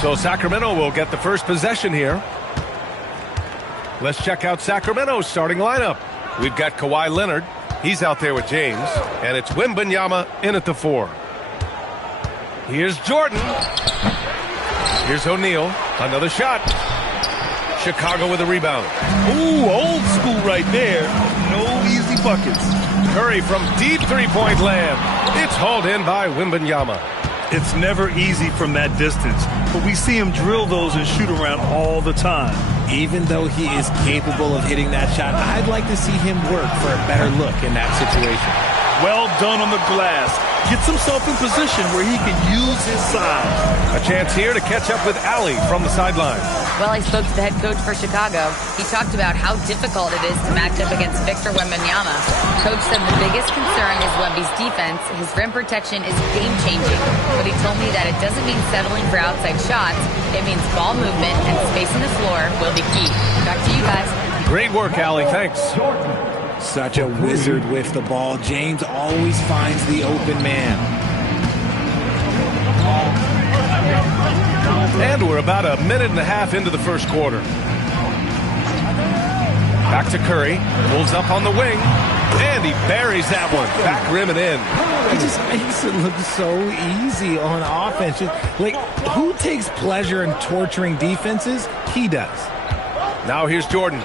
So Sacramento will get the first possession here. Let's check out Sacramento's starting lineup. We've got Kawhi Leonard. He's out there with James. And it's Wembanyama in at the 4. Here's Jordan. Here's O'Neal. Another shot. Chicago with a rebound. Ooh, old school right there. No easy buckets. Curry from deep three-point land. It's hauled in by Wembanyama. It's never easy from that distance, but we see him drill those and shoot around all the time. Even though he is capable of hitting that shot, I'd like to see him work for a better look in that situation. Well done on the glass. Gets himself in position where he can use his size. A chance here to catch up with Allie from the sideline. Well, I spoke to the head coach for Chicago. He talked about how difficult it is to match up against Victor Wembanyama. Coach said the biggest concern is Wemby's defense. His rim protection is game-changing. But he told me that it doesn't mean settling for outside shots. It means ball movement and spacing the floor will be key. Back to you guys. Great work, Allie. Thanks. Such a wizard with the ball. James always finds the open man. And we're about a minute and a half into the first quarter. Back to Curry. Pulls up on the wing. And he buries that one. Back rim and in. He just makes it look so easy on offense. Like, who takes pleasure in torturing defenses? He does. Now here's Jordan.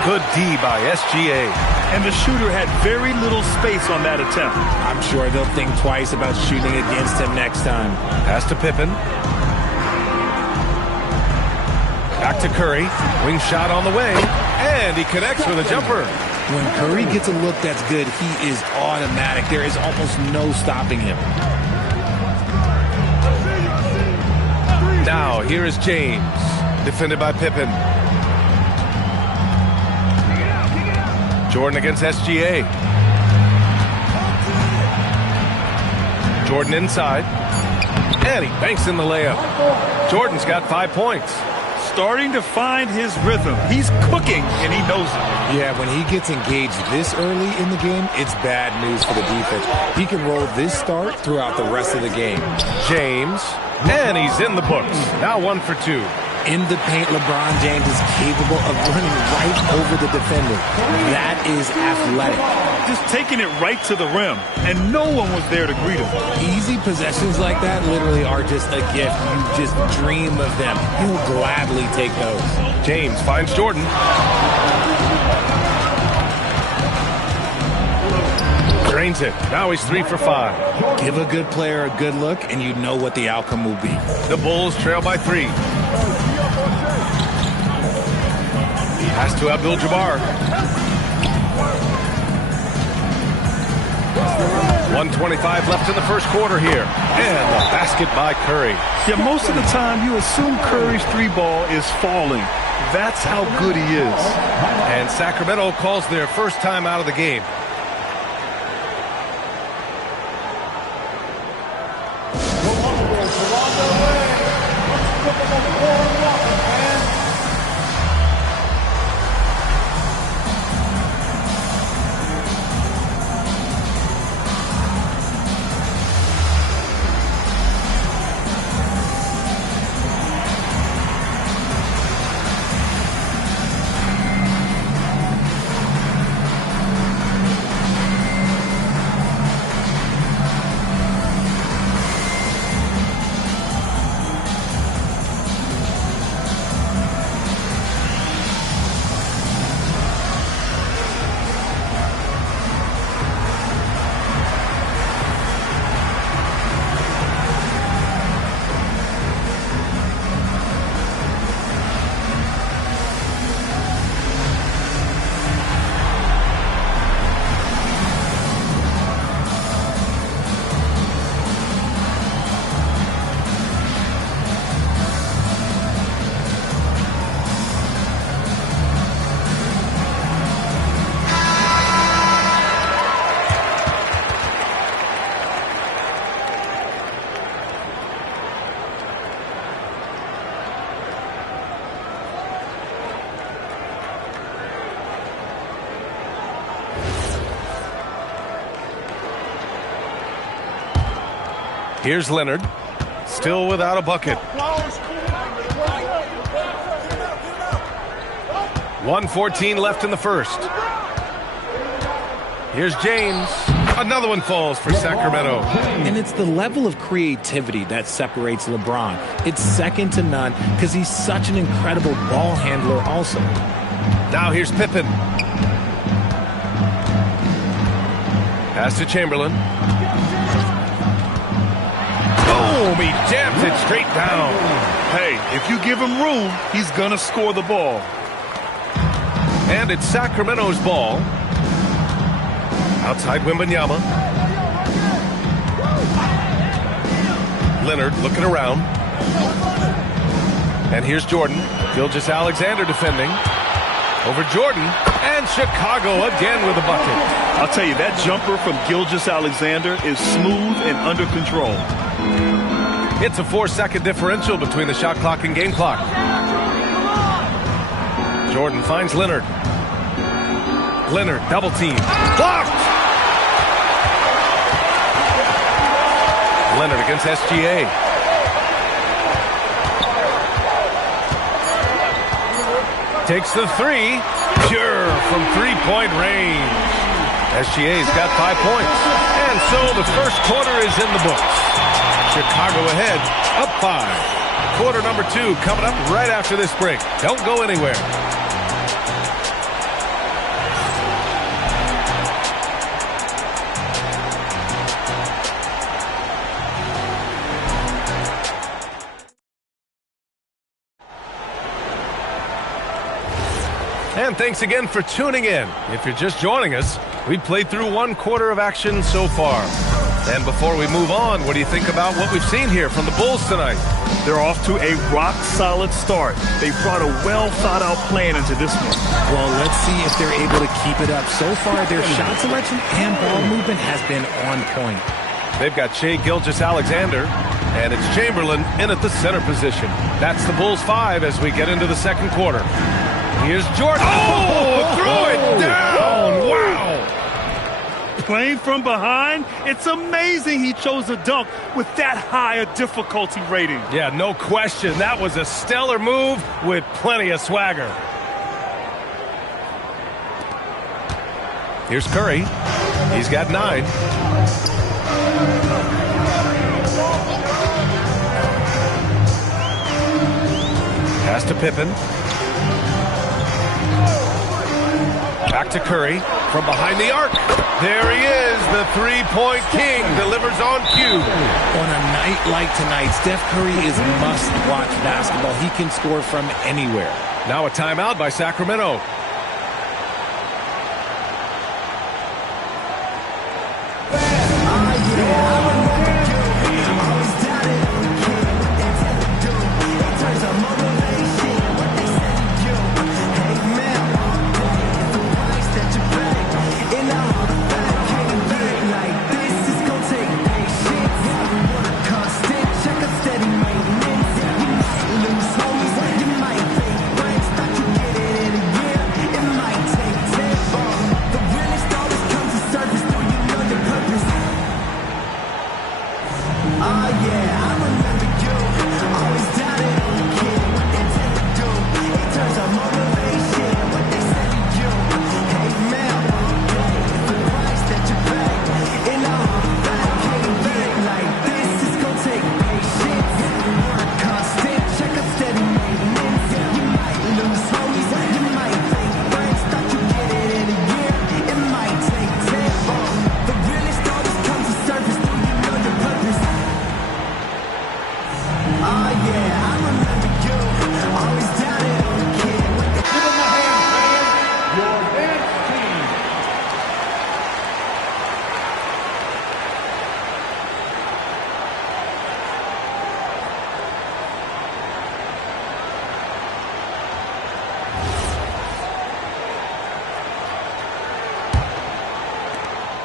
Good D by SGA. And the shooter had very little space on that attempt. I'm sure they'll think twice about shooting against him next time. Pass to Pippen. Back to Curry. Wing shot on the way. And he connects with a jumper. When Curry gets a look that's good, he is automatic. There is almost no stopping him. Now, here is James. Defended by Pippen. Jordan against SGA. Jordan inside. And he banks in the layup. Jordan's got 5 points. Starting to find his rhythm. He's cooking, and he knows it. Yeah, when he gets engaged this early in the game, it's bad news for the defense. He can roll this start throughout the rest of the game. James. And he's in the books. Now 1 for 2. In the paint, LeBron James is capable of running right over the defender. That is athletic. Just taking it right to the rim, and no one was there to greet him. Easy possessions like that literally are just a gift. You just dream of them. He'll gladly take those. James finds Jordan. Drains it. Now he's 3 for 5. Give a good player a good look, and you know what the outcome will be. The Bulls trail by 3. Pass to Abdul-Jabbar. 1:25 left in the first quarter here. And a basket by Curry. Yeah, most of the time you assume Curry's 3-ball is falling. That's how good he is. And Sacramento calls their first time out of the game. Here's Leonard. Still without a bucket. 1:14 left in the first. Here's James. Another one falls for Sacramento. And it's the level of creativity that separates LeBron. It's second to none because he's such an incredible ball handler also. Now here's Pippen. Pass to Chamberlain. Boom! He jams it straight down. Hey, if you give him room, he's going to score the ball. And it's Sacramento's ball. Outside Wembanyama. Leonard looking around. And here's Jordan. Gilgeous-Alexander defending. Over Jordan. And Chicago again with a bucket. I'll tell you, that jumper from Gilgeous-Alexander is smooth and under control. It's a 4-second differential between the shot clock and game clock. Jordan finds Leonard. Leonard double team. Blocked! Leonard against SGA. Takes the three. Pure from three-point range. SGA's got 5 points. And so the first quarter is in the books. Chicago ahead, up 5. Quarter number 2 coming up right after this break. Don't go anywhere. And thanks again for tuning in. If you're just joining us, we've played through 1 quarter of action so far. And before we move on, what do you think about what we've seen here from the Bulls tonight? They're off to a rock-solid start. They brought a well-thought-out plan into this one. Well, let's see if they're able to keep it up. So far, their shot selection and ball movement has been on point. They've got Shai Gilgeous-Alexander, and it's Chamberlain in at the center position. That's the Bulls 5 as we get into the second quarter. Here's Jordan. Oh, threw it down. Wow. Playing from behind, it's amazing he chose a dunk with that high a difficulty rating. Yeah, no question. That was a stellar move with plenty of swagger. Here's Curry. He's got 9. Pass to Pippen. Back to Curry from behind the arc. There he is, the three-point king, delivers on cue. On a night like tonight, Steph Curry is must-watch basketball. He can score from anywhere. Now a timeout by Sacramento.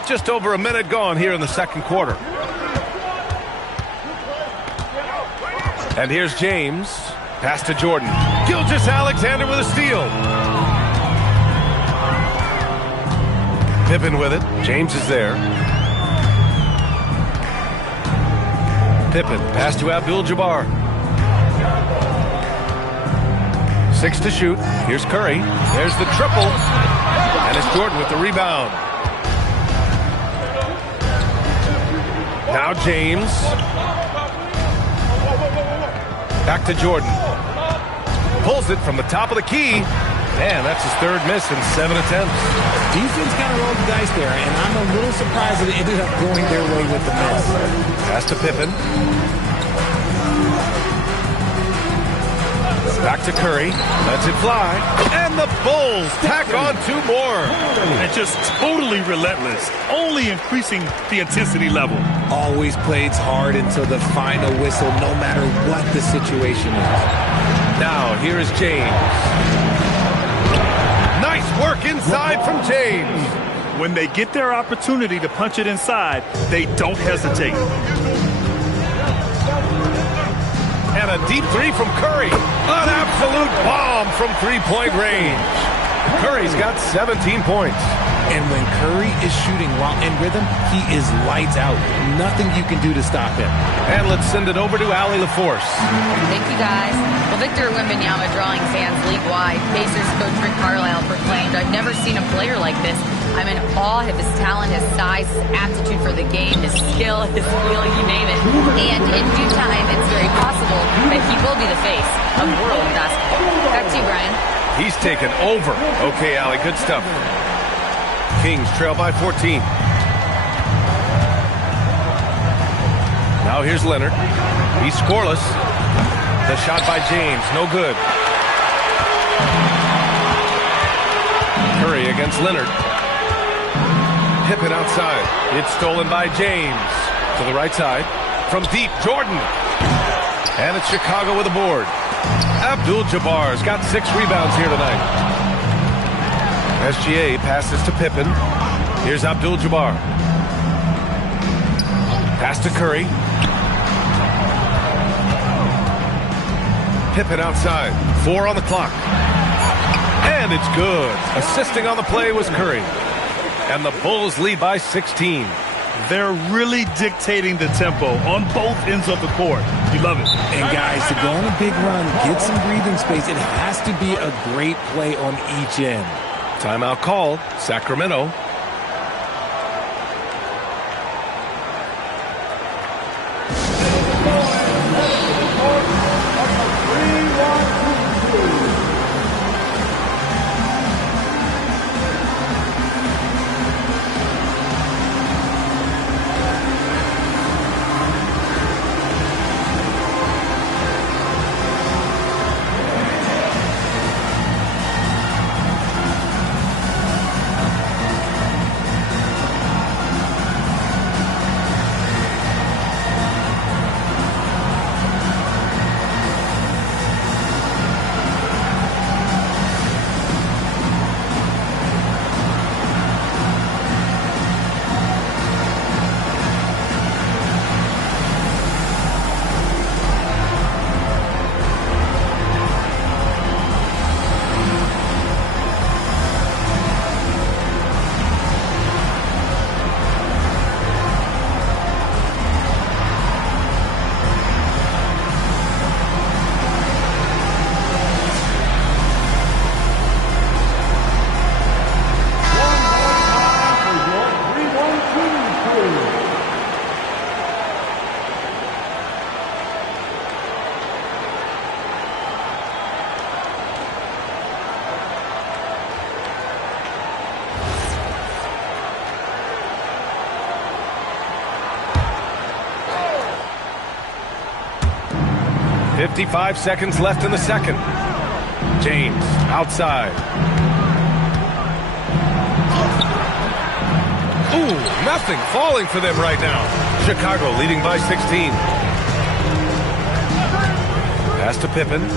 Just over a minute gone here in the second quarter. And here's James. Pass to Jordan. Gilgeous-Alexander with a steal. Pippen with it. James is there. Pippen, pass to Abdul-Jabbar. 6 to shoot. Here's Curry. There's the triple. And it's Jordan with the rebound. Now James. Back to Jordan. Pulls it from the top of the key. And that's his third miss in 7 attempts. Defense kind of rolled the dice there, and I'm a little surprised that it ended up going their way with the miss. Pass to Pippen. Back to Curry. Lets it fly. And the Bulls tack on 2 more. And just totally relentless, only increasing the intensity level. Always plays hard until the final whistle, no matter what the situation is. Now, here is James. Nice work inside from James. When they get their opportunity to punch it inside, they don't hesitate. And a deep 3 from Curry. An absolute bomb from 3-point range. Curry's got 17 points. And when Curry is shooting while in rhythm, he is lights out. Nothing you can do to stop him. And let's send it over to Allie LaForce. Thank you, guys. Well, Victor Wembanyama drawing fans league-wide. Pacers coach Rick Carlisle proclaimed, "I've never seen a player like this. I'm in awe of his talent, his size, his aptitude for the game, his skill, his feel, you name it. And in due time, it's very possible that he will be the face of world basketball." Back to you, Brian. He's taken over. Okay, Allie, good stuff. Kings trail by 14. Now here's Leonard. He's scoreless. The shot by James, no good. Curry against Leonard. Pippen outside. It's stolen by James. To the right side. From deep, Jordan. And it's Chicago with a board. Abdul-Jabbar's got 6 rebounds here tonight. SGA passes to Pippen. Here's Abdul-Jabbar. Pass to Curry. Pippen outside. 4 on the clock. And it's good. Assisting on the play was Curry. And the Bulls lead by 16. They're really dictating the tempo on both ends of the court. You love it. And guys, to go on a big run, get some breathing space, it has to be a great play on each end. Timeout called. Sacramento. .55 seconds left in the second. James outside. Ooh, nothing falling for them right now. Chicago leading by 16. Pass to Pippen.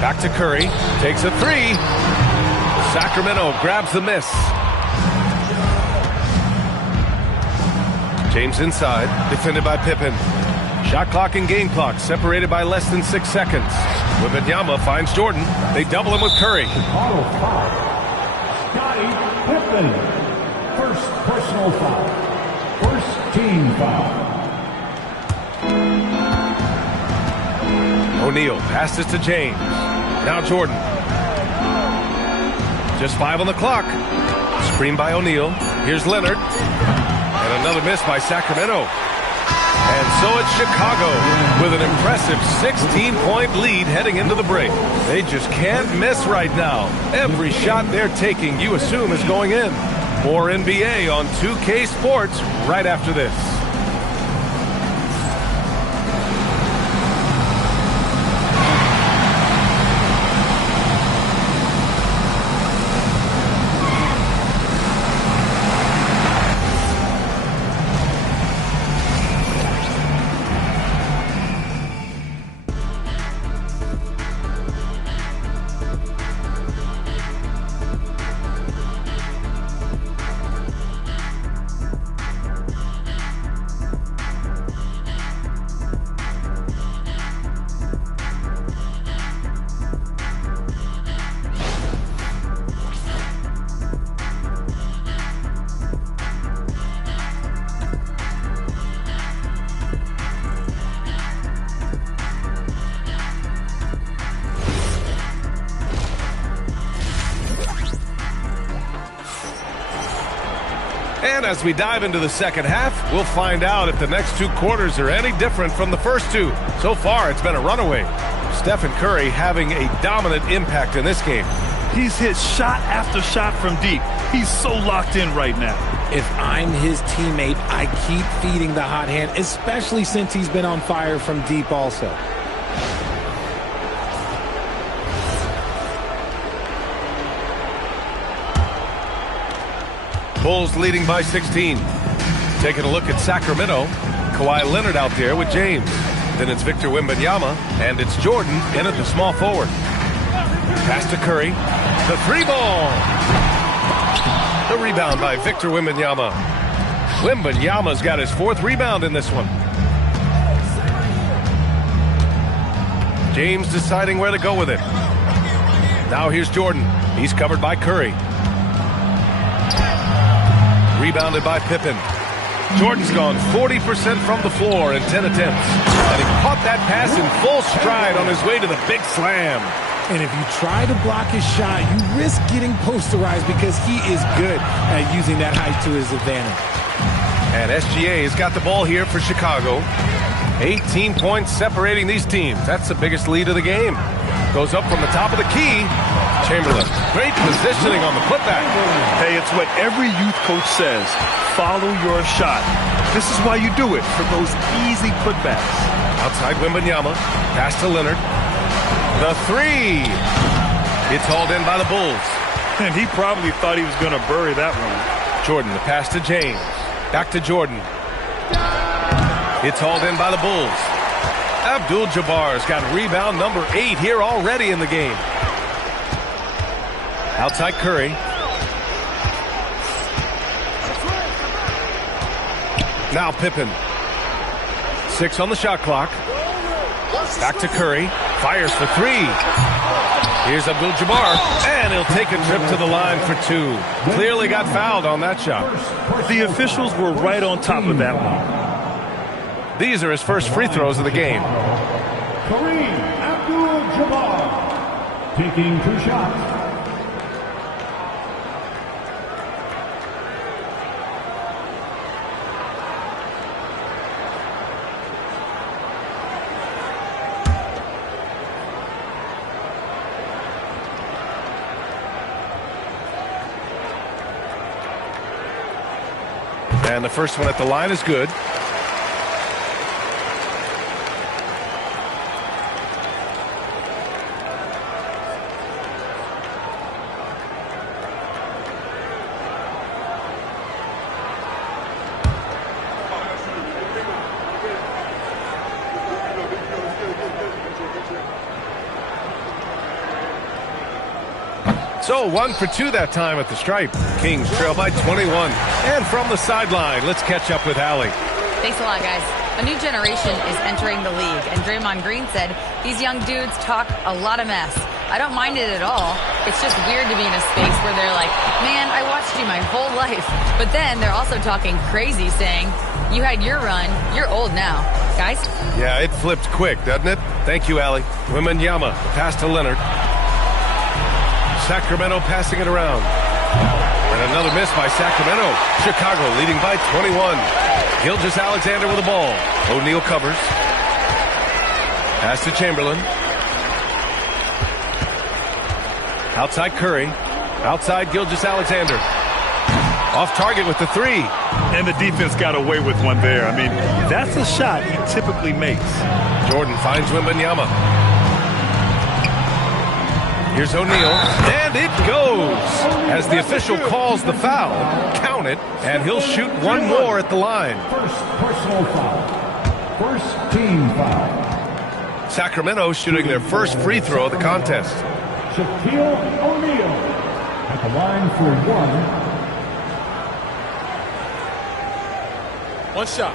Back to Curry. Takes a 3. Sacramento grabs the miss. James inside, defended by Pippen. Shot clock and game clock separated by less than 6 seconds. Wembanyama finds Jordan. They double him with Curry. Auto foul. Scottie Pippen. First personal foul. First Team foul. O'Neal passes to James. Now Jordan. Just 5 on the clock. Screen by O'Neal. Here's Leonard. And another miss by Sacramento. And so it's Chicago with an impressive 16-point lead heading into the break. They just can't miss right now. Every shot they're taking, you assume, is going in. More NBA on 2K Sports right after this. And as we dive into the second half, we'll find out if the next 2 quarters are any different from the first 2. So far, it's been a runaway. Stephen Curry having a dominant impact in this game. He's hit shot after shot from deep. He's so locked in right now. If I'm his teammate, I keep feeding the hot hand, especially since he's been on fire from deep also. Bulls leading by 16. Taking a look at Sacramento. Kawhi Leonard out there with James. Then it's Victor Wembanyama, and it's Jordan in at the small forward. Pass to Curry. The 3-ball. The rebound by Victor Wembanyama. Wembanyama's got his 4th rebound in this one. James deciding where to go with it. Now here's Jordan. He's covered by Curry. Rebounded by Pippen. Jordan's gone 40% from the floor in 10 attempts. And he caught that pass in full stride on his way to the big slam. And if you try to block his shot, you risk getting posterized because he is good at using that height to his advantage. And SGA has got the ball here for Chicago. 18 points separating these teams. That's the biggest lead of the game. Goes up from the top of the key. Chamberlain, great positioning on the putback. Hey, it's what every youth coach says. Follow your shot. This is why you do it, for those easy putbacks. Outside Wembanyama. Pass to Leonard. The 3. It's hauled in by the Bulls. And he probably thought he was going to bury that one. Jordan, the pass to James. Back to Jordan. It's hauled in by the Bulls. Abdul-Jabbar's got rebound number 8 here already in the game. Outside Curry. Now Pippen. 6 on the shot clock. Back to Curry. Fires for 3. Here's Abdul-Jabbar. And he'll take a trip to the line for 2. Clearly got fouled on that shot. The officials were right on top of that one. These are his first free throws of the game. Kareem Abdul-Jabbar taking 2 shots. And the first one at the line is good. So 1 for 2 that time at the stripe. Kings trail by 21. And from the sideline, let's catch up with Allie. Thanks a lot, guys. A new generation is entering the league, and Draymond Green said these young dudes talk a lot of mess. I don't mind it at all. It's just weird to be in a space where they're like, man, I watched you my whole life. But then they're also talking crazy, saying, You had your run. You're old now. Guys? Yeah, it flipped quick, doesn't it? Thank you, Allie. Wembanyama, pass to Leonard. Sacramento passing it around. And another miss by Sacramento. Chicago leading by 21. Gilgeous-Alexander with the ball. O'Neal covers. Pass to Chamberlain. Outside Curry. Outside Gilgeous-Alexander. Off target with the three. And the defense got away with one there. I mean, that's a shot he typically makes. Jordan finds Wembanyama. Here's O'Neal. And it goes. As the official calls the foul, count it, and he'll shoot one more at the line. First personal foul. First team foul. Sacramento shooting their first free throw of the contest. Shaquille O'Neal at the line for one. One shot.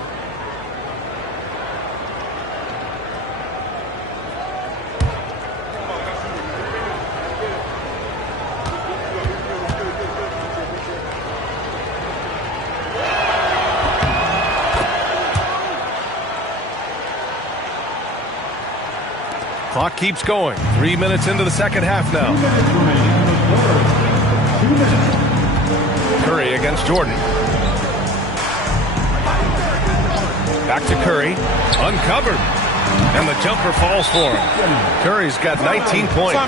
Clock keeps going. 3 minutes into the second half now. 2 minutes. Curry against Jordan. Back to Curry. Uncovered. And the jumper falls for him. Curry's got 19 points.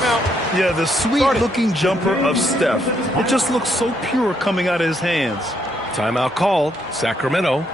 Yeah, the sweet-looking jumper of Steph. It just looks so pure coming out of his hands. Timeout called. Sacramento.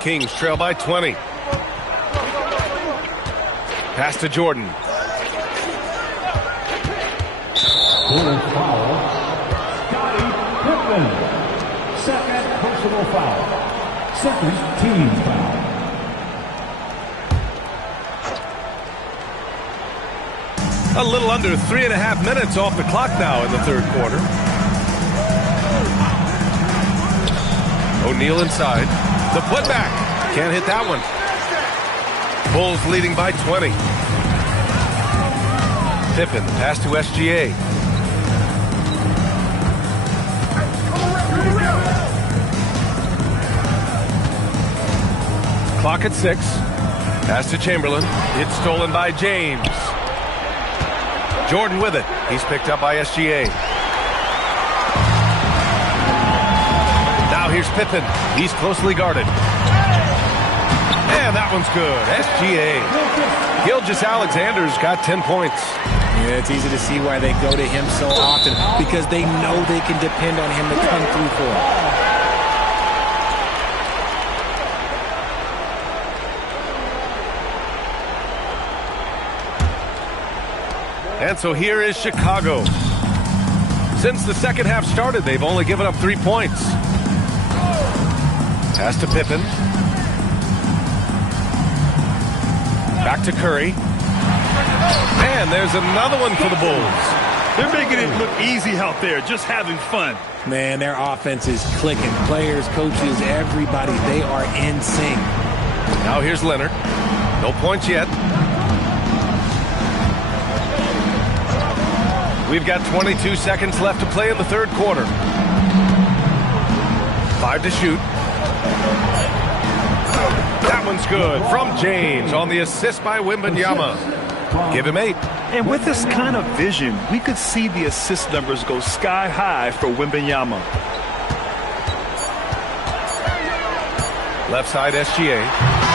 Kings trail by 20. Pass to Jordan. Quarter foul. Scottie Pippen. Second personal foul. Second team foul. A little under 3.5 minutes off the clock now in the third quarter. O'Neal inside. The putback. Can't hit that one. Bulls leading by 20. Pippen, pass to SGA. Clock at 6. Pass to Chamberlain. It's stolen by James. Jordan with it. He's picked up by SGA. Now here's Pippen. He's closely guarded. And that one's good. SGA. Gilgeous-Alexander's got 10 points. Yeah, it's easy to see why they go to him so often, because they know they can depend on him to come through for them. And so here is Chicago. Since the second half started, they've only given up 3 points. Pass to Pippen. Back to Curry. And there's another one for the Bulls. They're making it look easy out there, just having fun. Man, their offense is clicking. Players, coaches, everybody, they are in sync. Now here's Leonard. No points yet. We've got 22 seconds left to play in the third quarter. 5 to shoot. That one's good from James on the assist by Wembanyama. Give him 8. And with this kind of vision, we could see the assist numbers go sky high for Wembanyama. Left side SGA.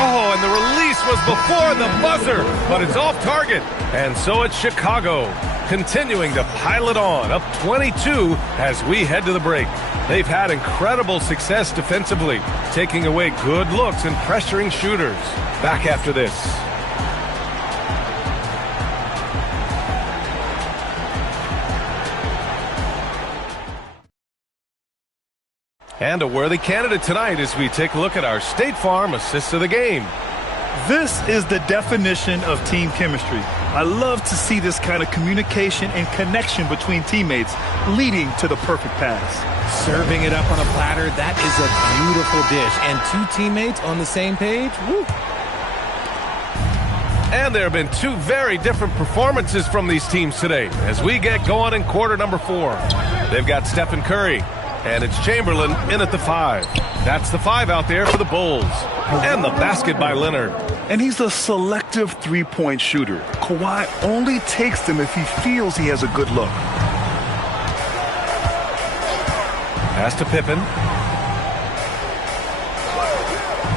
Oh, and the release was before the buzzer, but it's off target. And so it's Chicago continuing to pile it on, up 22 as we head to the break. They've had incredible success defensively, taking away good looks and pressuring shooters. Back after this. And a worthy candidate tonight as we take a look at our State Farm assist of the game. This is the definition of team chemistry. I love to see this kind of communication and connection between teammates leading to the perfect pass. Serving it up on a platter, that is a beautiful dish. And 2 teammates on the same page, woo. And there have been 2 very different performances from these teams today as we get going in quarter number 4. They've got Stephen Curry, and it's Chamberlain in at the 5. That's the 5 out there for the Bulls. And the basket by Leonard. And he's a selective three-point shooter. Kawhi only takes them if he feels he has a good look. Pass to Pippen.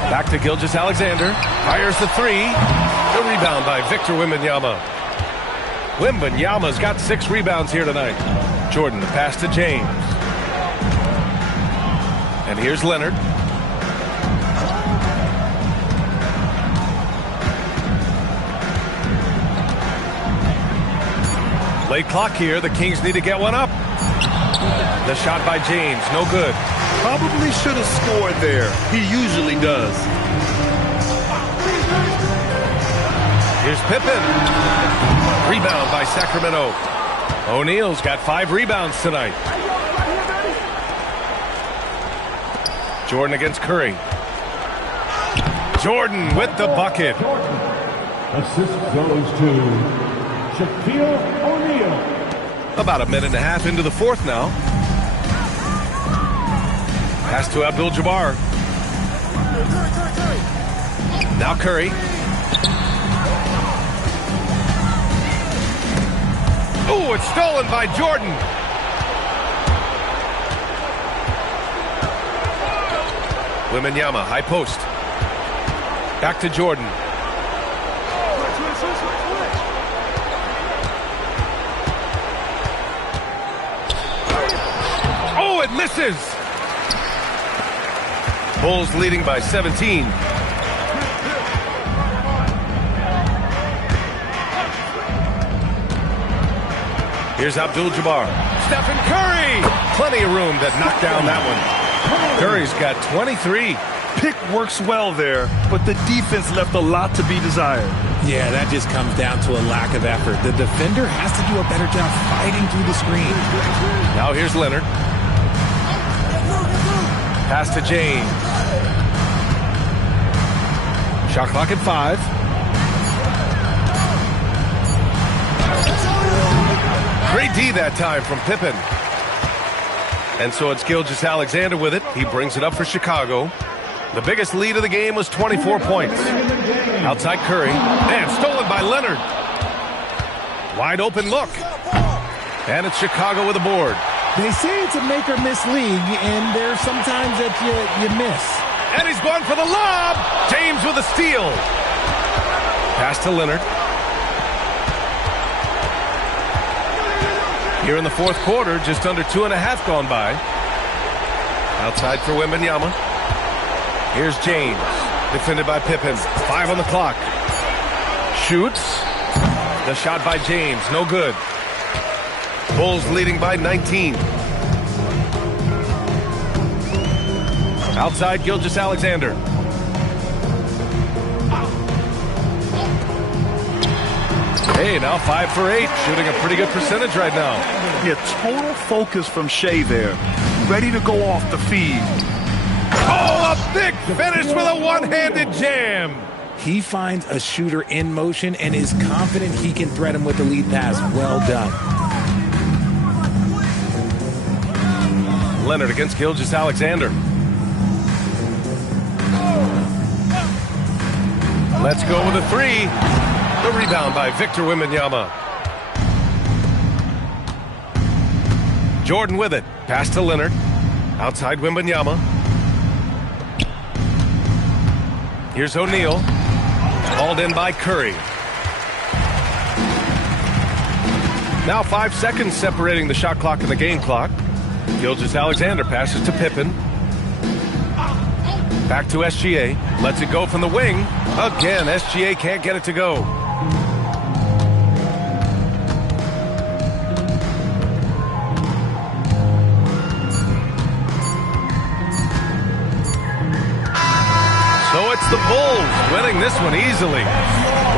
Back to Gilgeous-Alexander. Fires the 3. The rebound by Victor Wembanyama. Wembanyama's got 6 rebounds here tonight. Jordan, the pass to James. And here's Leonard. Late clock here. The Kings need to get one up. The shot by James. No good. Probably should have scored there. He usually does. Here's Pippen. Rebound by Sacramento. O'Neal's got 5 rebounds tonight. Jordan against Curry. Jordan with the bucket. Assist goes to Shaquille O'Neal. About a minute and a half into the fourth now. Pass to Abdul-Jabbar. Now Curry. Oh, it's stolen by Jordan. Wembanyama, high post. Back to Jordan. Oh, it misses. Bulls leading by 17. Here's Abdul-Jabbar. Stephen Curry! Plenty of room to knock down that one. Curry's got 23. Pick works well there, but the defense left a lot to be desired. Yeah, that just comes down to a lack of effort. The defender has to do a better job fighting through the screen. Now here's Leonard. Pass to James. Shot clock at 5. Great D that time from Pippen. And so it's Gilgeous-Alexander with it. He brings it up for Chicago. The biggest lead of the game was 24 points. Outside Curry. And stolen by Leonard. Wide open look. And it's Chicago with a board. They say it's a make-or-miss league, and there's sometimes that you miss. And he's going for the lob. James with a steal. Pass to Leonard. Here in the fourth quarter, just under 2.5 gone by. Outside for Wembanyama. Here's James, defended by Pippen. 5 on the clock. Shoots. The shot by James, no good. Bulls leading by 19. Outside Hey, now 5 for 8, shooting a pretty good percentage right now. Yeah, total focus from Shea there. Ready to go off the feed. Oh, a big finish with a one-handed jam. He finds a shooter in motion and is confident he can thread him with the lead pass. Well done. Leonard against Gilgeous-Alexander. Let's go with a 3. The rebound by Victor Wembanyama. Jordan with it. Pass to Leonard. Outside Wembanyama. Here's O'Neal. Hauled in by Curry. Now 5 seconds separating the shot clock and the game clock. Gilgeous-Alexander passes to Pippen. Back to SGA. Lets it go from the wing. Again, SGA can't get it to go. So it's the Bulls winning this one easily.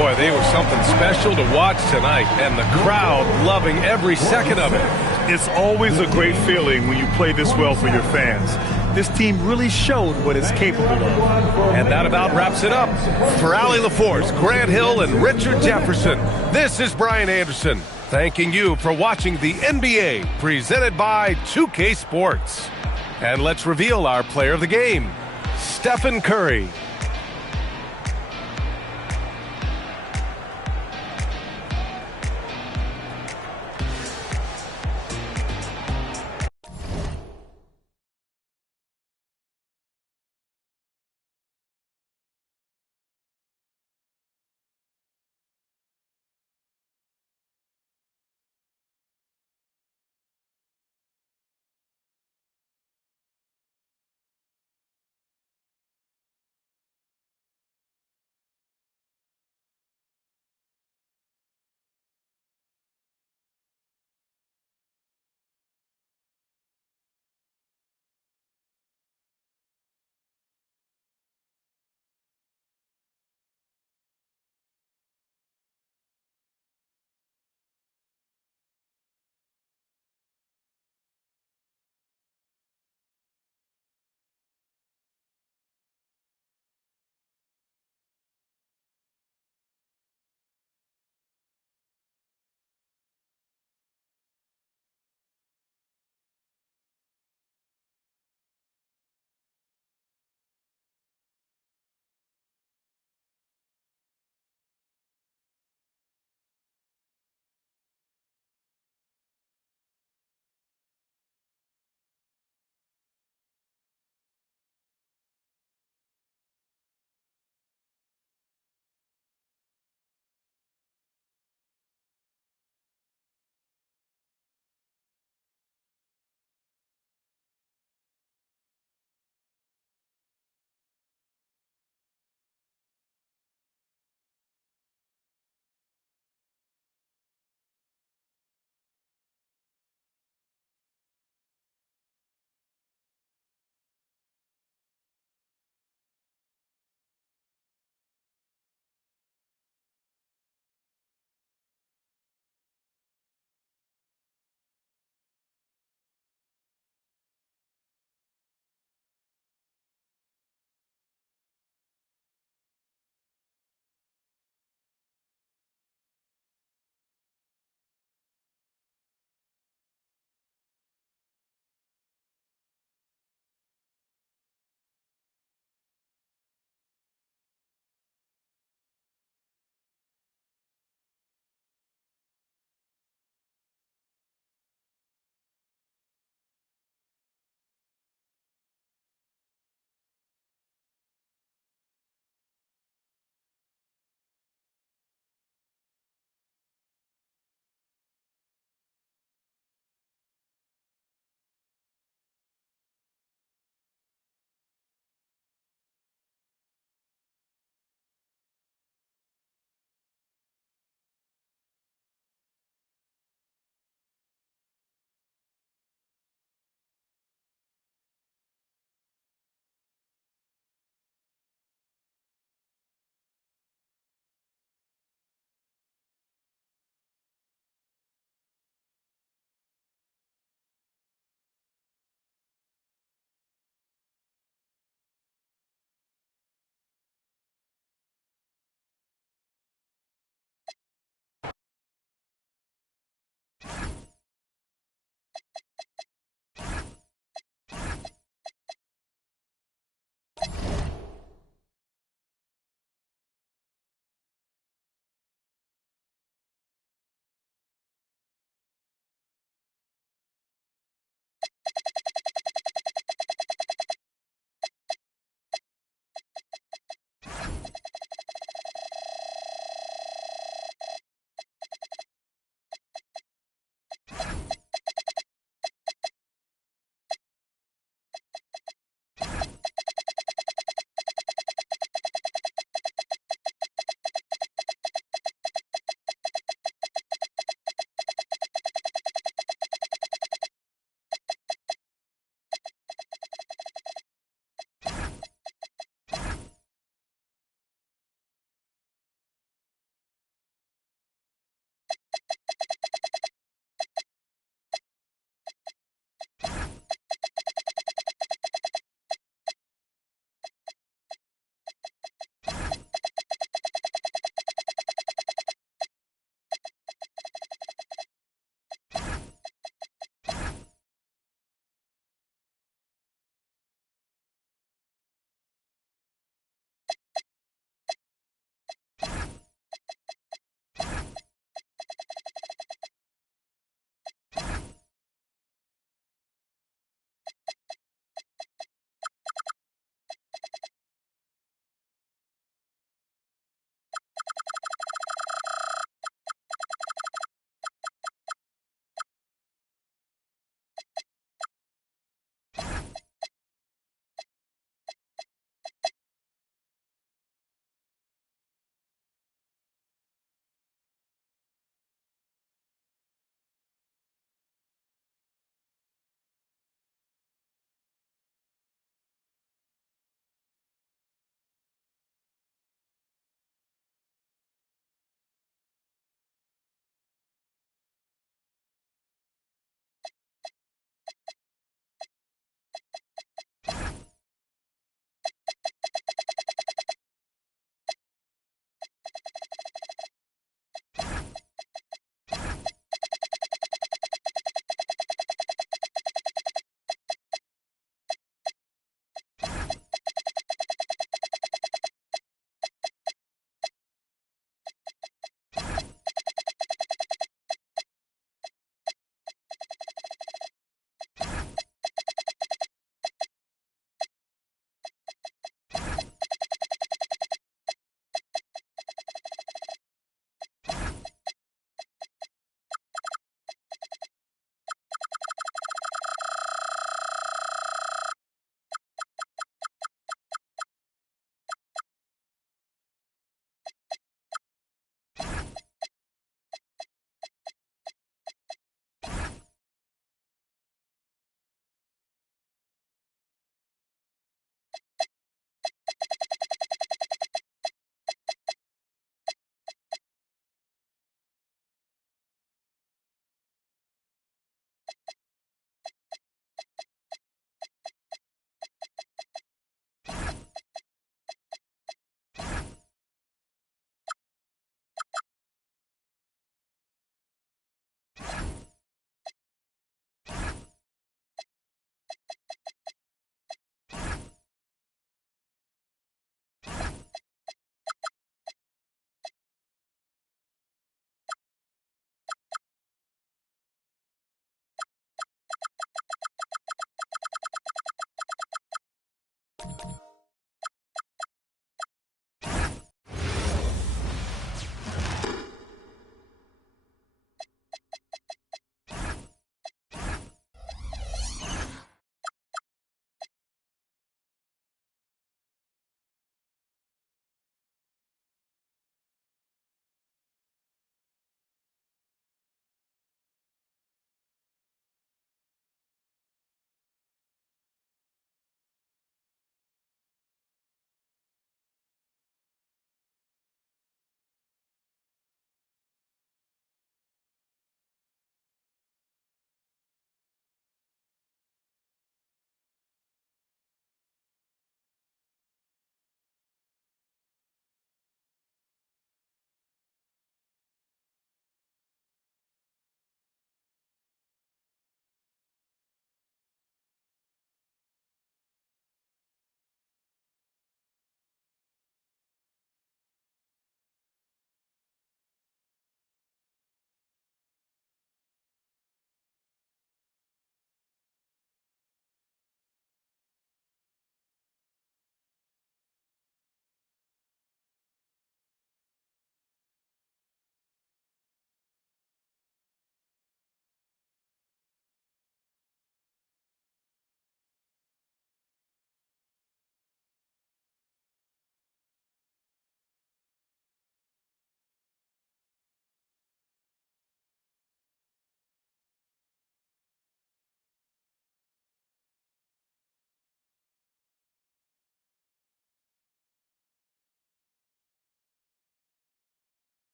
Boy, they were something special to watch tonight, and the crowd loving every second of it. It's always a great feeling when you play this well for your fans. This team really showed what it's capable of. And that about wraps it up. For Allie LaForce, Grant Hill, and Richard Jefferson, this is Brian Anderson, thanking you for watching the NBA presented by 2K Sports. And let's reveal our player of the game, Stephen Curry.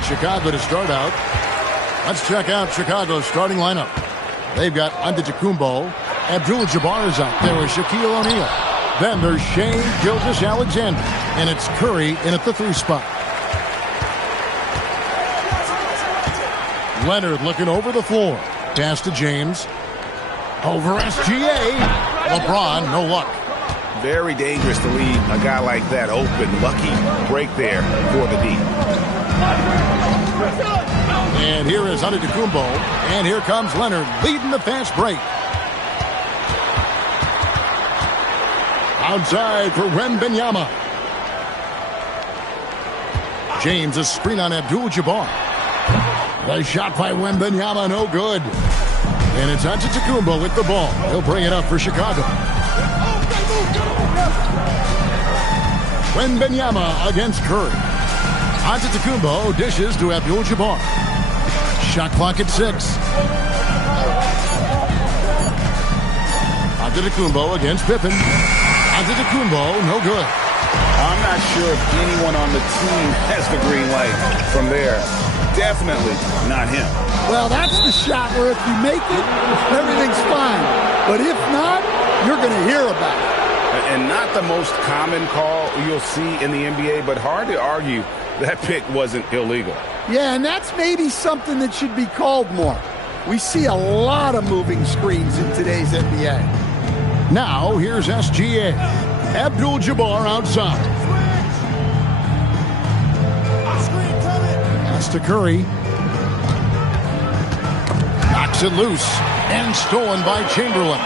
at Chicago to start out. Let's check out Chicago's starting lineup. They've got Antetokounmpo. Abdul-Jabbar is out there with Shaquille O'Neal. Then there's Shai Gilgeous-Alexander. And it's Curry in at the 3 spot. Leonard looking over the floor. Pass to James. Over SGA. LeBron, no luck. Very dangerous to leave a guy like that open. Lucky break there for the D. And here is Antetokounmpo. And here comes Leonard leading the fast break. Outside for Wembanyama. James, a screen on Abdul-Jabbar. The shot by Wembanyama, no good. And it's Antetokounmpo with the ball. He'll bring it up for Chicago. Wembanyama against Curry. Antetokounmpo dishes to Abdul-Jabbar. Shot clock at 6. Antetokounmpo against Pippen. Antetokounmpo, no good. I'm not sure if anyone on the team has the green light from there. Definitely not him. Well, that's the shot where if you make it, everything's fine. But if not, you're going to hear about it. And not the most common call you'll see in the NBA, but hard to argue that pick wasn't illegal. Yeah, and that's maybe something that should be called more. We see a lot of moving screens in today's NBA. Now, here's SGA. Abdul-Jabbar outside. Pass to Curry. Knocks it loose. And stolen by Chamberlain.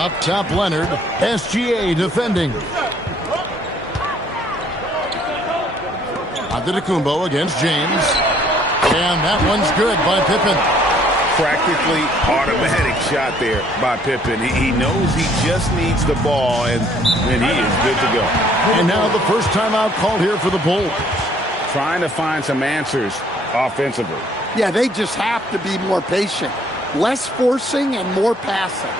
Up top, Leonard. SGA defending. Antetokounmpo against James. And that one's good by Pippen. Practically automatic shot there by Pippen. He knows he just needs the ball, and then he is good to go. And now the first timeout called here for the Bulls. Trying to find some answers offensively. Yeah, they just have to be more patient. Less forcing and more passing.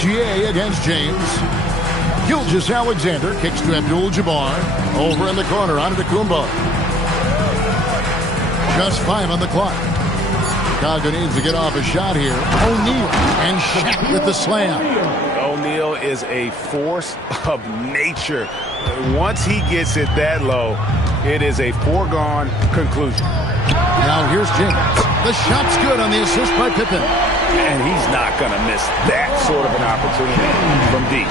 SGA against James. Gilgeous-Alexander kicks to Abdul-Jabbar. Over in the corner, Antetokounmpo. Just 5 on the clock. Chicago needs to get off a shot here. O'Neal and Shaq with the slam. O'Neal is a force of nature. Once he gets it that low, it is a foregone conclusion. Now here's James. The shot's good on the assist by Pippen. And he's not going to miss that sort of an opportunity from deep.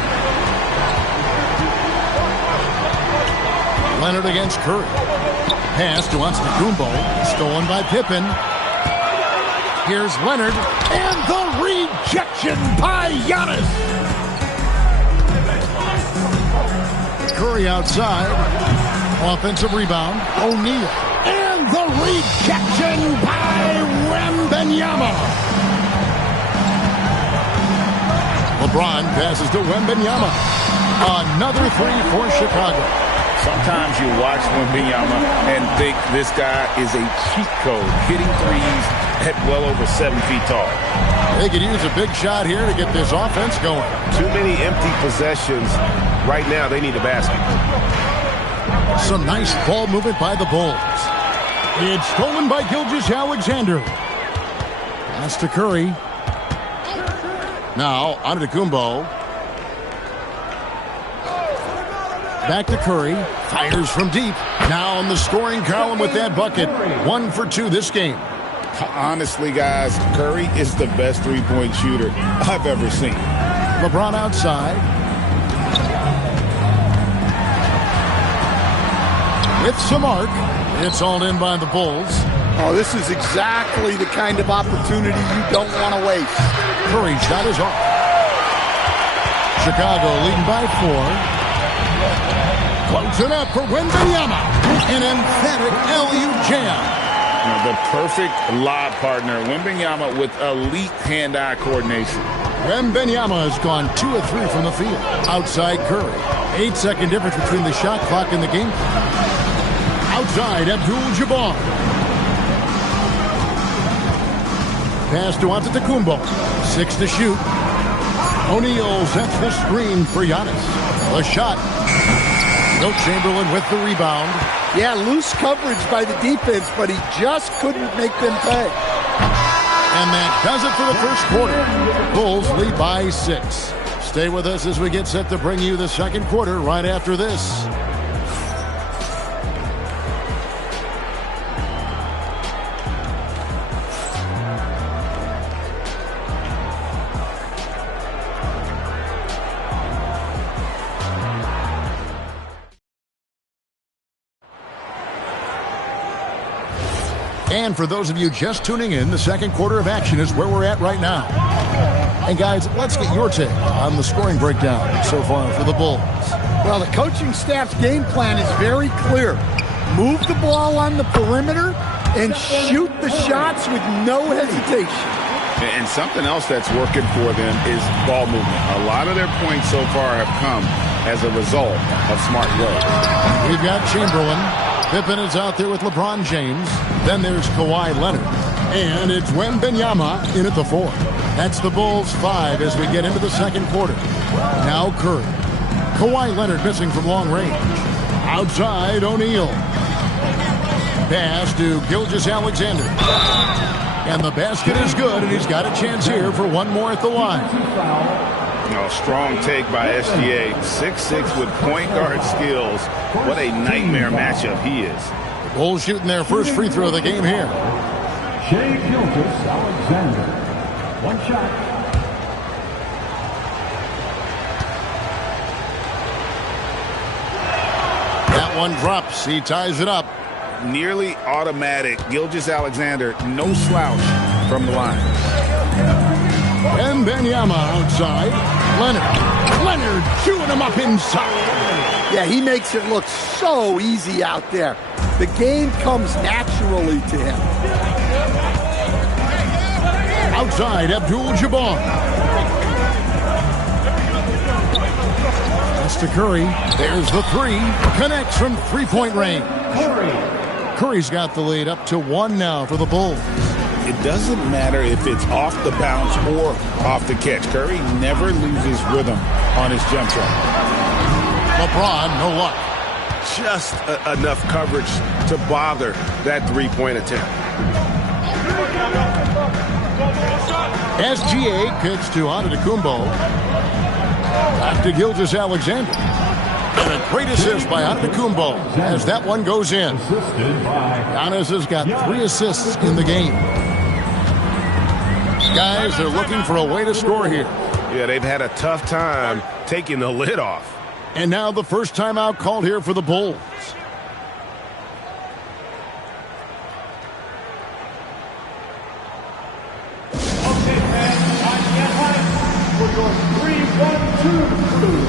Leonard against Curry. Pass to Antetokounmpo. Stolen by Pippen. Here's Leonard. And the rejection by Giannis. Curry outside. Offensive rebound. O'Neal. And the rejection by Wembanyama. Wembenyama. LeBron passes to Wembenyama. Another three for Chicago. Sometimes you watch Wembanyama and think this guy is a cheat code, hitting threes at well over 7 feet tall. They could use a big shot here to get this offense going. Too many empty possessions. Right now, they need a basket. Some nice ball movement by the Bulls. It's stolen by Gilgeous-Alexander. Pass to Curry. Now, Antetokounmpo. Back to Curry. Fires from deep. Now in the scoring column with that bucket. 1 for 2 this game. Honestly, guys, Curry is the best three-point shooter I've ever seen. LeBron outside. With some arc. It's all in by the Bulls. Oh, this is exactly the kind of opportunity you don't want to waste. Curry's shot is off. Chicago leading by 4. Close it up for Wembanyama. An emphatic LU jam. The perfect lob partner, Wembanyama, with elite hand-eye coordination. Wembanyama has gone 2 of 3 from the field. Outside Curry. 8-second difference between the shot clock and the game clock. Outside Abdul-Jabbar. Pass to Antetokounmpo. 6 to shoot. O'Neal sets the screen for Giannis. The shot. Wilt Chamberlain with the rebound. Yeah, loose coverage by the defense, but he just couldn't make them pay. And that does it for the first quarter. Bulls lead by 6. Stay with us as we get set to bring you the second quarter right after this. And for those of you just tuning in, the second quarter of action is where we're at right now. And guys, let's get your take on the scoring breakdown so far for the Bulls. Well, the coaching staff's game plan is very clear. Move the ball on the perimeter and shoot the shots with no hesitation. And something else that's working for them is ball movement. A lot of their points so far have come as a result of smart play. We've got Chamberlain. Pippen is out there with LeBron James. Then there's Kawhi Leonard. And it's Wembanyama in at the 4. That's the Bulls 5 as we get into the second quarter. Now Curry. Kawhi Leonard missing from long range. Outside O'Neal. Pass to Gilgeous-Alexander. And the basket is good, and he's got a chance here for one more at the line. Strong take by SGA. 6'6" with point guard skills. What a nightmare matchup he is. Bulls shooting their first free throw of the game here. Shai Gilgeous-Alexander. One shot. That one drops. He ties it up. Nearly automatic. Gilgeous-Alexander, no slouch from the line. Wembanyama outside. Leonard chewing him up inside. Yeah, he makes it look so easy out there. The game comes naturally to him. Outside, Abdul-Jabbar. Pass to Curry. There's the 3. Connects from three-point range. Curry's got the lead up to 1 now for the Bulls. It doesn't matter if it's off the bounce or off the catch. Curry never loses rhythm on his jump shot. LeBron, no luck. Just enough coverage to bother that three-point attempt. SGA kicks to Antetokounmpo. Back to Gilgeous-Alexander. And a great assist by Antetokounmpo as that one goes in. Giannis has got 3 assists in the game. Guys, they're looking for a way to score here. Yeah, they've had a tough time taking the lid off. And now the first timeout called here for the Bulls. Okay, fans, time to get hyped for your 3-1-2 crew.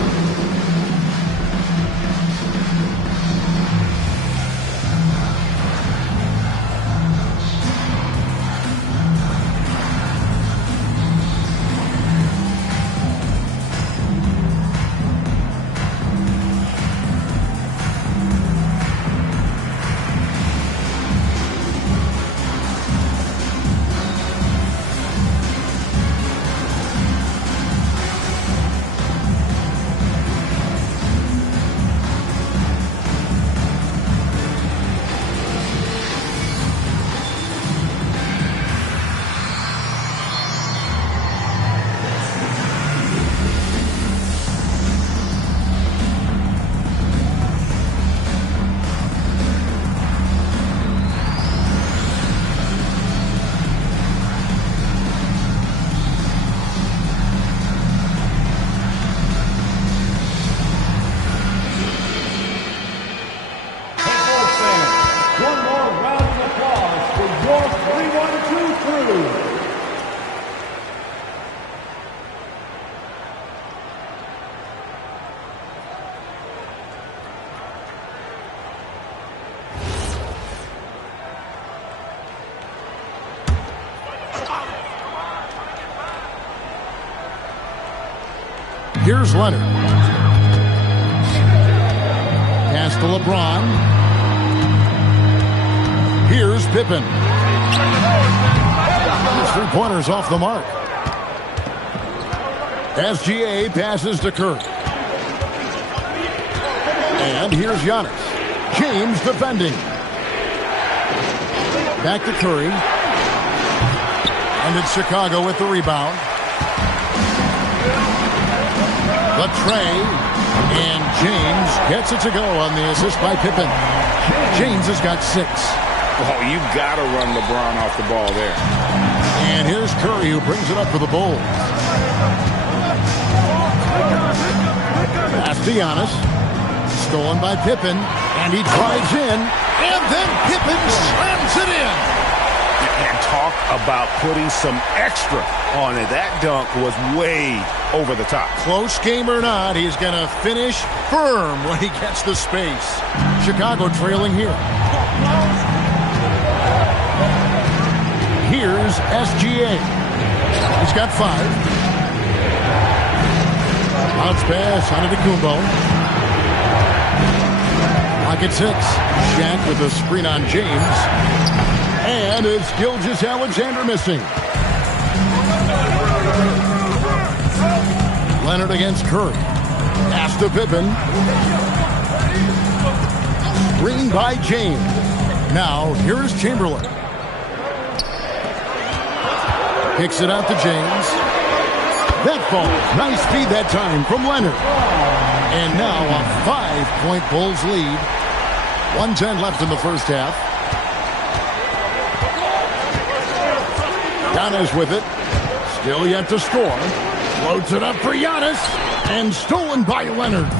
Here's Leonard. Pass to LeBron. Here's Pippen. His three-pointers off the mark. SGA passes to Curry. And here's Giannis. James defending. Back to Curry. And it's Chicago with the rebound. Latrey. And James gets it to go on the assist by Pippen. James has got 6. Oh, you got to run LeBron off the ball there. And here's Curry who brings it up for the Bulls. Pass to Giannis. Stolen by Pippen. And he drives in. And then Pippen slams it in. And talk about putting some extra on it. That dunk was way over the top. Close game or not, he's going to finish firm when he gets the space. Chicago trailing here. Here's SGA. He's got 5. Bounce pass on Antetokounmpo. Pocket 6. Shaq with a screen on James. And it's Gilgeous-Alexander missing. Leonard against Curry. Pass to Pippen. Screen by James. Now, here's Chamberlain. Kicks it out to James. That falls. Nice feed that time from Leonard. And now a 5-point Bulls lead. 1:10 left in the first half. Giannis with it. Still yet to score. Loads it up for Giannis. And stolen by Leonard.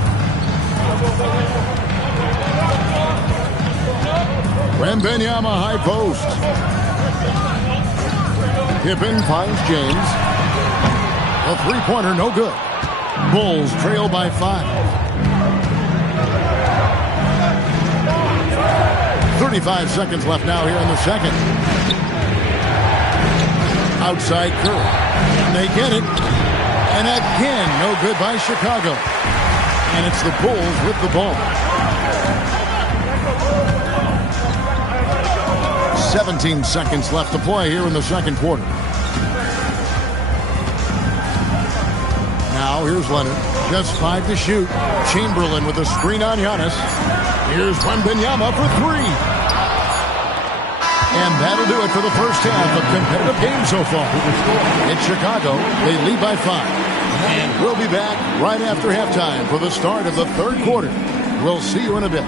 Wembanyama high post. Pippen finds James. A three-pointer, no good. Bulls trail by 5. 35 seconds left now here in the second. Outside Curry. And they get it. And again, no good by Chicago. And it's the Bulls with the ball. 17 seconds left to play here in the second quarter. Now here's Leonard. Just 5 to shoot. Chamberlain with a screen on Giannis. Here's Wembanyama for 3. And that'll do it for the first half of competitive game so far. In Chicago, they lead by 5. And we'll be back right after halftime for the start of the third quarter. We'll see you in a bit.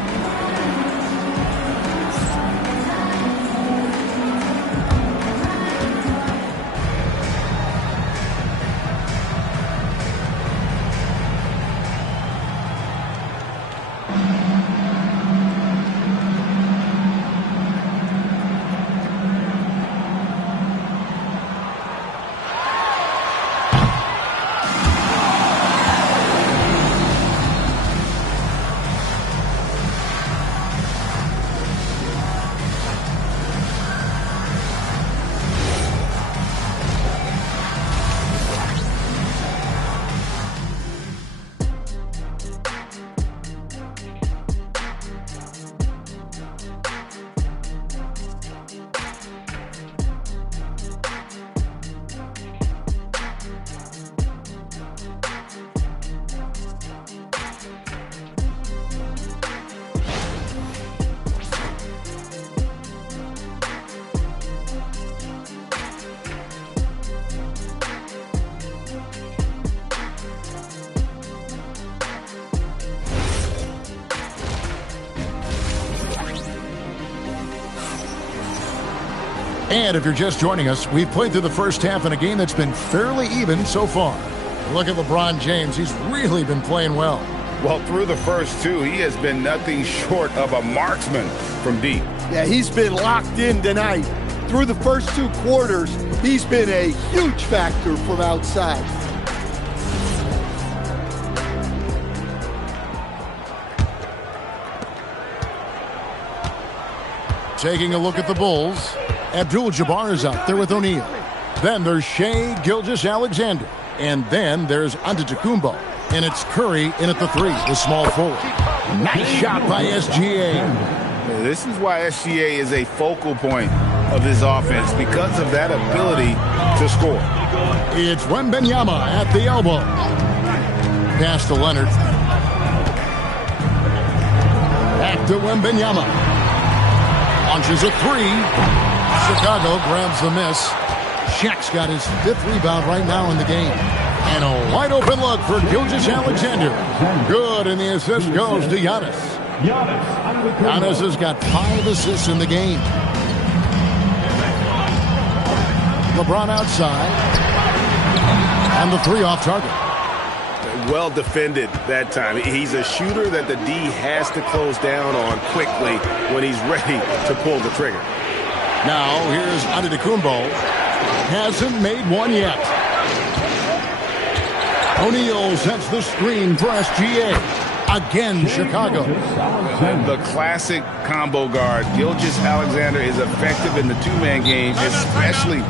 And if you're just joining us, we've played through the first half in a game that's been fairly even so far. Look at LeBron James. He's really been playing well. Well, through the first 2, he has been nothing short of a marksman from deep. Yeah, he's been locked in tonight. Through the first 2 quarters, he's been a huge factor from outside. Taking a look at the Bulls. Abdul-Jabbar is out there with O'Neal. Then there's Shai Gilgeous-Alexander. And then there's Antetokounmpo. And it's Curry in at the 3, the small forward. Nice shot by SGA. This is why SGA is a focal point of this offense, because of that ability to score. It's Wembanyama at the elbow. Pass to Leonard. Back to Wembanyama. Launches a 3. Chicago grabs the miss. Shaq's got his 5th rebound right now in the game. And a wide open look for Gilgeous-Alexander. Good, and the assist goes to Giannis. Giannis has got 5 assists in the game. LeBron outside. And the 3 off target. Well defended that time. He's a shooter that the D has to close down on quickly when he's ready to pull the trigger. Now here's Antetokounmpo. Hasn't made one yet. O'Neal sets the screen for SGA. Again, Chicago. The classic combo guard. Gilgeous-Alexander is effective in the two-man game, especially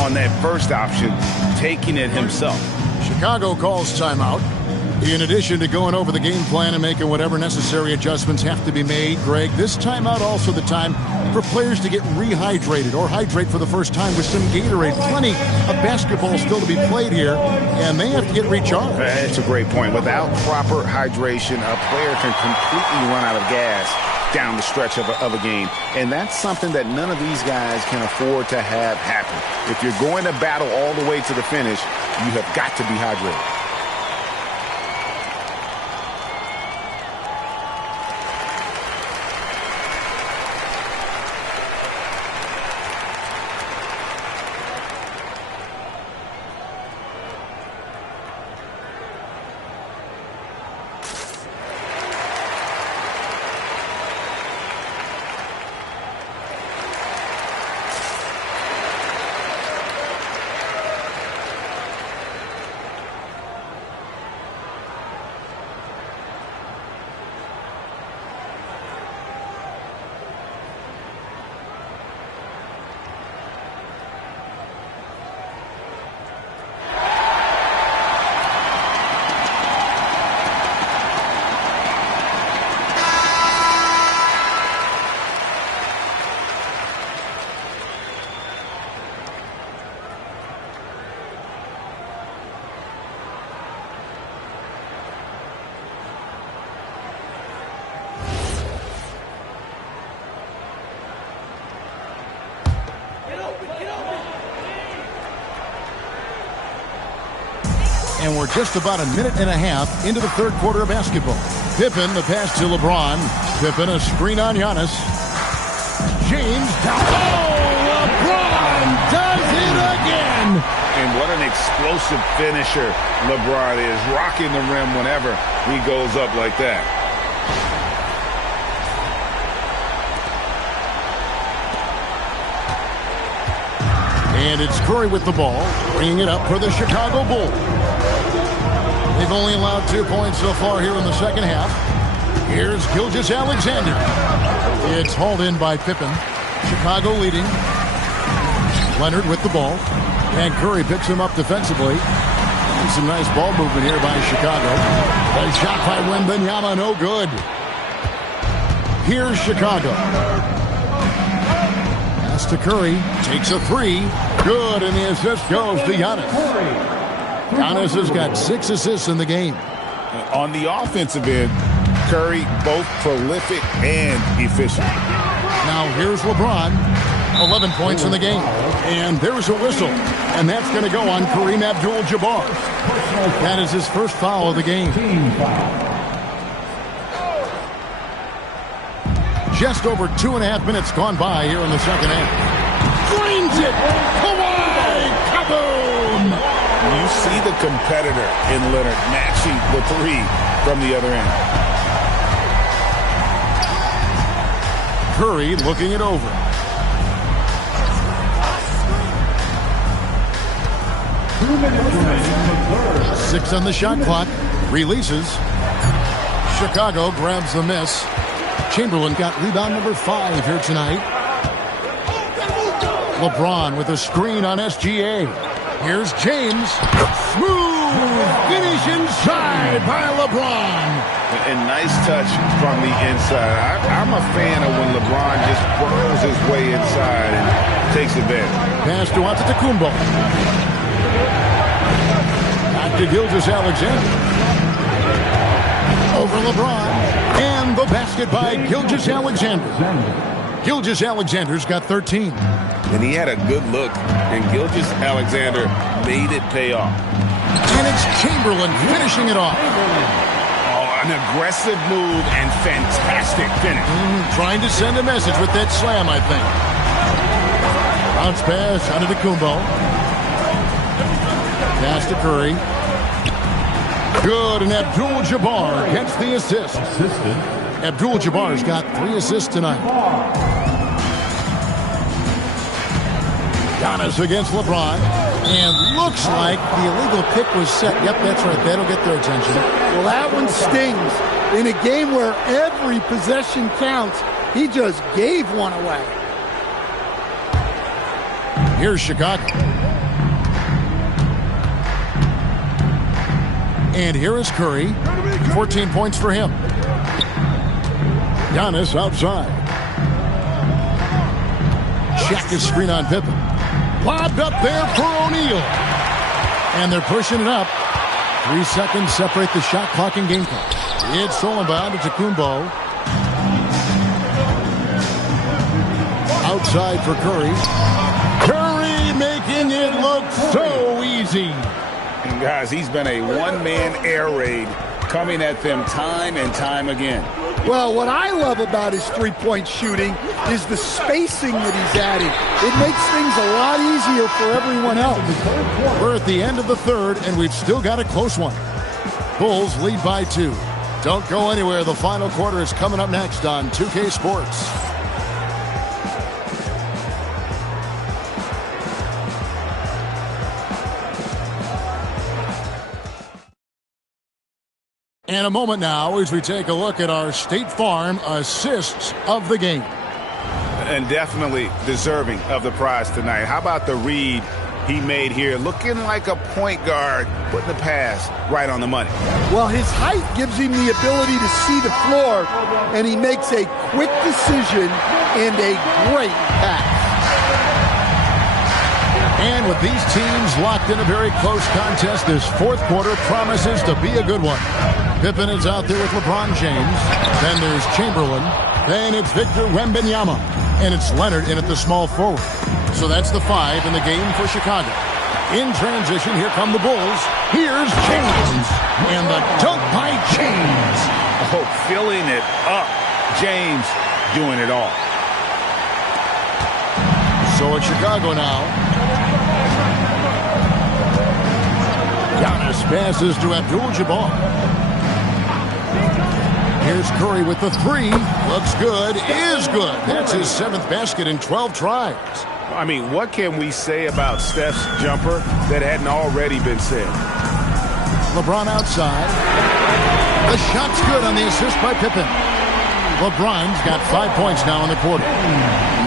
on that first option, taking it himself. Chicago calls timeout. In addition to going over the game plan and making whatever necessary adjustments have to be made, Greg, this timeout also the time for players to get rehydrated or hydrate for the first time with some Gatorade. Plenty of basketball still to be played here, and they have to get recharged. That's a great point. Without proper hydration, a player can completely run out of gas down the stretch of a game. And that's something that none of these guys can afford to have happen. If you're going to battle all the way to the finish, you have got to be hydrated. And we're just about a minute and a half into the third quarter of basketball. Pippen, the pass to LeBron. Pippen, a screen on Giannis. James down. Oh, LeBron does it again. And what an explosive finisher LeBron is, rocking the rim whenever he goes up like that. And it's Curry with the ball, bringing it up for the Chicago Bulls. They've only allowed 2 points so far here in the second half. Here's Gilgeous-Alexander. It's hauled in by Pippen. Chicago leading. Leonard with the ball. And Curry picks him up defensively. And some nice ball movement here by Chicago. A shot by Wembanyama, no good. Here's Chicago. Pass to Curry. Takes a 3. Good, and the assist goes to Giannis. Giannis has got 6 assists in the game. On the offensive end, Curry both prolific and efficient. Now here's LeBron. 11 points in the game. And there's a whistle. And that's going to go on Kareem Abdul-Jabbar. That is his first foul of the game. Just over 2.5 minutes gone by here in the second half. Drains it! Kawhi! Kaboom! You see the competitor in Leonard matching the 3 from the other end. Curry looking it over. Six on the shot clock. Releases. Chicago grabs the miss. Chamberlain got rebound number 5 here tonight. LeBron with a screen on SGA. Here's James. Smooth finish inside by LeBron. And nice touch from the inside. I'm a fan of when LeBron just burrows his way inside and takes advantage. Pass to Antetokounmpo. Back to Gilgeous-Alexander. Over LeBron. And the basket by Gilgeous-Alexander. Gilgeous-Alexander's got 13. And he had a good look, and Gilgeous-Alexander made it pay off. And it's Chamberlain finishing it off. An aggressive move and fantastic finish. Trying to send a message with that slam, I think. Bounce pass under the Kumbo. Pass to Curry. Good, and Abdul-Jabbar gets the assist. Abdul-Jabbar's got 3 assists tonight. Giannis against LeBron. And looks like the illegal pick was set. Yep, that's right. That'll get their attention. Well, that one stings. In a game where every possession counts, he just gave one away. Here's Chicago. And here is Curry. 14 points for him. Giannis outside. Check his screen on Pippen. Lobbed up there for O'Neal. And they're pushing it up. 3 seconds separate the shot clock and game clock. It's Solomon to Antetokounmpo. Outside for Curry. Curry making it look so easy. And guys, he's been a one-man air raid coming at them time and time again. Well, what I love about his three-point shooting is the spacing that he's adding. It makes things a lot easier for everyone else. We're at the end of the third, and we've still got a close one. Bulls lead by 2. Don't go anywhere. The final quarter is coming up next on 2K Sports. And a moment now as we take a look at our State Farm assists of the game. And definitely deserving of the prize tonight. How about the read he made here? Looking like a point guard, putting the pass right on the money. Well, his height gives him the ability to see the floor, and he makes a quick decision and a great pass. And with these teams locked in a very close contest, this fourth quarter promises to be a good one. Pippen is out there with LeBron James. Then there's Chamberlain. Then it's Victor Wembanyama. And it's Leonard in at the small forward. So that's the 5 in the game for Chicago. In transition, here come the Bulls. Here's James. And the dunk by James. Oh, filling it up. James doing it all. So it's Chicago now. Giannis passes to Abdul-Jabbar. Here's Curry with the 3. Looks good. Is good. That's his 7th basket in 12 tries. I mean, what can we say about Steph's jumper that hadn't already been said? LeBron outside. The shot's good on the assist by Pippen. LeBron's got 5 points now in the quarter.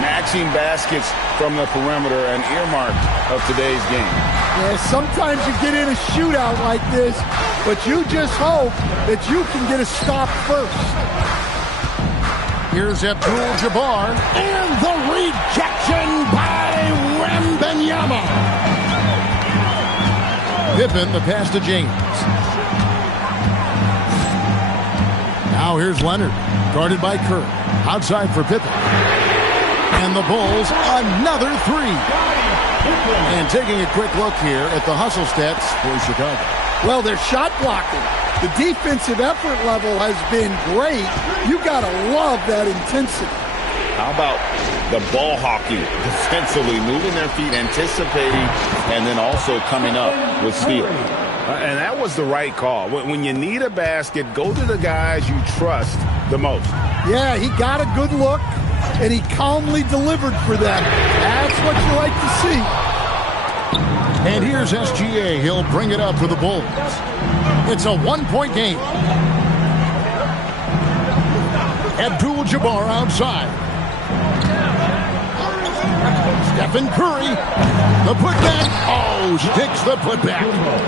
Matching baskets from the perimeter, an earmark of today's game. Yeah, sometimes you get in a shootout like this, but you just hope that you can get a stop first. Here's Abdul-Jabbar. And the rejection by Wembanyama. Pippen, the pass to James. Now here's Leonard, guarded by Curry. Outside for Pippen. And the Bulls, another 3. And taking a quick look here at the hustle stats for Chicago. Well, they're shot blocking. The defensive effort level has been great. You got to love that intensity. How about the ball hockey defensively, moving their feet, anticipating, and then also coming up with steal. And that was the right call. When you need a basket, go to the guys you trust the most. Yeah, he got a good look, and he calmly delivered for them. That's what you like to see. And here's SGA. He'll bring it up for the Bulls. It's a 1-point game. Abdul-Jabbar outside. Stephen Curry. The putback. Oh, sticks the putback.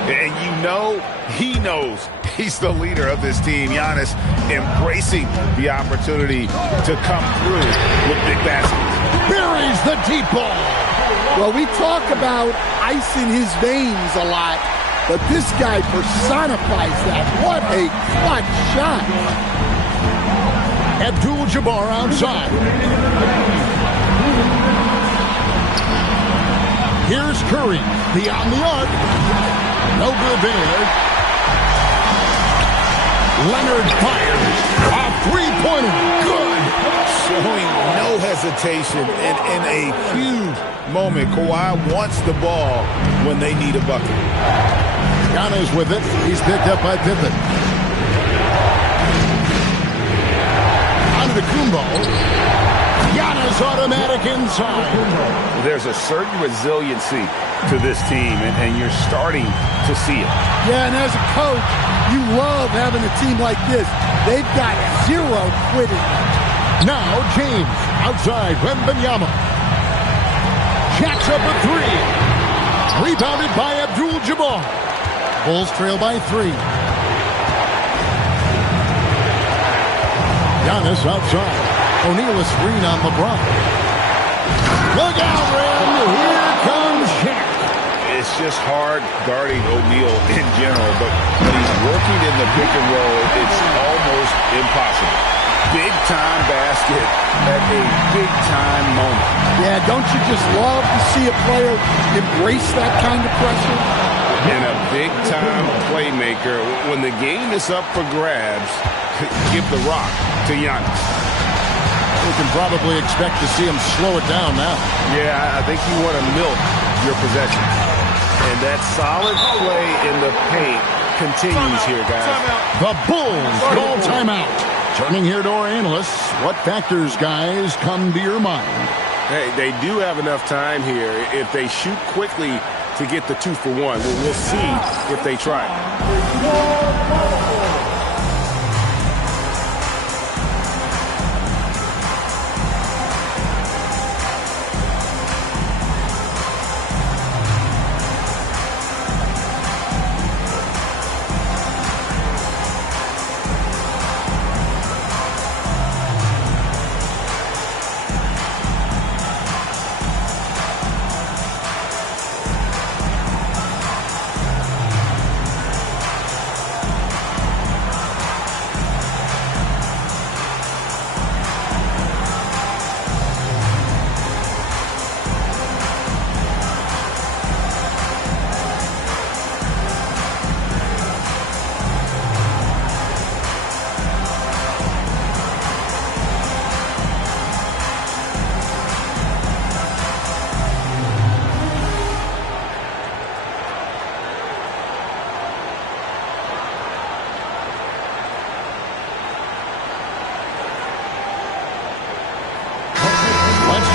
And you know, he knows he's the leader of this team. Giannis embracing the opportunity to come through with big baskets. Buries the deep ball. Well, we talk about ice in his veins a lot, but this guy personifies that. What a clutch shot. Abdul-Jabbar outside. Here's Curry, beyond the arc. No good there. Leonard fires. A three-pointer. Good. Showing no hesitation in a huge moment. Kawhi wants the ball when they need a bucket. Giannis with it. He's picked up by Pippen. Antetokounmpo. Giannis automatic inside. There's a certain resiliency to this team, and you're starting to see it. Yeah, and as a coach, you love having a team like this. They've got zero quitting. Now James outside. Wembanyama. Jacks up a three. Rebounded by Abdul-Jabbar. Bulls trail by 3. Giannis outside. O'Neal a screen on LeBron. Look out, Ram. Here comes Shaq. It's just hard guarding O'Neal in general, but when he's working in the pick and roll, it's almost impossible. Big-time basket at a big-time moment. Yeah, don't you just love to see a player embrace that kind of pressure? And a big-time playmaker. When the game is up for grabs, give the rock to Giannis. We can probably expect to see him slow it down now. Yeah, I think you want to milk your possession. And that solid play in the paint continues here, guys. The Bulls call timeout. Turning here to our analysts, what factors, guys, come to your mind? Hey, they do have enough time here. If they shoot quickly to get the 2 for 1, we'll see if they try.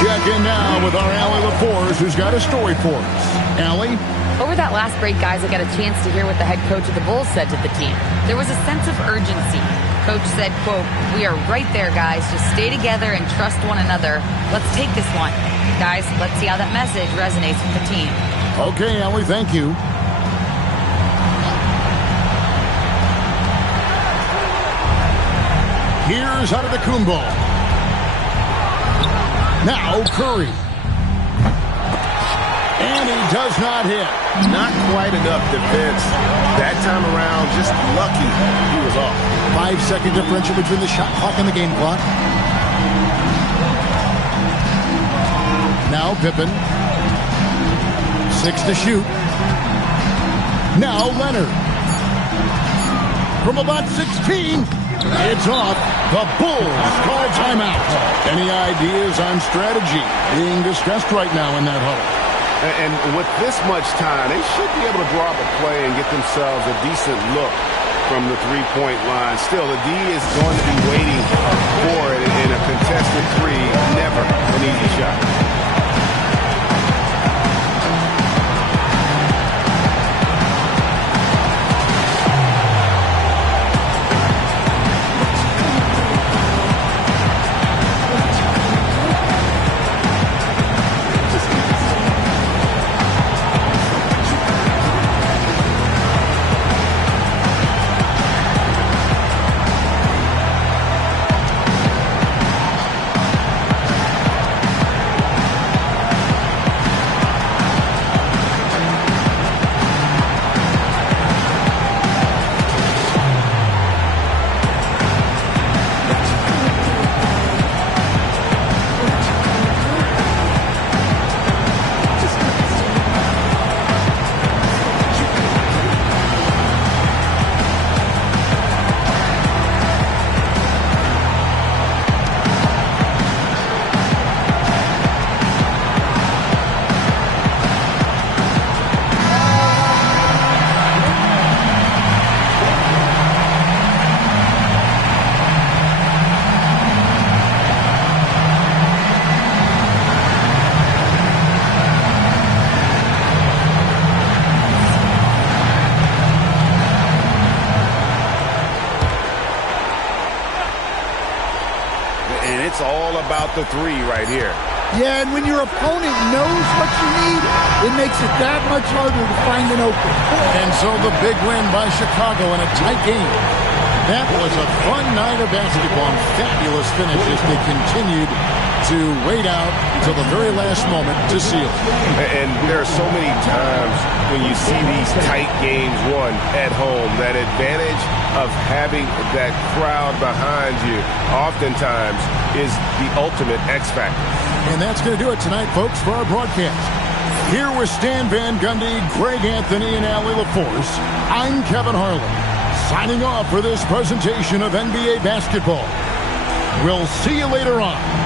Check in now with our Allie LaForce, who's got a story for us. Allie? Over that last break, guys, I got a chance to hear what the head coach of the Bulls said to the team. There was a sense of urgency. Coach said, quote, "We are right there, guys. Just stay together and trust one another. Let's take this one." Guys, let's see how that message resonates with the team. Okay, Allie, thank you. Here's Antetokounmpo. Now Curry. And he does not hit. Not quite enough defense. That time around, just lucky he was off. 5-second differential between the shot clock and the game clock. Now Pippen. 6 to shoot. Now Leonard. From about 16. It's off. The Bulls call timeout. Any ideas on strategy being discussed right now in that huddle? And with this much time, they should be able to draw up a play and get themselves a decent look from the three-point line. Still, the D is going to be waiting for it in a contested three. Never an easy shot. it's all about the three right here. Yeah, and when your opponent knows what you need, it makes it that much harder to find an open. And so the big win by Chicago in a tight game. That was a fun night of basketball and fabulous finish as they continued to wait out until the very last moment to seal. And there are so many times when you see these tight games won at home, that advantage of having that crowd behind you oftentimes is the ultimate X factor. And that's going to do it tonight, folks, for our broadcast. Here with Stan Van Gundy, Greg Anthony, and Allie LaForce, I'm Kevin Harlan, signing off for this presentation of NBA basketball. We'll see you later on.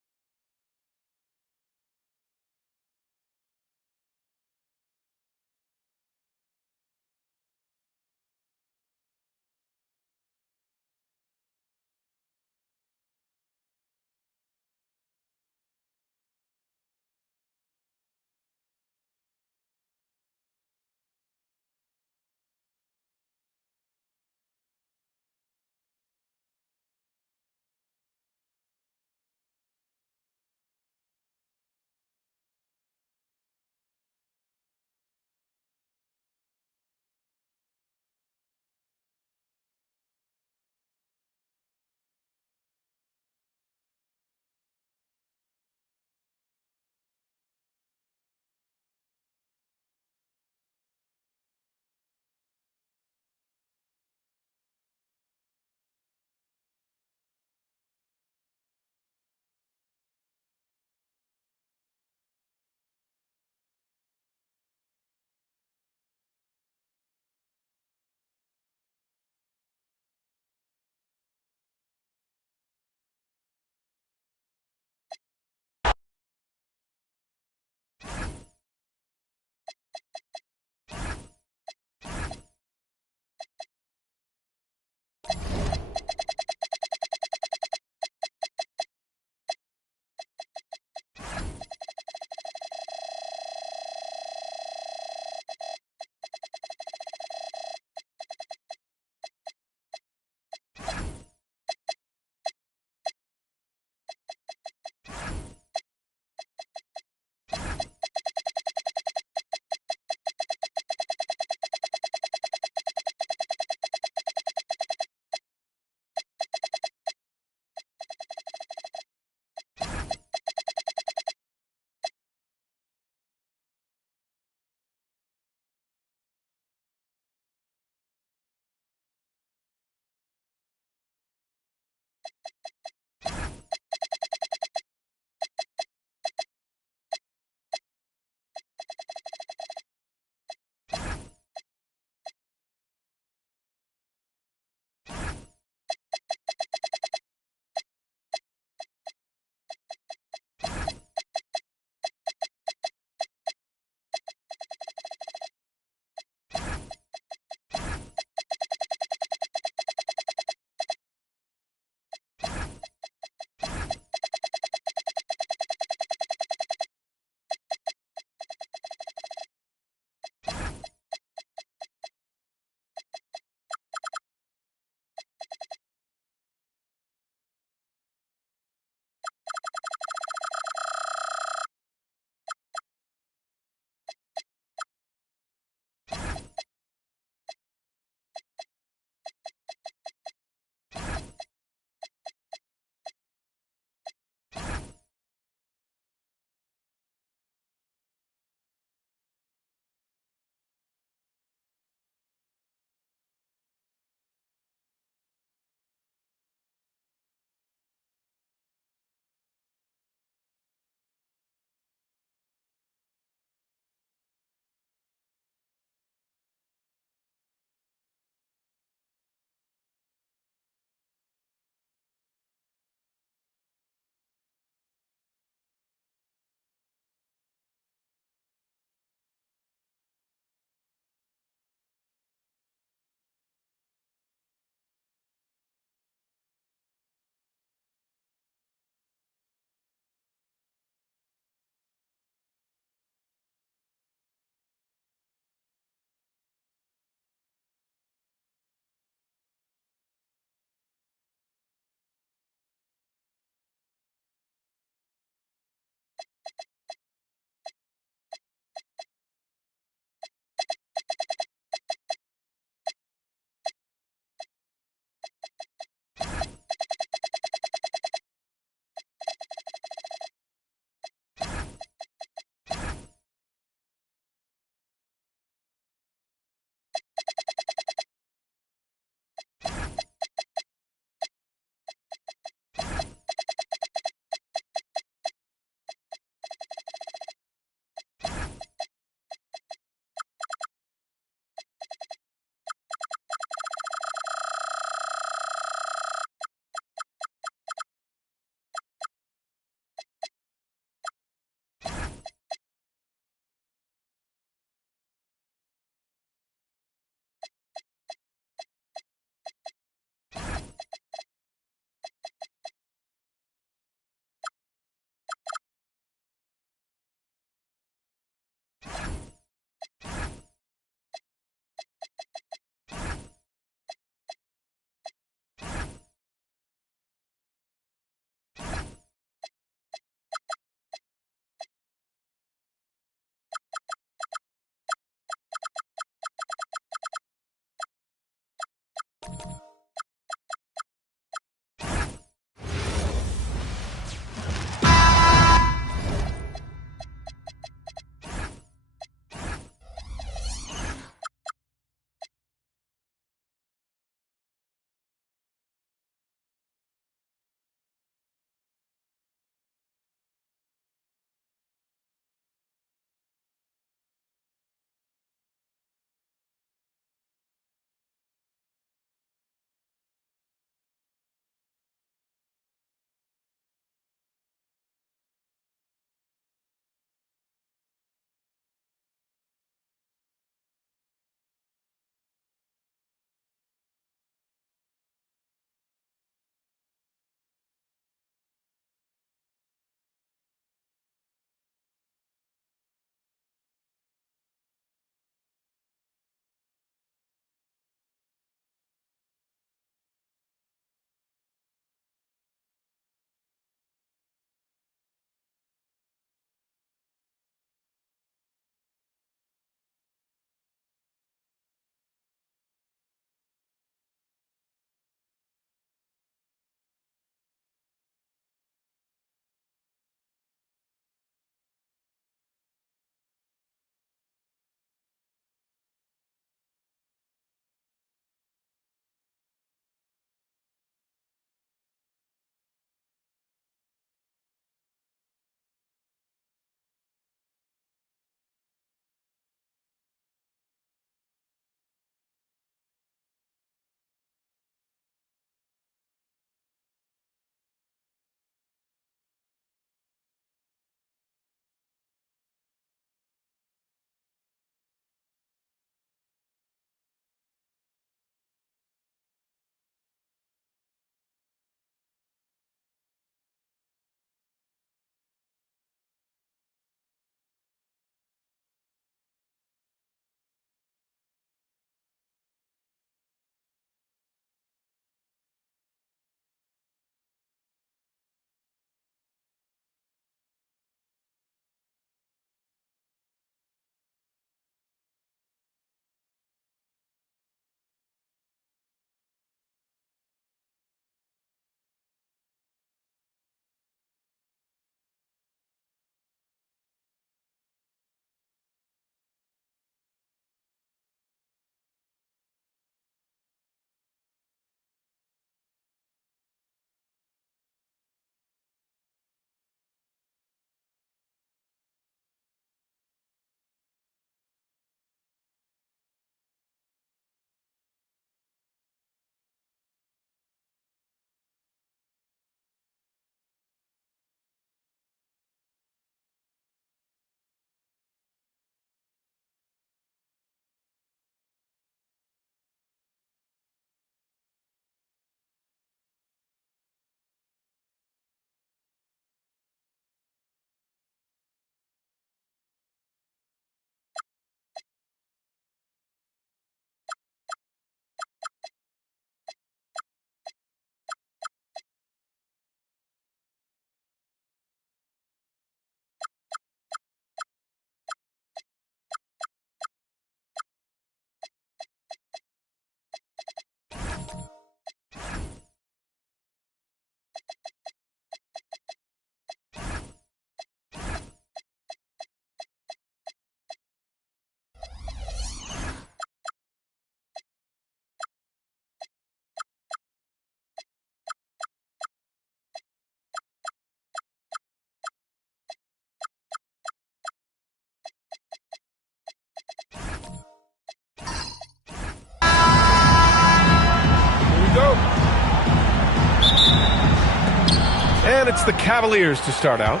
And it's the Cavaliers to start out.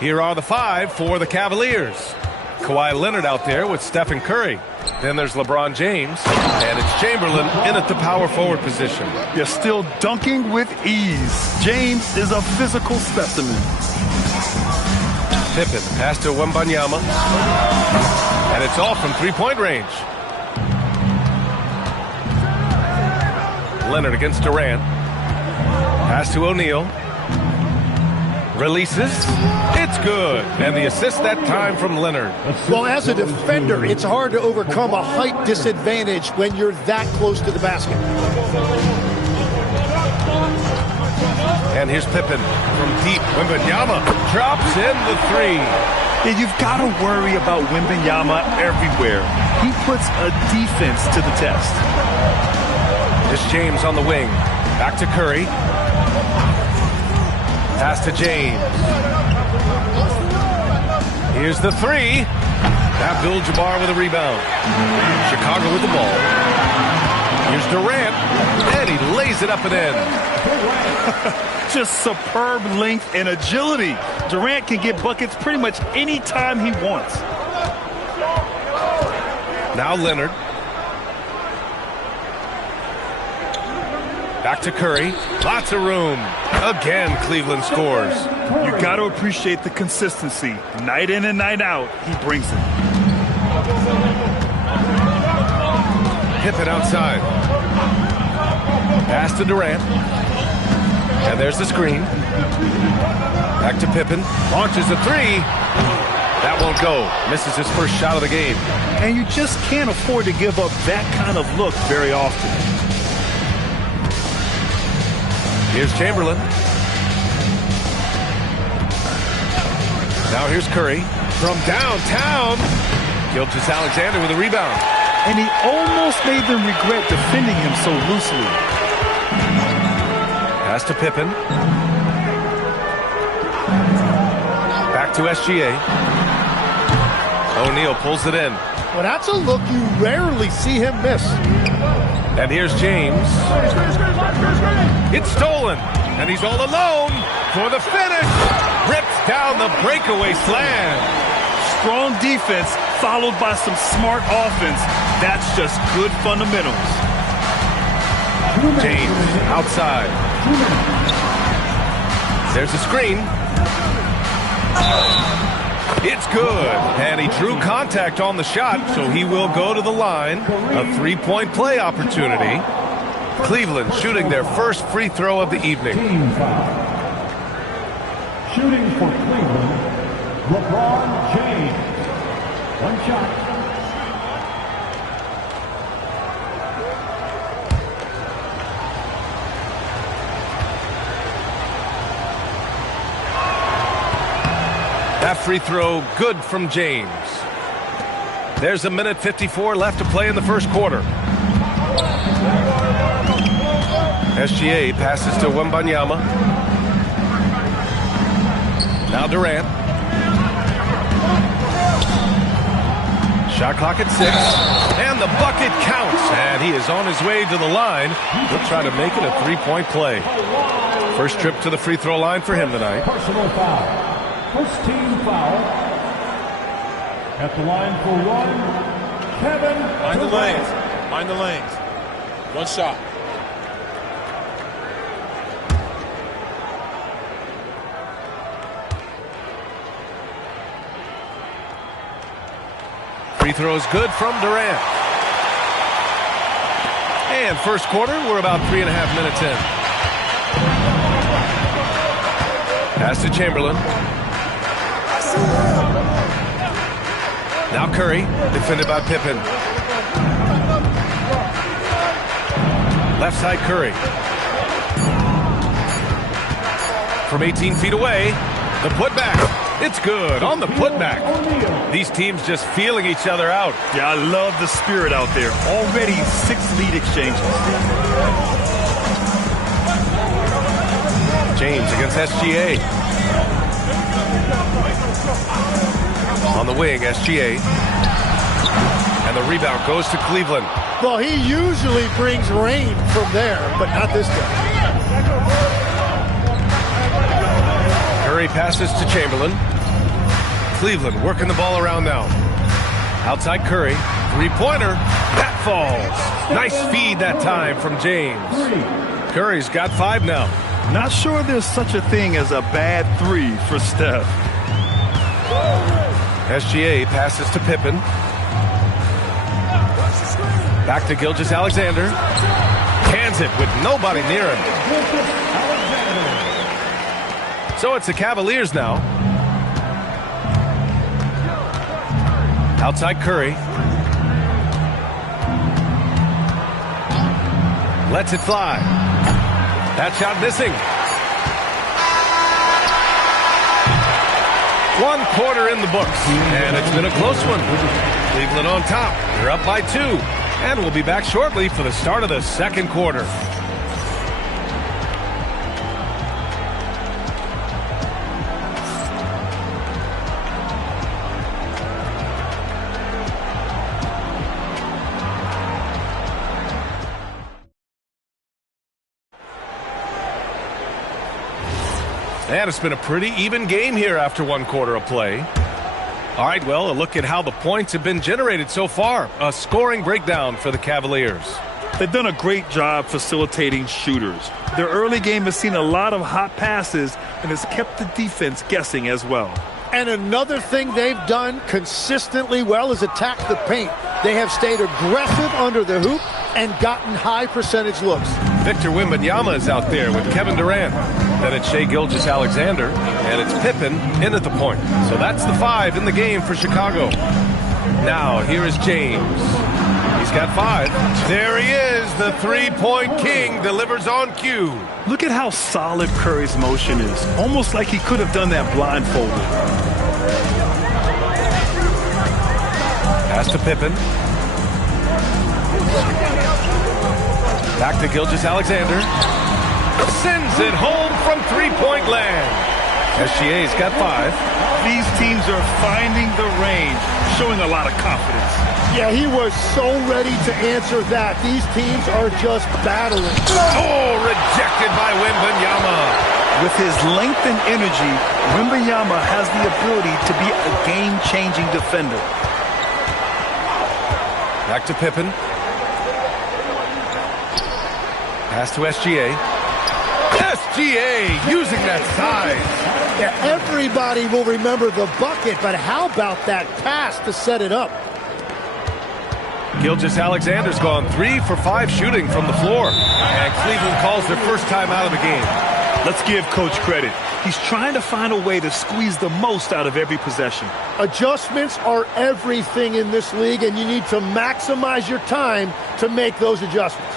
Here are the 5 for the Cavaliers. Kawhi Leonard out there with Stephen Curry. Then there's LeBron James, and it's Chamberlain in at the power forward position. They're still dunking with ease. James is a physical specimen. Pippen, pass to Wembanyama. And it's all from three-point range. Leonard against Durant. Pass to O'Neal. Releases. It's good. And the assist that time from Leonard. Well, as a defender, it's hard to overcome a height disadvantage when you're that close to the basket. And here's Pippen from deep. Wembanyama drops in the 3. Yeah, you've got to worry about Wembanyama everywhere. He puts a defense to the test. It's James on the wing. Back to Curry. Pass to James. Here's the 3. Abdul-Jabbar with a rebound. Chicago with the ball. Here's Durant. And he lays it up and in. Just superb length and agility. Durant can get buckets pretty much any time he wants. Now Leonard. Back to Curry. Lots of room. Again, Cleveland scores. You got to appreciate the consistency. Night in and night out, he brings it. Pippen outside. Pass to Durant. And there's the screen. Back to Pippen. Launches a 3. That won't go. Misses his first shot of the game. And you just can't afford to give up that kind of look very often. Here's Chamberlain. Now here's Curry. From downtown. Gilgeous-Alexander with a rebound. And he almost made them regret defending him so loosely. Pass to Pippen. Back to SGA. O'Neal pulls it in. Well, that's a look you rarely see him miss. And here's James. It's stolen. And he's all alone for the finish. Rips down the breakaway slam. Strong defense followed by some smart offense. That's just good fundamentals. James outside. There's a screen. It's good. And he drew contact on the shot, so he will go to the line. A three-point play opportunity. Cleveland shooting their first free throw of the evening. Shooting for Cleveland, LeBron James. One shot. That free throw good from James. There's a minute 54 left to play in the first quarter. SGA passes to Wembanyama. Now Durant. Shot clock at 6. And the bucket counts. And he is on his way to the line. He'll try to make it a three-point play. First trip to the free throw line for him tonight. Personal foul. First team foul. At the line for one, Kevin. Mind the lanes. Mind the lanes. One shot. Free throws good from Durant. And first quarter, we're about 3.5 minutes in. Pass to Chamberlain. Now Curry, defended by Pippen. Left side Curry. From 18 feet away, the putback. It's good on the putback. These teams just feeling each other out. Yeah, I love the spirit out there. Already 6 lead exchanges. James against SGA. On the wing, SGA. And the rebound goes to Cleveland. Well, he usually brings rain from there, but not this time. Curry passes to Chamberlain. Cleveland working the ball around now. Outside Curry. Three-pointer. That falls. Nice feed that time from James. Curry's got 5 now. Not sure there's such a thing as a bad 3 for Steph. SGA passes to Pippen. Back to Gilgeous-Alexander. Hands it with nobody near him. So it's the Cavaliers now. Outside Curry. Lets it fly. That shot missing. 1 quarter in the books, and it's been a close one. Cleveland on top. They're up by 2, and we'll be back shortly for the start of the second quarter. And it's been a pretty even game here after 1 quarter of play. All right, well, a look at how the points have been generated so far. A scoring breakdown for the Cavaliers. They've done a great job facilitating shooters. Their early game has seen a lot of hot passes and has kept the defense guessing as well. And another thing they've done consistently well is attack the paint. They have stayed aggressive under the hoop and gotten high percentage looks. Victor Wembanyama is out there with Kevin Durant. Then it's Shai Gilgeous-Alexander, and it's Pippen in at the point. So that's the 5 in the game for Chicago. Now, here is James. He's got 5. There he is, the three-point king, delivers on cue. Look at how solid Curry's motion is. Almost like he could have done that blindfolded. Pass to Pippen. Back to Gilgeous-Alexander. Sends it home from three-point land. SGA's got 5. These teams are finding the range, showing a lot of confidence. Yeah, he was so ready to answer that. These teams are just battling. Oh, rejected by Wembanyama. With his length and energy, Wembanyama has the ability to be a game-changing defender. Back to Pippen. Pass to SGA. SGA using that size. Yeah, everybody will remember the bucket, but how about that pass to set it up? Gilgeous-Alexander's gone 3 for 5 shooting from the floor. And Cleveland calls their first time out of the game. Let's give Coach credit. He's trying to find a way to squeeze the most out of every possession. Adjustments are everything in this league, and you need to maximize your time to make those adjustments.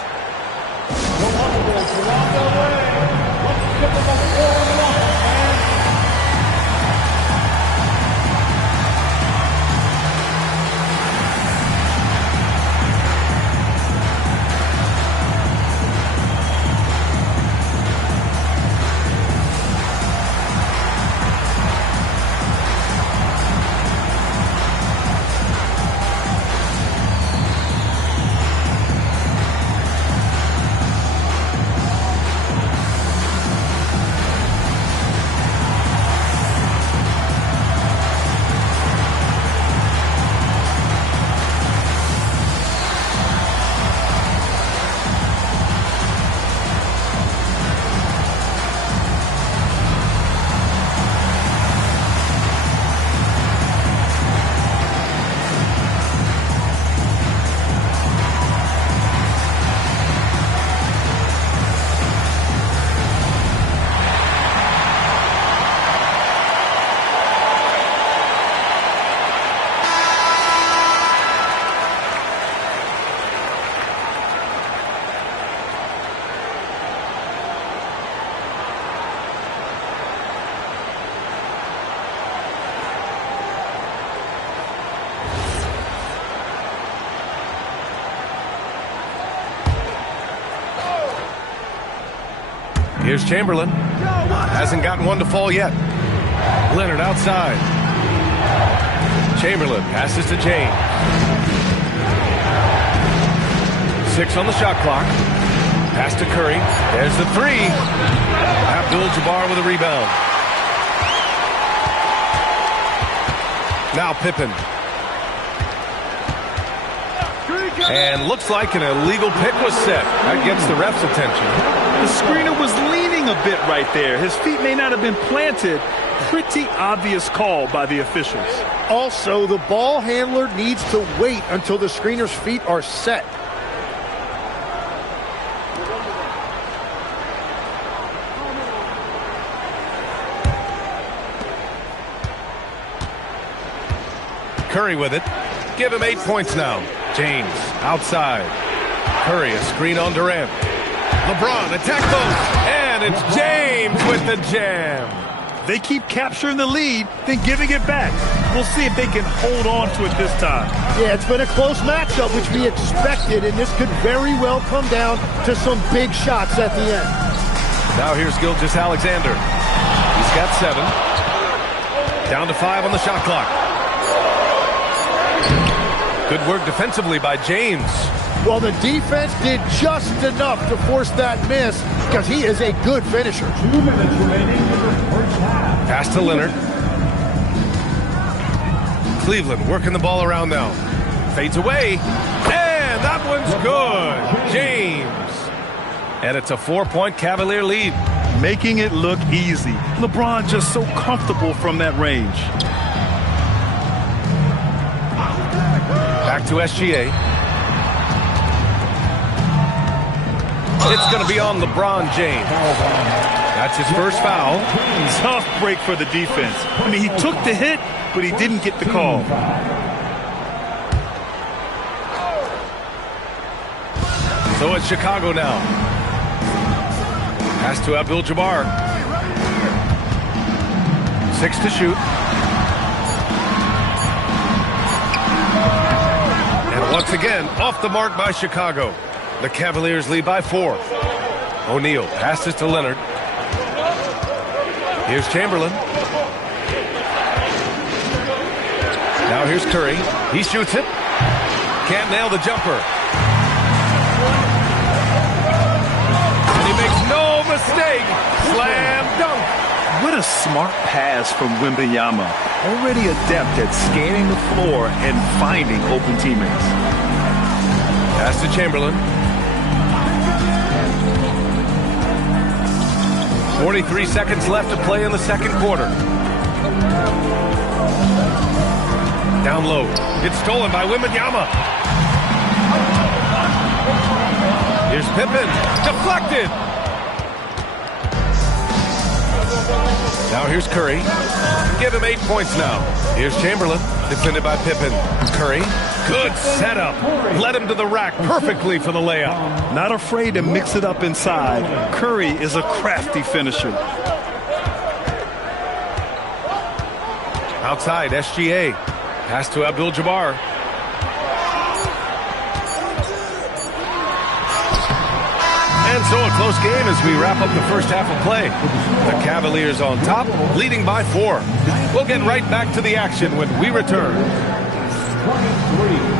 Here's Chamberlain. Hasn't gotten one to fall yet. Leonard outside. Chamberlain passes to James. 6 on the shot clock. Pass to Curry. There's the 3. Abdul-Jabbar with a rebound. Now Pippen. And looks like an illegal pick was set. That gets the ref's attention. The screener was leaning a bit right there. His feet may not have been planted. Pretty obvious call by the officials. Also, the ball handler needs to wait until the screener's feet are set. Curry with it. Give him 8 points now. James outside. Curry a screen on Durant. LeBron attack those. And it's James with the jam. They keep capturing the lead, then giving it back. We'll see if they can hold on to it this time. Yeah, it's been a close matchup, which we expected, and this could very well come down to some big shots at the end. Now here's Gilgeous-Alexander. He's got 7. Down to 5 on the shot clock. Good work defensively by James. Well, the defense did just enough to force that miss because he is a good finisher. 2 minutes remaining in the first half. Pass to Leonard. Cleveland working the ball around now. Fades away. And that one's good. James. And it's a 4-point Cavalier lead. Making it look easy. LeBron just so comfortable from that range. Back to SGA. It's going to be on LeBron James. That's his first foul. Tough break for the defense. I mean, he took the hit, but he didn't get the call. So it's Chicago now. Pass to Abdul-Jabbar. 6 to shoot. And once again, off the mark by Chicago. The Cavaliers lead by 4. O'Neal passes to Leonard. Here's Chamberlain. Now here's Curry. He shoots it. Can't nail the jumper. And he makes no mistake. Slam dunk. What a smart pass from Wembanyama. Already adept at scanning the floor and finding open teammates. Pass to Chamberlain. 43 seconds left to play in the second quarter. Down low. It's stolen by Wembanyama. Here's Pippen. Deflected. Now here's Curry. Give him 8 points now. Here's Chamberlain. Defended by Pippen. Curry. Good setup. Led him to the rack perfectly for the layup. Not afraid to mix it up inside. Curry is a crafty finisher. Outside, SGA. Pass to Abdul-Jabbar. And so a close game as we wrap up the first half of play. The Cavaliers on top, leading by 4. We'll get right back to the action when we return. 23.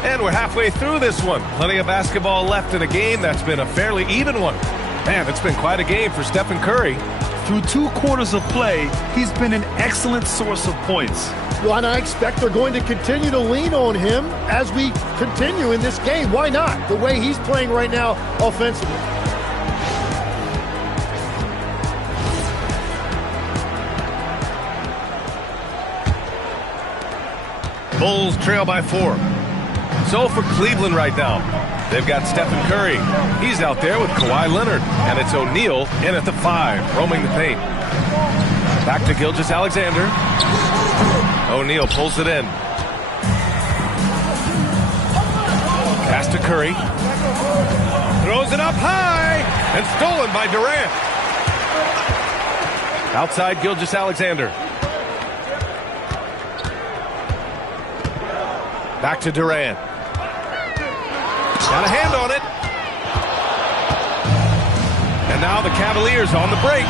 And we're halfway through this one. Plenty of basketball left in a game that's been a fairly even one. Man, it's been quite a game for Stephen Curry. Through 2 quarters of play, he's been an excellent source of points. Well, and I expect they're going to continue to lean on him as we continue in this game. Why not? The way he's playing right now offensively. Bulls trail by 4. So for Cleveland right now, They've got Stephen Curry. He's out there with Kawhi Leonard. And it's O'Neal in at the 5, roaming the paint. Back to Gilgeous-Alexander. O'Neal pulls it in. Pass to Curry. Throws it up high. And stolen by Durant. Outside Gilgeous-Alexander. Back to Durant. Got a hand on it. And now the Cavaliers on the break.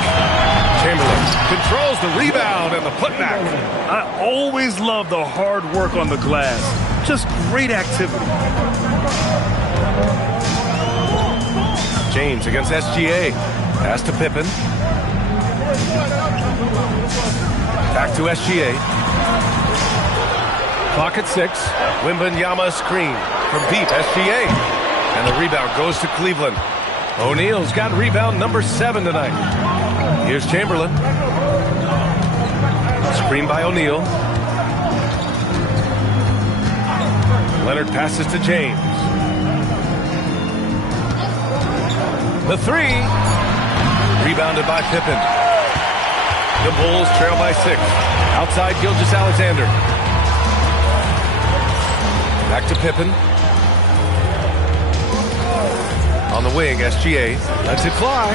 Chamberlain controls the rebound and the putback. I always love the hard work on the glass. Just great activity. James against SGA. Pass to Pippen. Back to SGA. Clock at 6. Wembanyama screen from deep. SGA. And the rebound goes to Cleveland. O'Neal's got rebound number 7 tonight. Here's Chamberlain. Screen by O'Neal. Leonard passes to James. The 3. Rebounded by Pippen. The Bulls trail by 6. Outside Gilgeous-Alexander. Back to Pippen. On the wing, SGA lets it fly.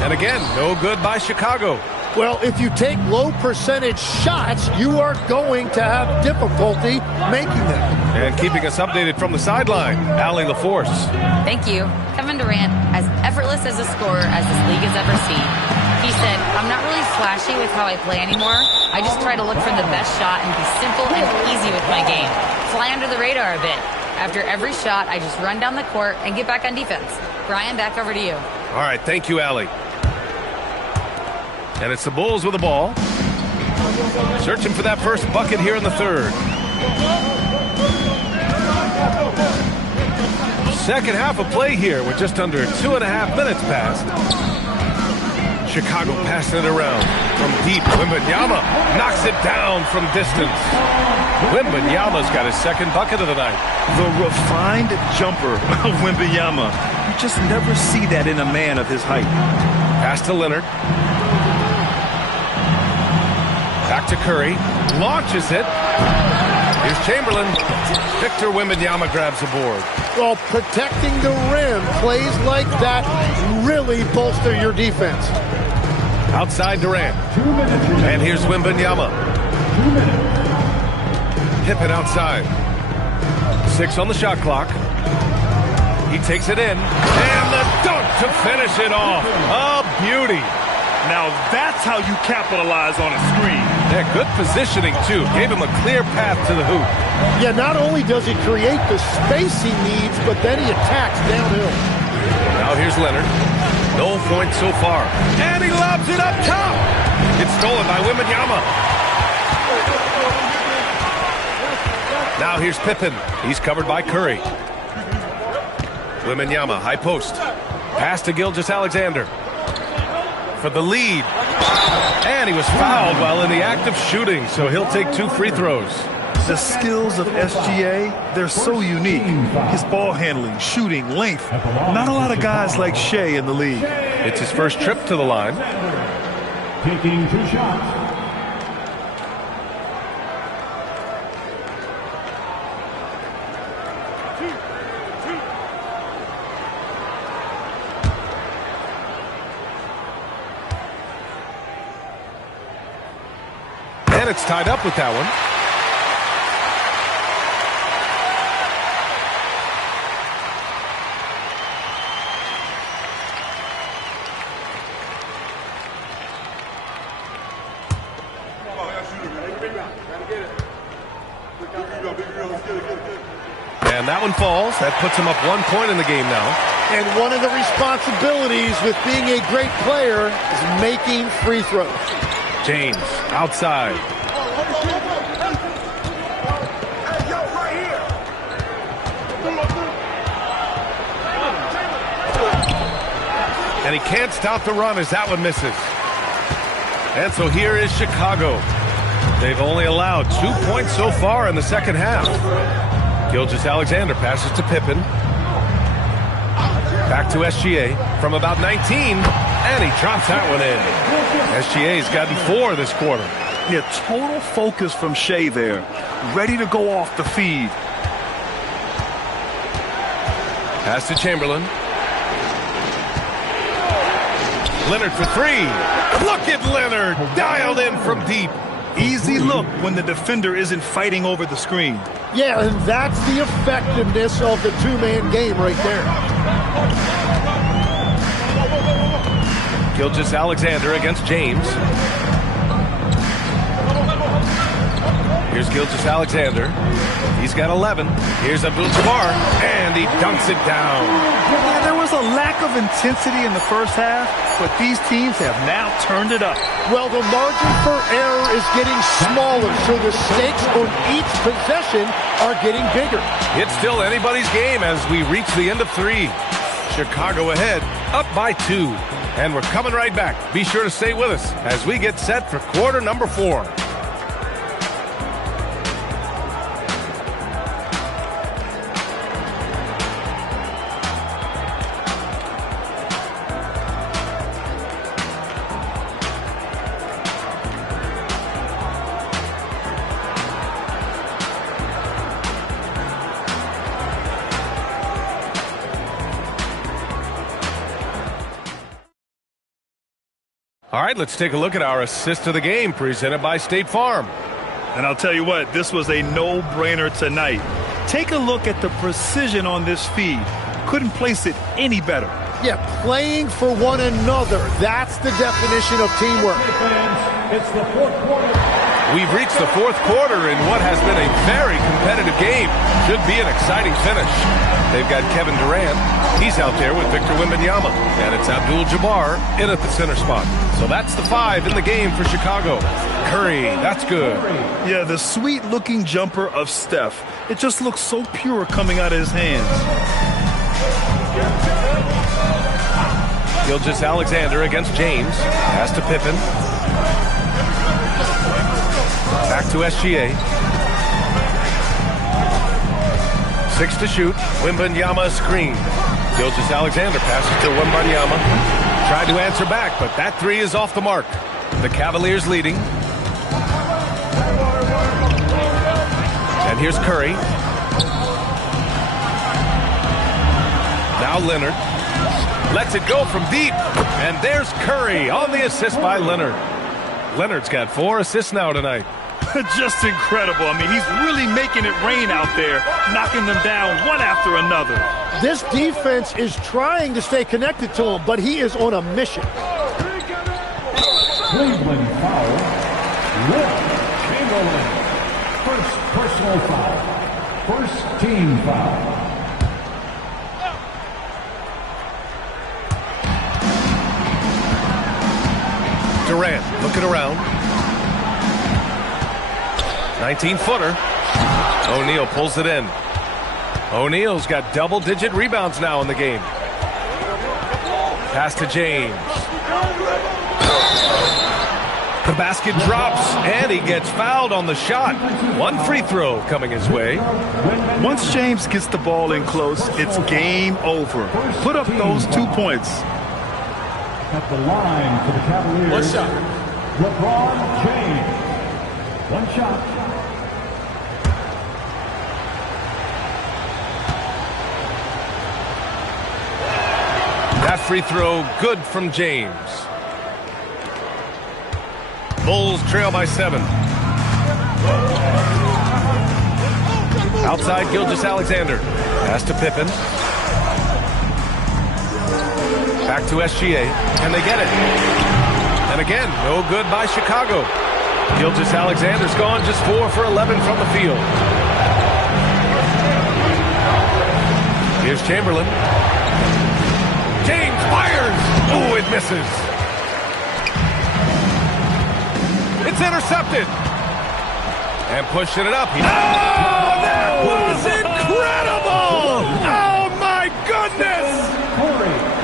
And again, no good by Chicago. Well, if you take low percentage shots, you are going to have difficulty making them. And keeping us updated from the sideline, Allie LaForce. Thank you. Kevin Durant, as effortless as a scorer as this league has ever seen. He said, I'm not really flashy with how I play anymore. I just try to look for the best shot and be simple and easy with my game. Fly under the radar a bit. After every shot, I just run down the court and get back on defense. Brian, back over to you. All right, thank you, Allie. And it's the Bulls with the ball. Searching for that first bucket here in the 3rd. Second half of play here with just under 2.5 minutes passed. Chicago passing it around from deep. Wembanyama knocks it down from distance. Wembanyama's got his 2nd bucket of the night. The refined jumper of Wembanyama. You just never see that in a man of his height. Pass to Leonard. Back to Curry. Launches it. Here's Chamberlain. Victor Wembanyama grabs the board. Well, protecting the rim, plays like that really bolster your defense. Outside Durant. And here's Wembanyama. Pippen outside. 6 on the shot clock. He takes it in. And the dunk to finish it off. A beauty. Now that's how you capitalize on a screen. Yeah, good positioning, too. Gave him a clear path to the hoop. Yeah, not only does he create the space he needs, but then he attacks downhill. Now here's Leonard. No points so far. And he lobs it up top. It's stolen by Wembanyama. Now here's Pippen. He's covered by Curry. Wembanyama, high post. Pass to Gilgeous-Alexander. For the lead. And he was fouled while in the act of shooting, so he'll take 2 free throws. The skills of SGA, they're so unique. His ball handling, shooting, length. Not a lot of guys like Shea in the league. It's his first trip to the line. Taking 2 shots. And it's tied up with that one. And that one falls. That puts him up 1 point in the game now. And one of the responsibilities with being a great player is making free throws. James outside. And he can't stop the run as that one misses. And so here is Chicago. They've only allowed 2 points so far in the second half. Gilgeous-Alexander passes to Pippen. Back to SGA from about 19, and he drops that one in. SGA's gotten 4 this quarter. Yeah, total focus from Shea there. Ready to go off the feed. Pass to Chamberlain. Leonard for 3. Look at Leonard, dialed in from deep. Easy look when the defender isn't fighting over the screen. Yeah, and that's the effectiveness of the two-man game right there. Gilgeous-Alexander against James. Here's Gilgeous-Alexander. He's got 11. Here's Abdul-Jabbar, and he dunks it down. Yeah, there was a lack of intensity in the first half, but these teams have now turned it up. Well, the margin for error is getting smaller, so the stakes on each possession are getting bigger. It's still anybody's game as we reach the end of 3. Chicago ahead, up by 2. And we're coming right back. Be sure to stay with us as we get set for quarter number 4. All right, let's take a look at our assist of the game presented by State Farm. And I'll tell you what, this was a no-brainer tonight. Take a look at the precision on this feed. Couldn't place it any better. Yeah, playing for one another. That's the definition of teamwork. It's the fourth quarter. We've reached the 4th quarter in what has been a very competitive game. Should be an exciting finish. They've got Kevin Durant. He's out there with Victor Wembanyama. And it's Abdul-Jabbar in at the center spot. So that's the 5 in the game for Chicago. Curry, that's good. Yeah, the sweet-looking jumper of Steph. It just looks so pure coming out of his hands. Gilgeous-Alexander against James. Pass to Pippen. Back to SGA. 6 to shoot. Wembanyama screen. Gilgeous-Alexander passes to Wembanyama. Tried to answer back, but that 3 is off the mark. The Cavaliers leading. And here's Curry. Now Leonard. Lets it go from deep. And there's Curry on the assist by Leonard. Leonard's got 4 assists now tonight. Just incredible. I mean, he's really making it rain out there, knocking them down one after another. This defense is trying to stay connected to him, but he is on a mission. Cleveland foul. Will Chamberlain. First personal foul. First team foul. Durant looking around. 19-footer. O'Neal pulls it in. O'Neal's got double-digit rebounds now in the game. Pass to James. The basket drops, and he gets fouled on the shot. 1 free throw coming his way. Once James gets the ball in close, it's game over. Put up those 2 points. At the line for the Cavaliers. 1 shot. LeBron James. 1 shot. That free throw good from James. Bulls trail by 7. Outside Gilgeous-Alexander. Pass to Pippen. Back to SGA, and they get it. And again, no good by Chicago. Gilgeous-Alexander's gone just 4 for 11 from the field. Here's Chamberlain. James fires. Oh, it misses. It's intercepted. And pushing it up. Oh, that was incredible! Oh, my goodness!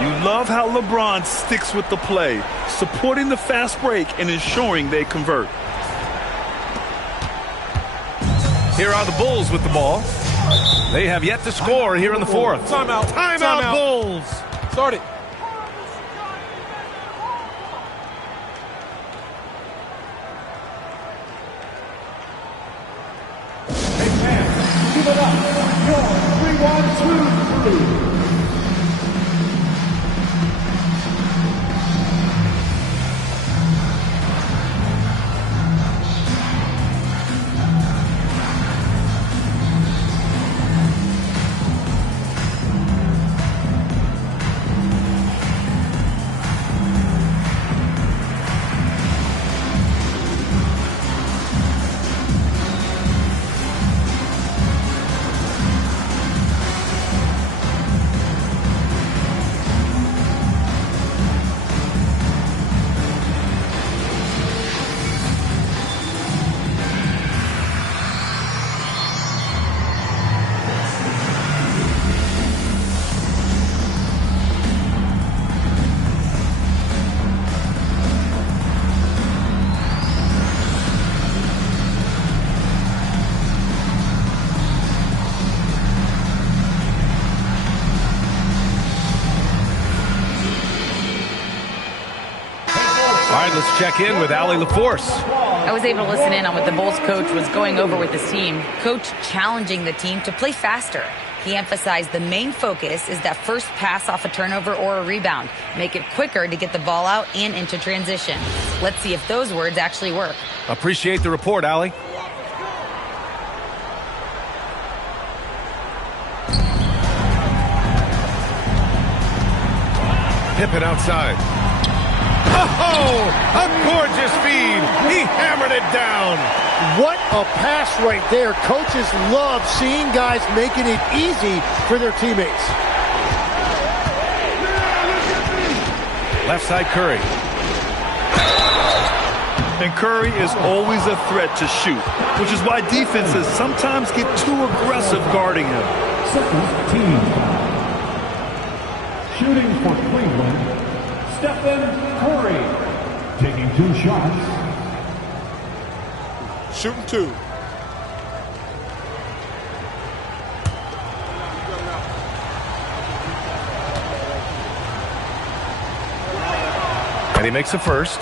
You love how LeBron sticks with the play, supporting the fast break and ensuring they convert. Here are the Bulls with the ball. They have yet to score here in the 4th. Timeout. Timeout, Bulls. Start it. Give it up for 3-1-2-3. All right, let's check in with Allie LaForce. I was able to listen in on what the Bulls coach was going over with his team. Coach challenging the team to play faster. He emphasized the main focus is that first pass off a turnover or a rebound. Make it quicker to get the ball out and into transition. Let's see if those words actually work. Appreciate the report, Allie. Pippen outside. Oh, a gorgeous feed. He hammered it down. What a pass right there. Coaches love seeing guys making it easy for their teammates. Left side Curry. And Curry is always a threat to shoot, which is why defenses sometimes get too aggressive guarding him. Second team foul. Shooting for Cleveland, Stephen Curry. Taking 2 shots. Shooting 2. And he makes the first.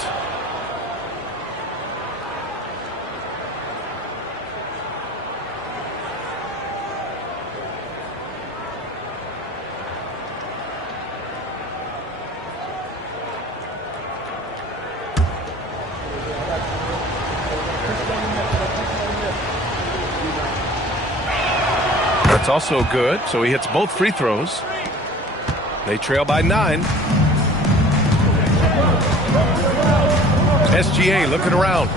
That's also good, so he hits both free throws. They trail by 9. SGA looking around.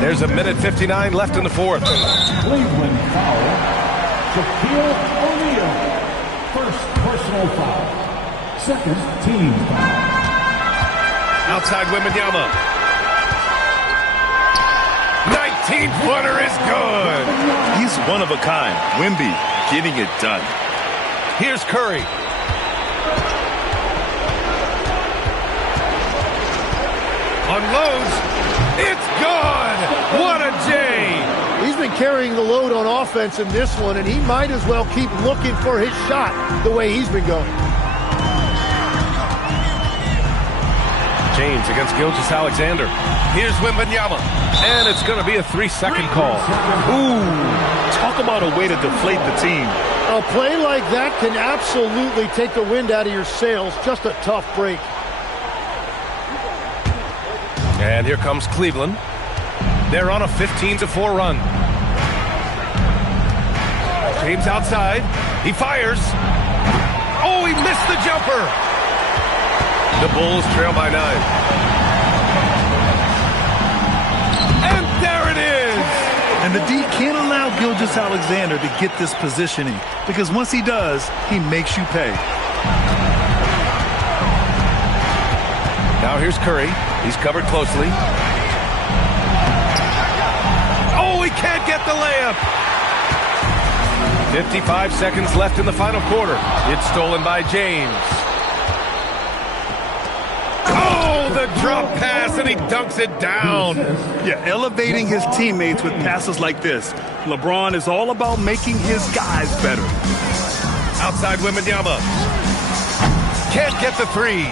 There's a minute 59 left in the fourth. Cleveland foul. Shaquille O'Neal. First personal foul. Second team foul. Outside Wembanyama. 19-footer is good. He's one of a kind. Wemby getting it done. Here's Curry. Unloads. It's gone. What a J. He's been carrying the load on offense in this one, and he might as well keep looking for his shot the way he's been going. James against Gilgeous-Alexander. Here's Wembanyama. And it's going to be a 3-second call. Ooh, talk about a way to deflate the team. A play like that can absolutely take the wind out of your sails. Just a tough break. And here comes Cleveland. They're on a 15-4 run. James outside. He fires. Oh, he missed the jumper. The Bulls trail by 9. And there it is. And the D can't allow Gilgeous-Alexander to get this positioning, because once he does, he makes you pay. Now here's Curry. He's covered closely. Oh, he can't get the layup. 55 seconds left in the final quarter. It's stolen by James. Oh, the drop pass, and he dunks it down. Yeah, elevating his teammates with passes like this. LeBron is all about making his guys better. Outside Wembanyama. Can't get the three.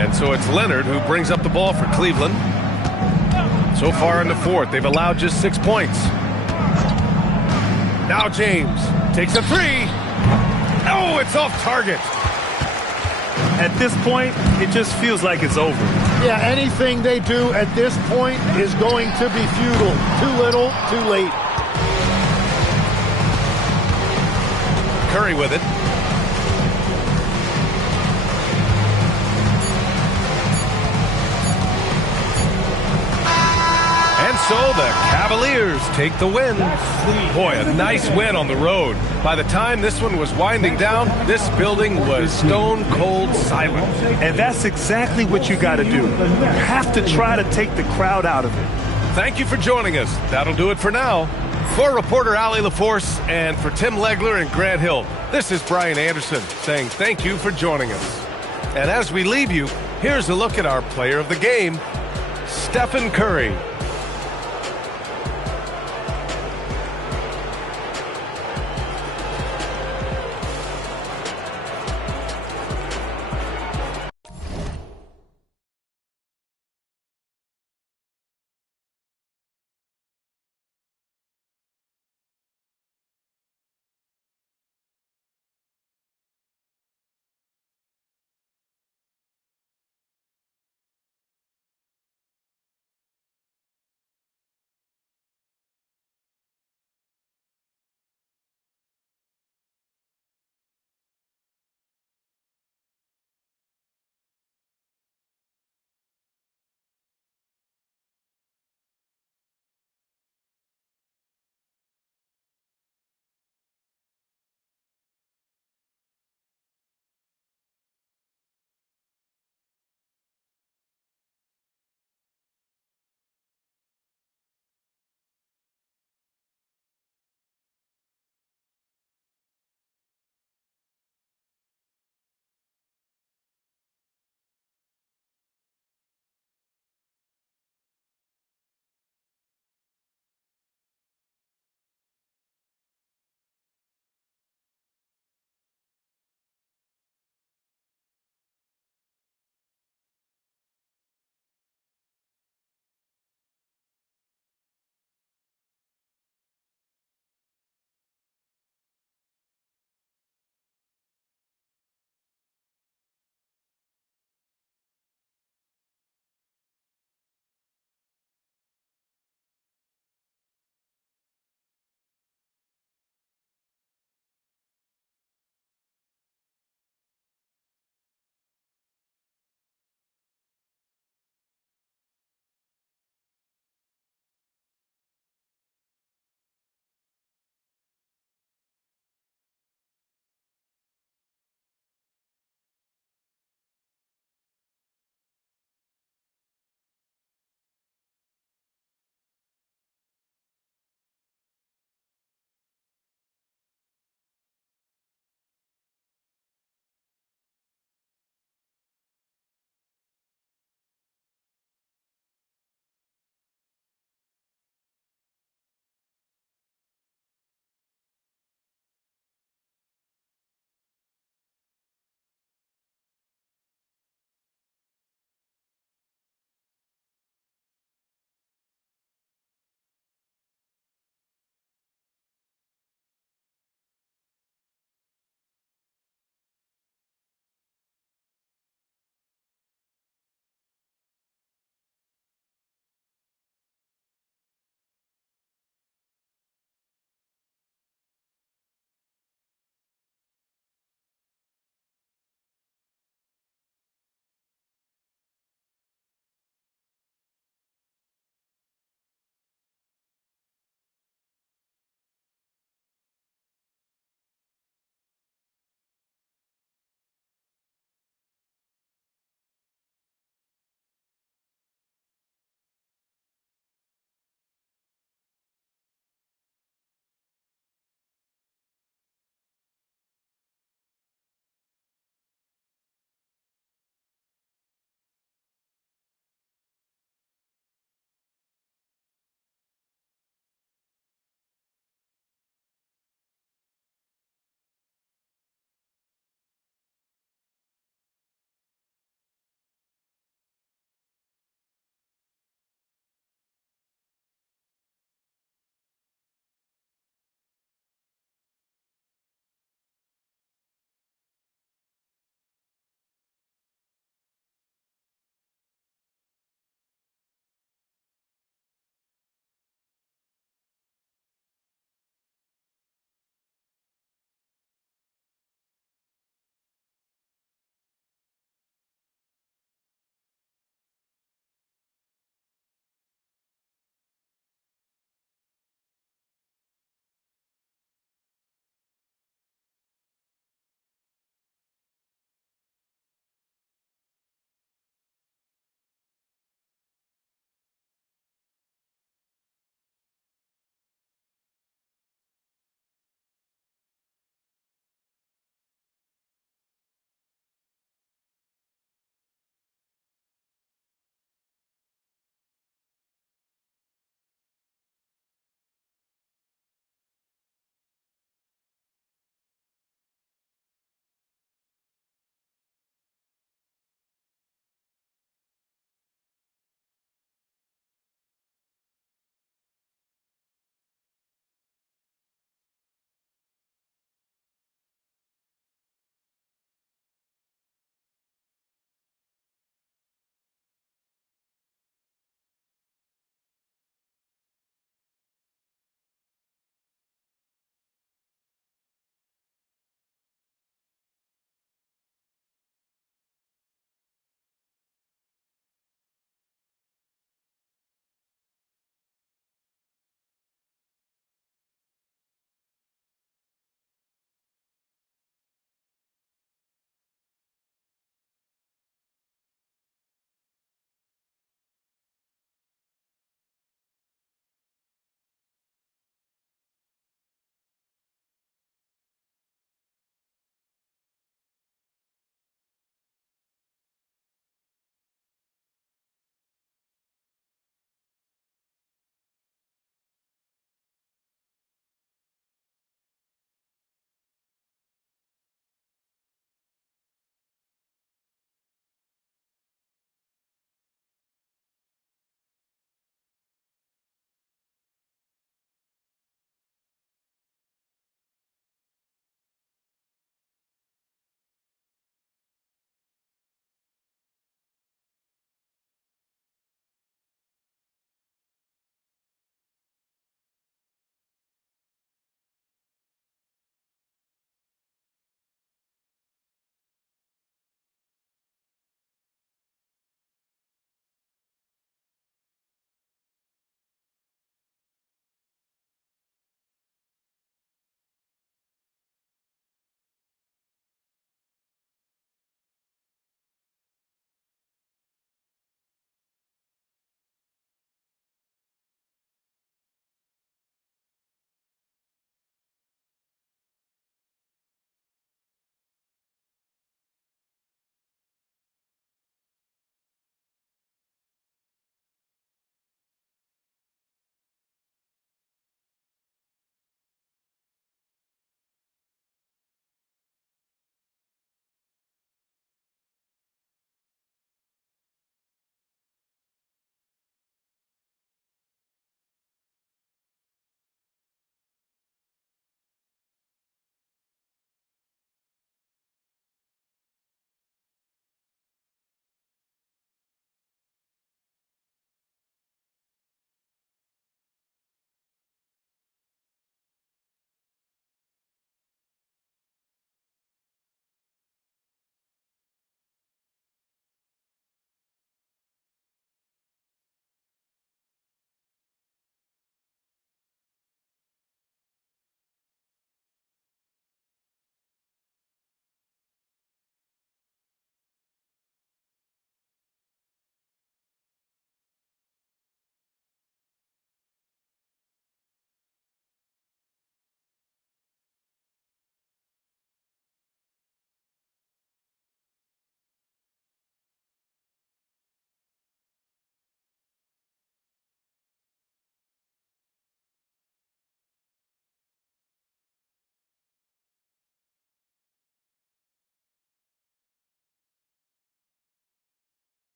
And so it's Leonard who brings up the ball for Cleveland. So far in the fourth, they've allowed just 6 points. Now James takes a three. Oh, it's off target. At this point, it just feels like it's over. Yeah, anything they do at this point is going to be futile. Too little, too late. Curry with it. And so the Cavaliers take the win. Boy, a nice win on the road. By the time this one was winding down, this building was stone cold silent. And that's exactly what you got to do. You have to try to take the crowd out of it. Thank you for joining us. That'll do it for now. For reporter Allie LaForce and for Tim Legler and Grant Hill, this is Brian Anderson saying thank you for joining us. And as we leave you, here's a look at our player of the game, Stephen Curry.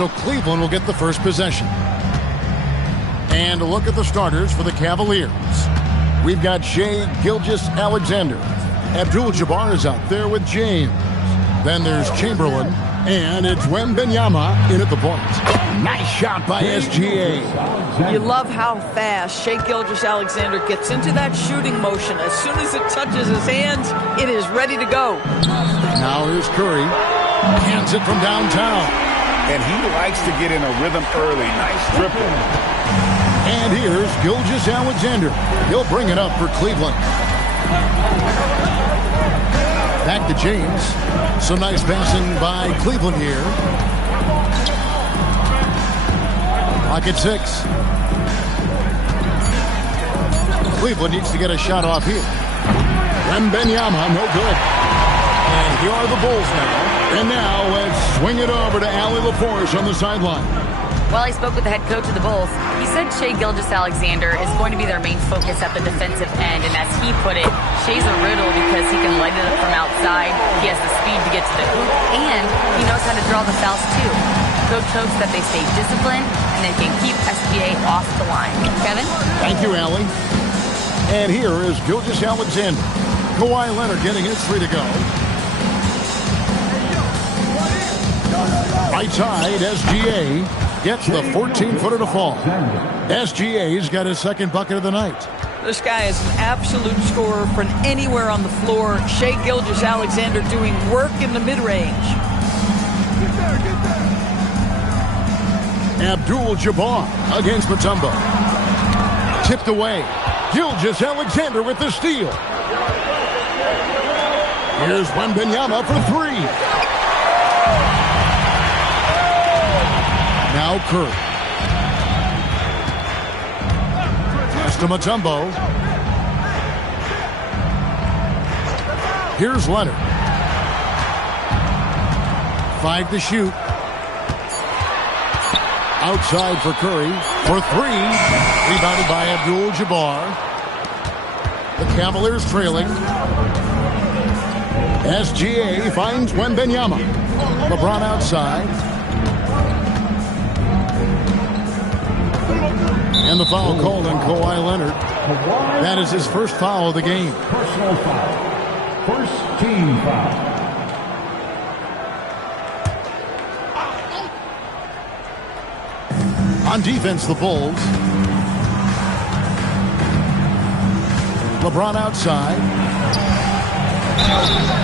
So Cleveland will get the first possession. And a look at the starters for the Cavaliers. We've got Shai Gilgeous-Alexander. Abdul-Jabbar is out there with James. Then there's Chamberlain. And it's Wembanyama in at the point. Nice shot by SGA. You love how fast Shai Gilgeous-Alexander gets into that shooting motion. As soon as it touches his hands, it is ready to go. Now here's Curry. Hands it from downtown. And he likes to get in a rhythm early. Nice triple. And here's Gilgeous-Alexander. He'll bring it up for Cleveland. Back to James. Some nice passing by Cleveland here. Pocket 6. Cleveland needs to get a shot off here. Wembanyama, no good. And here are the Bulls now. And now let's swing it over to Allie LaForce on the sideline. Well, I spoke with the head coach of the Bulls. He said Shai Gilgeous-Alexander is going to be their main focus at the defensive end. And as he put it, Shai's a riddle because he can light it up from outside. He has the speed to get to the hoop, and he knows how to draw the fouls too. Coach hopes that they stay disciplined and they can keep SGA off the line. Kevin? Thank you, Allie. And here is Gilgeous-Alexander. Kawhi Leonard getting his 3 to go. Right side, SGA gets the 14-footer to fall. SGA's got his second bucket of the night. This guy is an absolute scorer from anywhere on the floor. Shai Gilgeous-Alexander doing work in the mid-range. Abdul-Jabbar against Mutombo. Tipped away. Gilgeous-Alexander with the steal. Here's Wembanyama for 3. Now Curry. Pass to Mutombo. Here's Leonard. 5 to shoot. Outside for Curry for 3. Rebounded by Abdul-Jabbar. The Cavaliers trailing. SGA finds Wembanyama. LeBron outside. And the foul called on Kawhi Leonard. That is his first foul of the game. Personal foul. First team foul. On defense, the Bulls. LeBron outside.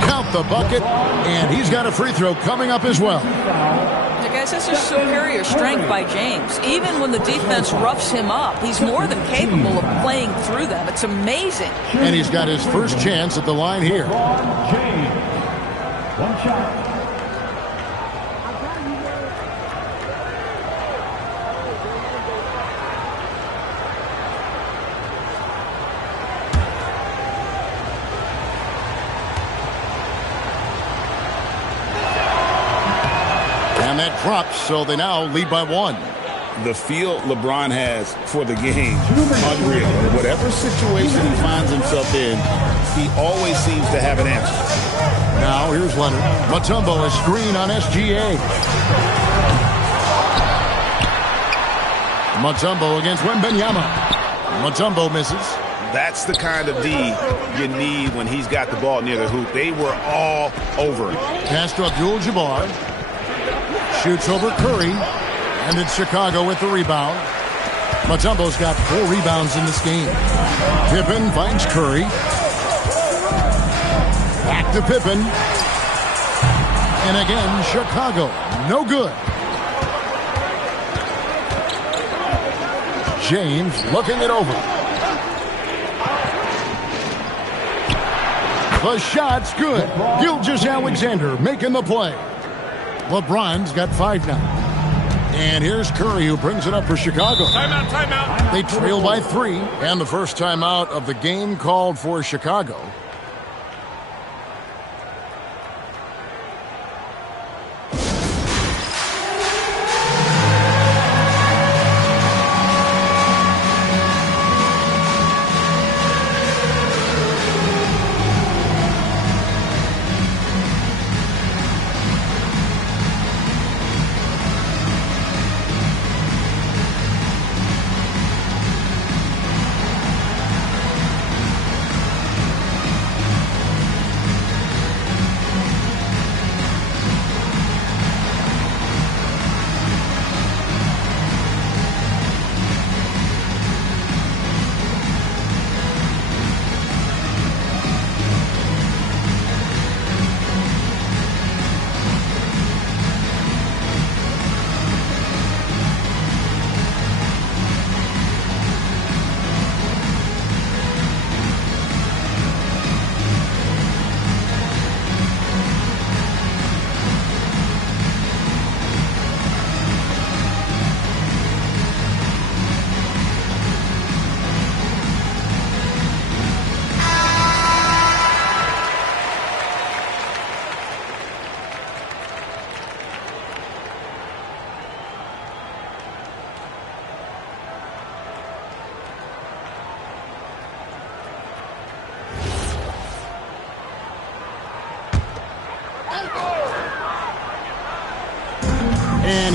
Count the bucket. And he's got a free throw coming up as well. Guys, this is superior strength by James. Even when the defense roughs him up, he's more than capable of playing through them. It's amazing. And he's got his first chance at the line here. James. One shot. And that drops, so they now lead by 1. The feel LeBron has for the game, unreal. Whatever situation he finds himself in, he always seems to have an answer. Now here's Leonard. Mutombo, a screen on SGA. Mutombo against Wembanyama. Mutombo misses. That's the kind of D you need when he's got the ball near the hoop. They were all over it. Pass to Abdul-Jabbar. Shoots over Curry. And it's Chicago with the rebound. Mutombo's got 4 rebounds in this game. Pippen finds Curry. Back to Pippen. And again, Chicago. No good. James looking it over. The shot's good. Gilgeous-Alexander making the play. LeBron's got 5 now. And here's Curry, who brings it up for Chicago. Timeout, timeout. They trail by 3. And the first timeout of the game called for Chicago.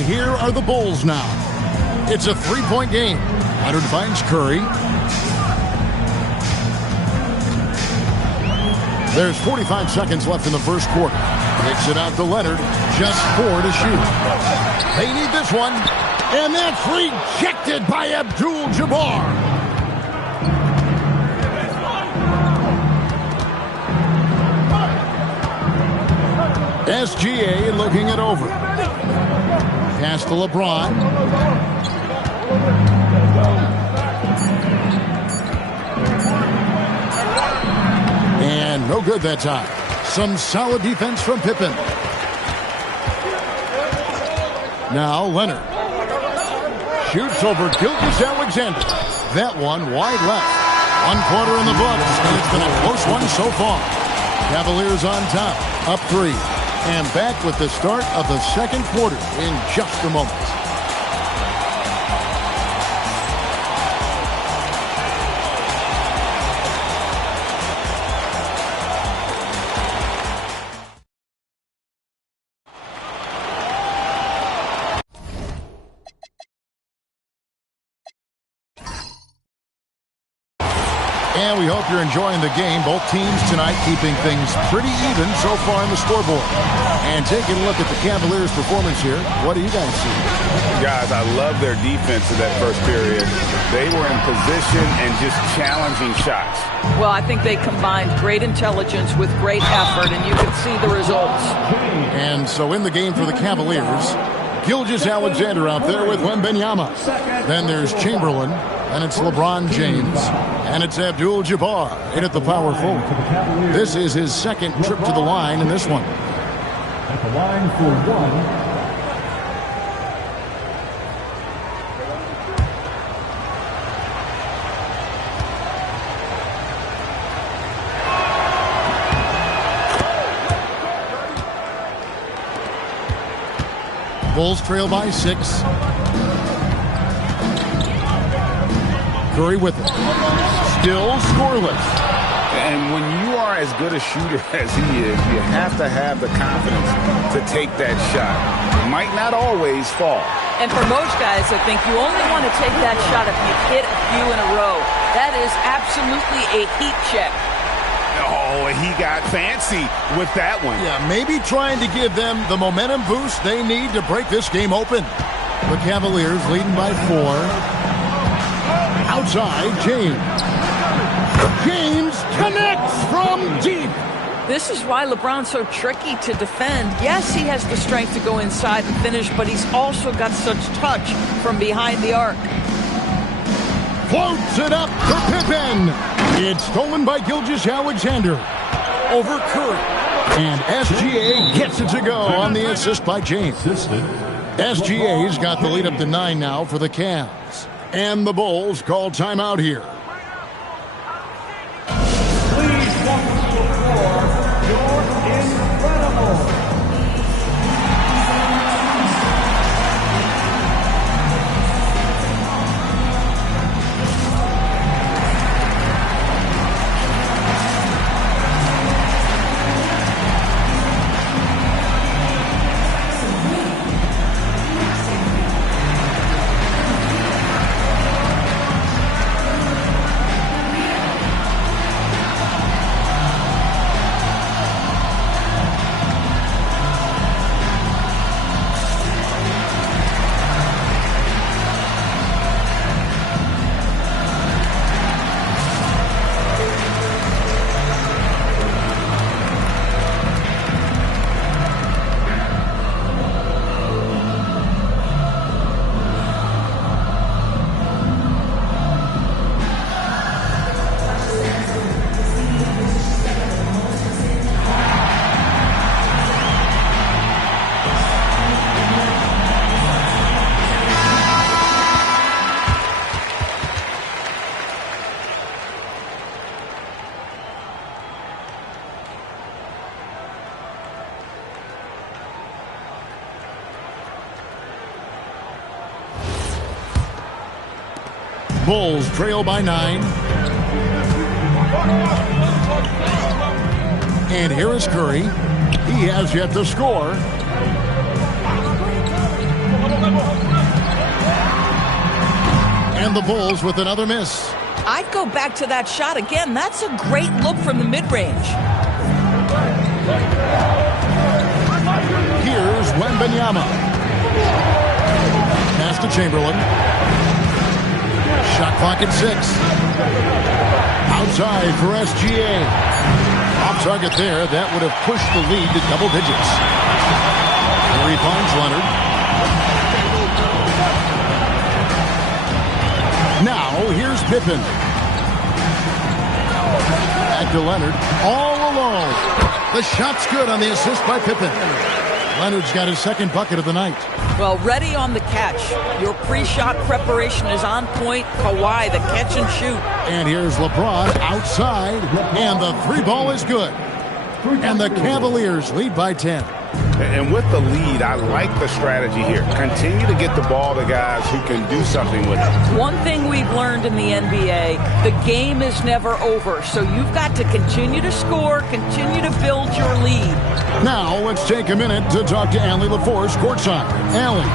And here are the Bulls now. It's a 3-point game. Leonard finds Curry. There's 45 seconds left in the first quarter. Kicks it out to Leonard. Just 4 to shoot. They need this one. And that's rejected by Abdul-Jabbar. SGA looking it over. Pass to LeBron. And no good that time. Some solid defense from Pippen. Now Leonard. Shoots over Gilgeous-Alexander. That one wide left. 1 quarter in the books, and it's been a close one so far. Cavaliers on top, up 3. And back with the start of the second quarter in just a moment. And we hope you're enjoying the game. Both teams tonight keeping things pretty even so far on the scoreboard. And taking a look at the Cavaliers' performance here, what do you guys see? Guys, I love their defense in that first period. They were in position and just challenging shots. Well, I think they combined great intelligence with great effort, and you can see the results. And so in the game for the Cavaliers, Gilgeous-Alexander out there with Wembanyama. Then there's Chamberlain. And it's LeBron James. And it's Abdul-Jabbar in at the power forward. This is his second trip to the line in this one. At the line for 1. Bulls trail by 6. Curry with it. Still scoreless. And when you are as good a shooter as he is, you have to have the confidence to take that shot. It might not always fall. And for most guys, I think you only want to take that shot if you hit a few in a row. That is absolutely a heat check. Oh, he got fancy with that one. Yeah, maybe trying to give them the momentum boost they need to break this game open. The Cavaliers leading by 4. Outside, James. James connects from deep. This is why LeBron's so tricky to defend. Yes, he has the strength to go inside and finish, but he's also got such touch from behind the arc. Floats it up for Pippen. It's stolen by Gilgeous-Alexander. Over Curry. And SGA gets it to go on the assist by James. SGA's got the lead up to 9 now for the Cavs. And the Bulls call timeout here. Please welcome to the floor, your incredible. Bulls trail by 9. And here is Curry. He has yet to score. And the Bulls with another miss. I'd go back to that shot again. That's a great look from the mid-range. Here's Wembanyama. Pass to Chamberlain. Shot clock at 6. Outside for SGA. Off target there. That would have pushed the lead to double digits. Curry finds Leonard. Now, here's Pippen. Back to Leonard. All alone. The shot's good on the assist by Pippen. Leonard's got his second bucket of the night. Well, ready on the catch. Your pre-shot preparation is on point. Kawhi, the catch and shoot. And here's LeBron outside. And the three ball is good. And the Cavaliers lead by 10. And with the lead, I like the strategy here. Continue to get the ball to guys who can do something with it. One thing we've learned in the NBA, the game is never over. So you've got to continue to score, continue to build your lead. Now, let's take a minute to talk to Allie LaForce courtside. Allie.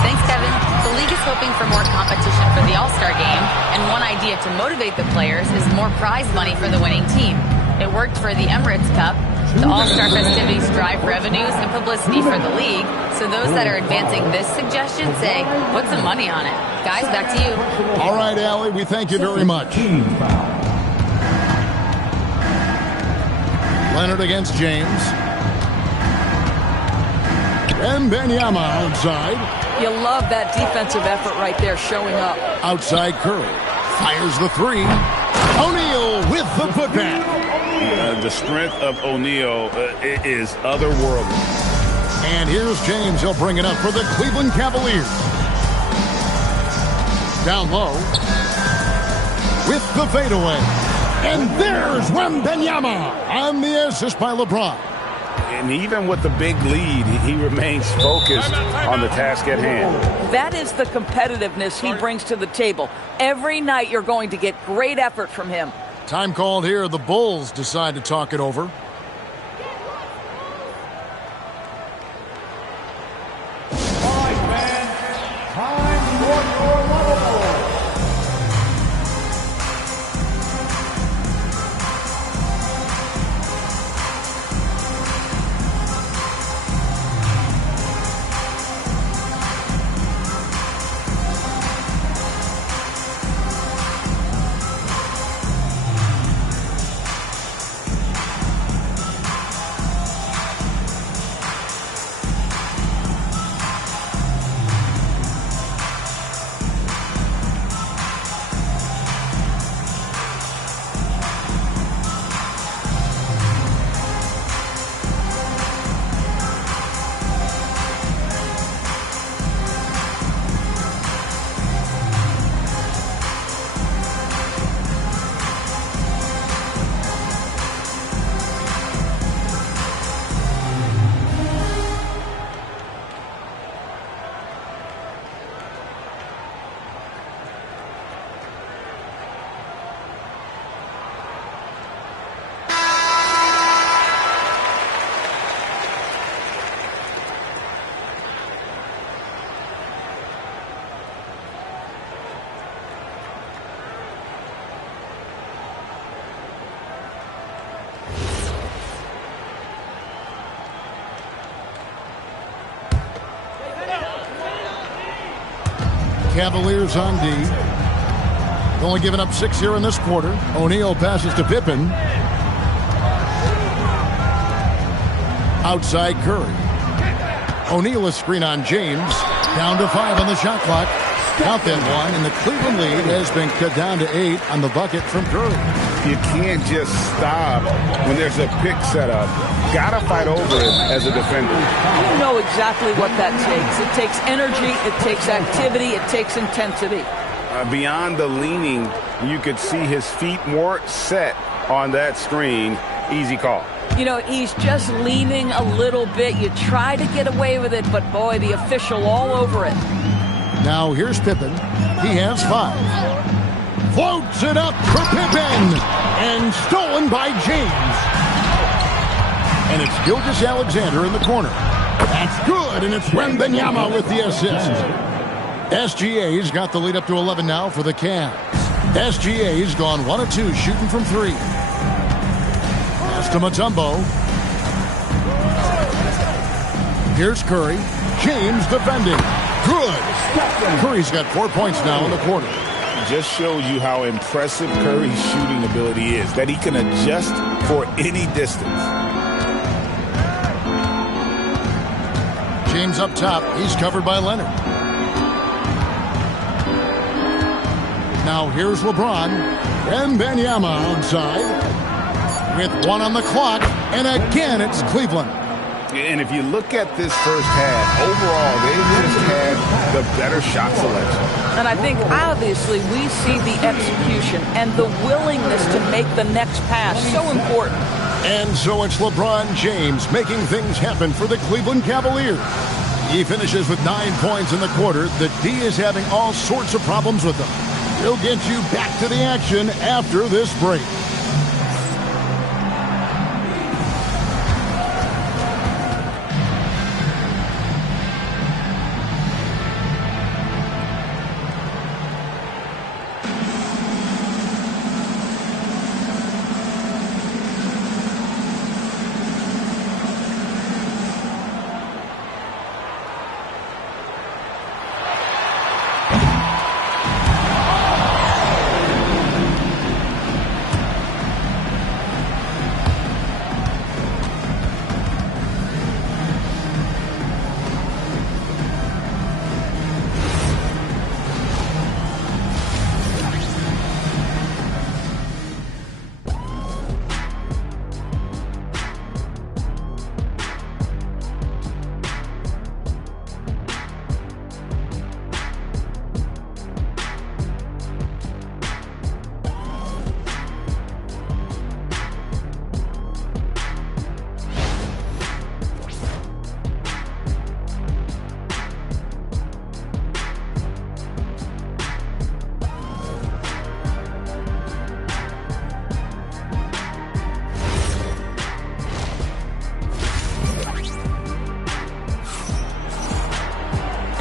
Thanks, Kevin. The league is hoping for more competition for the All-Star game, and one idea to motivate the players is more prize money for the winning team. It worked for the Emirates Cup. The All-Star festivities drive revenues and publicity for the league, so those that are advancing this suggestion say, put some money on it. Guys, back to you. All right, Allie, we thank you very much. Leonard against James. Wembanyama outside. You love that defensive effort right there showing up. Outside Curry. Fires the three. O'Neal with the putback. The strength of O'Neal is otherworldly. And here's James. He'll bring it up for the Cleveland Cavaliers. Down low. With the fadeaway. And there's Wembanyama on the assist by LeBron. And even with the big lead, he remains focused on the task at hand. That is the competitiveness he brings to the table. Every night you're going to get great effort from him. Time called here. The Bulls decide to talk it over. All right, fans. Time for your level. Cavaliers on D. Only giving up 6 here in this quarter. O'Neal passes to Pippen. Outside Curry. O'Neal a screen on James. Down to 5 on the shot clock. Count that one, and the Cleveland lead has been cut down to 8 on the bucket from Curry. You can't just stop when there's a pick set up. Gotta fight over it as a defender. You know exactly what that takes. It takes energy, it takes activity, it takes intensity. Beyond the leaning, you could see his feet more set on that screen. Easy call. You know, he's just leaning a little bit. You try to get away with it, but boy, the official all over it. Now here's Pippen. He has 5. Floats it up for Pippen. And stolen by James. And it's Gilgeous-Alexander in the corner. That's good, and it's Wembanyama with the assist. SGA's got the lead up to 11 now for the Cavs. SGA's gone 1 of 2 shooting from 3. Pass to Mutombo. Here's Curry. James defending. Good. Curry's got 4 points now in the quarter. Just shows you how impressive Curry's shooting ability is, that he can adjust for any distance. James up top. He's covered by Leonard. Now here's LeBron. Wembanyama outside with 1 on the clock. And again, it's Cleveland. And if you look at this first half, overall, they just had the better shot selection. And I think, obviously, we see the execution and the willingness to make the next pass so important. And so it's LeBron James making things happen for the Cleveland Cavaliers. He finishes with 9 points in the quarter. The D is having all sorts of problems with them. We'll get you back to the action after this break.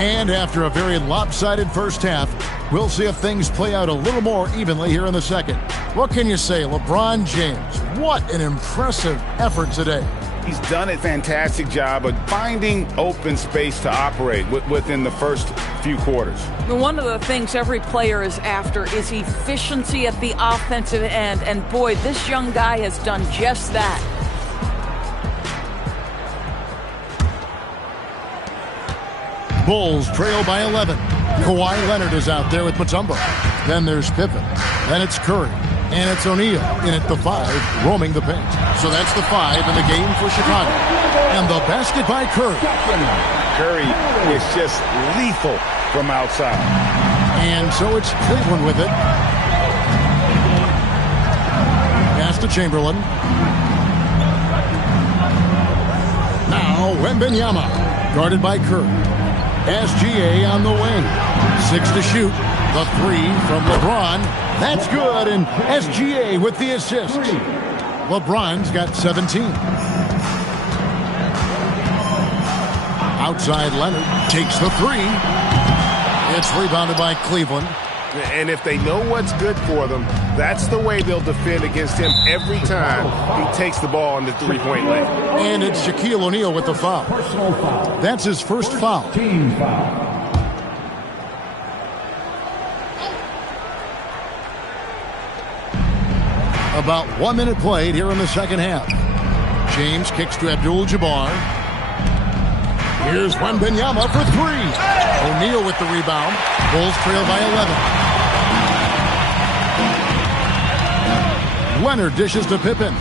And after a very lopsided first half, we'll see if things play out a little more evenly here in the second. What can you say, LeBron James? What an impressive effort today. He's done a fantastic job of finding open space to operate within the first few quarters. One of the things every player is after is efficiency at the offensive end. And boy, this young guy has done just that. Bulls trail by 11. Kawhi Leonard is out there with Mutombo. Then there's Pippen. Then it's Curry. And it's O'Neal in at the 5, roaming the paint. So that's the 5 in the game for Chicago. And the basket by Curry. Curry is just lethal from outside. And so it's Cleveland with it. Pass to Chamberlain. Now Wembanyama, guarded by Curry. SGA on the wing. 6 to shoot. The 3 from LeBron. That's good, and SGA with the assist. LeBron's got 17. Outside Leonard takes the 3. It's rebounded by Cleveland. And if they know what's good for them, that's the way they'll defend against him every time he takes the ball in the three-point lane. And it's Shaquille O'Neal with the foul. Personal foul. That's his first foul. Team foul. About 1 minute played here in the second half. James kicks to Abdul-Jabbar. Here's Wembanyama for 3. O'Neal with the rebound. Bulls trail by 11. Leonard dishes to Pippen.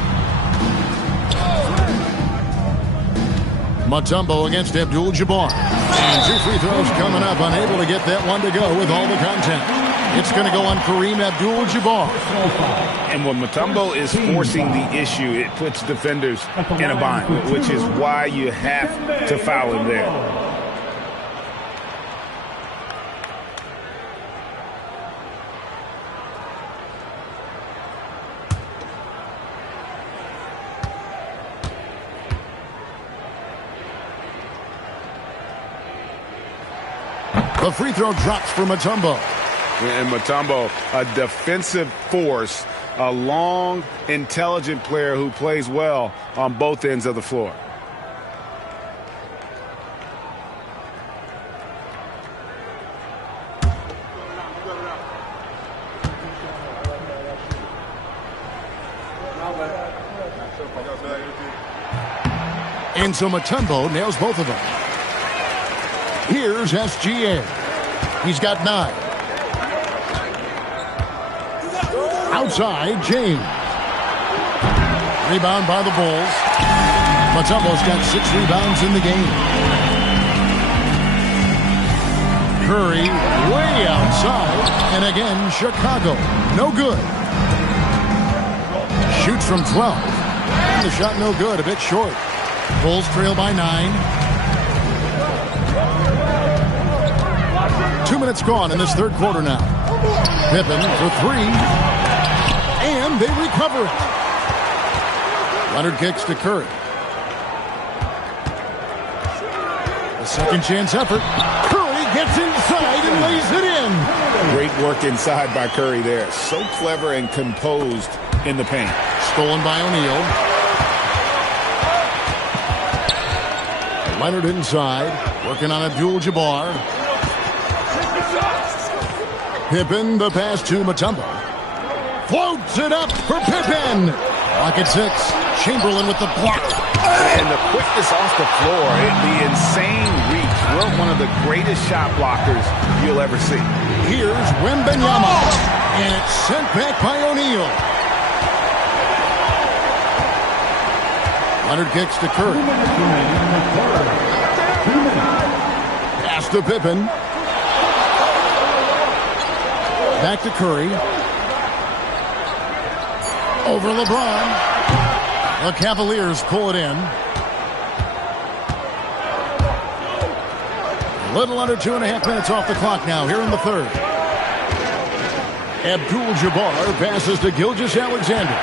Mutombo against Abdul-Jabbar. And 2 free throws coming up. Unable to get that one to go with all the contact. It's going to go on Kareem Abdul-Jabbar. And when Mutombo is forcing the issue, it puts defenders in a bind, which is why you have to foul him there. The free throw drops for Mutombo. And Mutombo, a defensive force, a long, intelligent player who plays well on both ends of the floor. And so Mutombo nails both of them. Here's SGA. He's got 9. Outside, James. Rebound by the Bulls. Mutombo's got 6 rebounds in the game. Curry way outside. And again, Chicago. No good. Shoots from 12. And the shot no good, a bit short. Bulls trail by 9. 2 minutes gone in this third quarter now. Pippen for 3. And they recover it. Leonard kicks to Curry. A second chance effort. Curry gets inside and lays it in. Great work inside by Curry there. So clever and composed in the paint. Stolen by O'Neal. Leonard inside, working on Abdul-Jabbar. Pippen, the pass to Mutombo. Floats it up for Pippen. Rocket 6. Chamberlain with the block. And the quickness off the floor, the insane reach. We're one of the greatest shot blockers you'll ever see. Here's Wembanyama. And it's sent back by O'Neal. Leonard kicks to Curry. Pass to Pippen. Back to Curry. Over LeBron. The Cavaliers pull it in. A little under 2.5 minutes off the clock now here in the third. Abdul-Jabbar passes to Gilgeous-Alexander.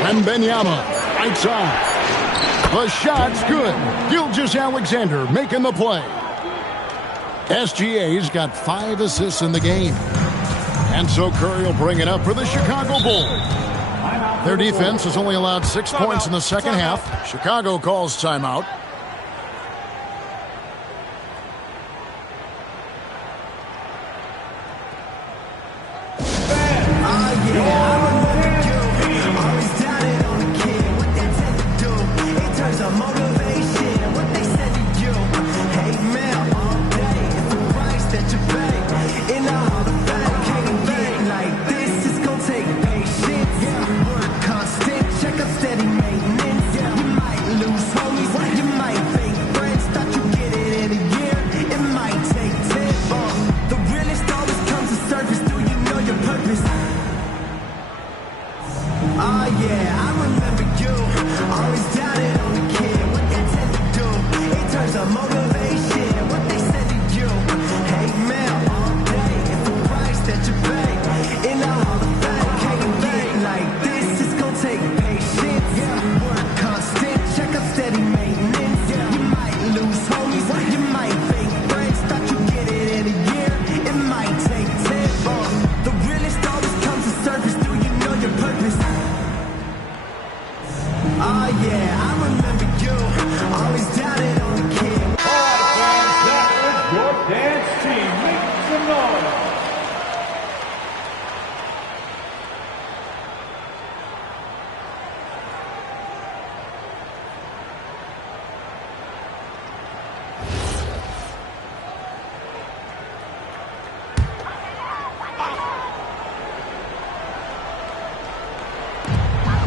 Wembanyama, right side. The shot's good. Gilgeous-Alexander making the play. SGA's got 5 assists in the game. And so Curry will bring it up for the Chicago Bulls. Their defense has only allowed 6 points in the second half. Chicago calls timeout.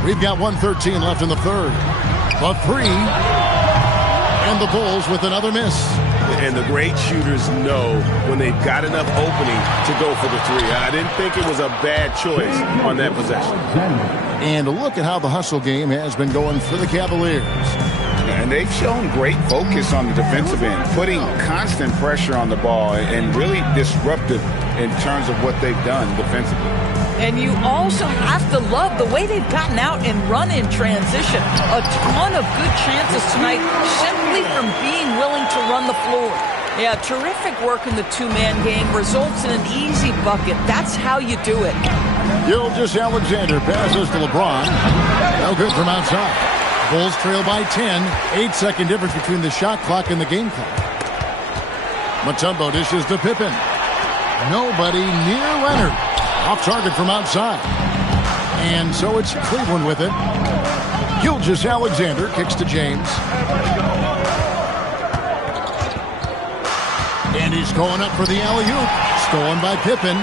We've got 1:13 left in the third. The 3. And the Bulls with another miss. And the great shooters know when they've got enough opening to go for the 3. I didn't think it was a bad choice on that possession. And look at how the hustle game has been going for the Cavaliers. And they've shown great focus on the defensive end, putting constant pressure on the ball and really disruptive in terms of what they've done defensively. And you also have to love the way they've gotten out and run in transition. A ton of good chances tonight simply from being willing to run the floor. Yeah, terrific work in the two-man game results in an easy bucket. That's how you do it. Gilgeous-Alexander passes to LeBron. No good from outside. Bulls trail by 10. 8-second difference between the shot clock and the game clock. Mutombo dishes to Pippen. Nobody near Leonard. Off target from outside. And so it's Cleveland with it. Gilgeous-Alexander kicks to James. And he's going up for the alley-oop. Stolen by Pippen.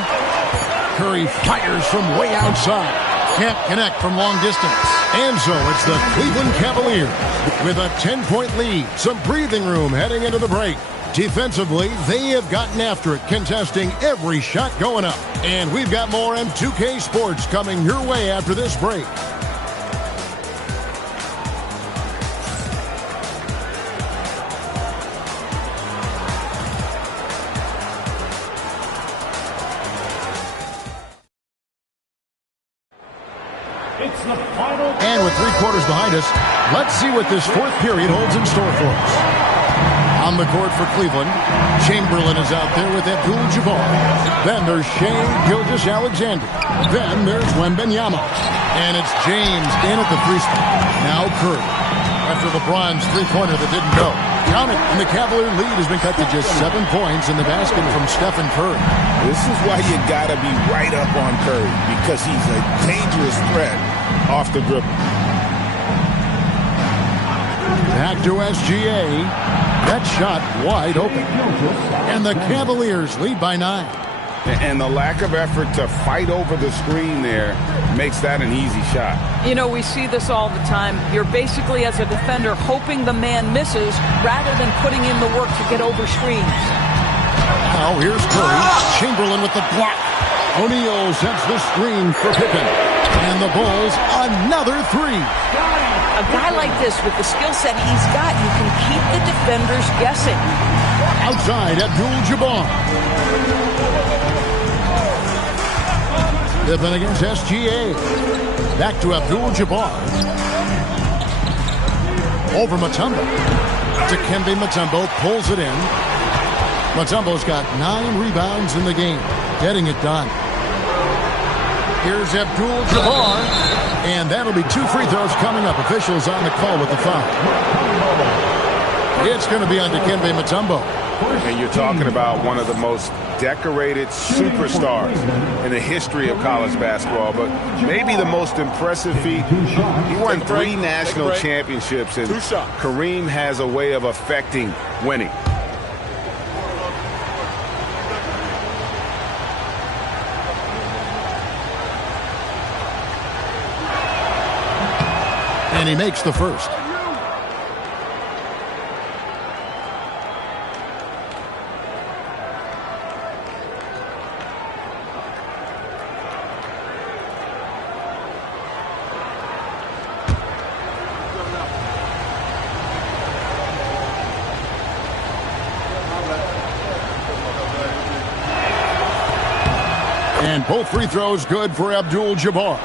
Curry fires from way outside. Can't connect from long distance. And so it's the Cleveland Cavaliers with a 10-point lead. Some breathing room heading into the break. Defensively, they have gotten after it, contesting every shot going up. And we've got more M2K Sports coming your way after this break. And with 3 quarters behind us, let's see what this fourth period holds in store for us. On the court for Cleveland, Chamberlain is out there with Abdul-Jabbar. Then there's Shai Gilgeous-Alexander. Then there's Wembanyama. And it's James in at the free spot. Now Curry. After LeBron's three-pointer that didn't go. Count it, and the Cavalier lead has been cut to just 7 points in the basket from Stephen Curry. This is why you got to be right up on Curry, because he's a dangerous threat off the dribble. Back to SGA. That shot wide open. And the Cavaliers lead by 9. And the lack of effort to fight over the screen there makes that an easy shot. You know, we see this all the time. You're basically, as a defender, hoping the man misses rather than putting in the work to get over screens. Now here's Curry. Chamberlain with the block. O'Neal sets the screen for Pippen. And the Bulls, another 3. A guy like this, with the skill set he's got, you can keep the defenders guessing. Outside, Abdul-Jabbar. Pippen against SGA. Back to Abdul-Jabbar. Over Mutombo. Dikembe Mutombo pulls it in. Mutombo's got 9 rebounds in the game. Getting it done. Here's Abdul-Jabbar. And that'll be 2 free throws coming up. Officials on the call with the foul. It's going to be on Dikembe Mutombo. And you're talking about one of the most decorated superstars in the history of college basketball, but maybe the most impressive feat. He won 3 national championships, and Kareem has a way of affecting winning. And he makes the first. And both free throws good for Abdul-Jabbar.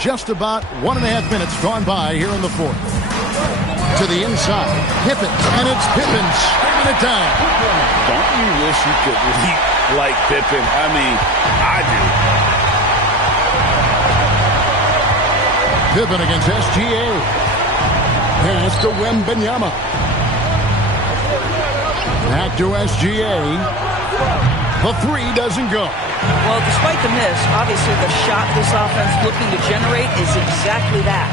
Just about 1.5 minutes gone by here in the fourth. To the inside. Pippen. And it's Pippen slamming it down. Don't you wish you could leap like Pippen? I mean, I do. Pippen against SGA. Pass to Wembanyama. Back to SGA. The 3 doesn't go. Well, despite the miss, obviously the shot this offense looking to generate is exactly that.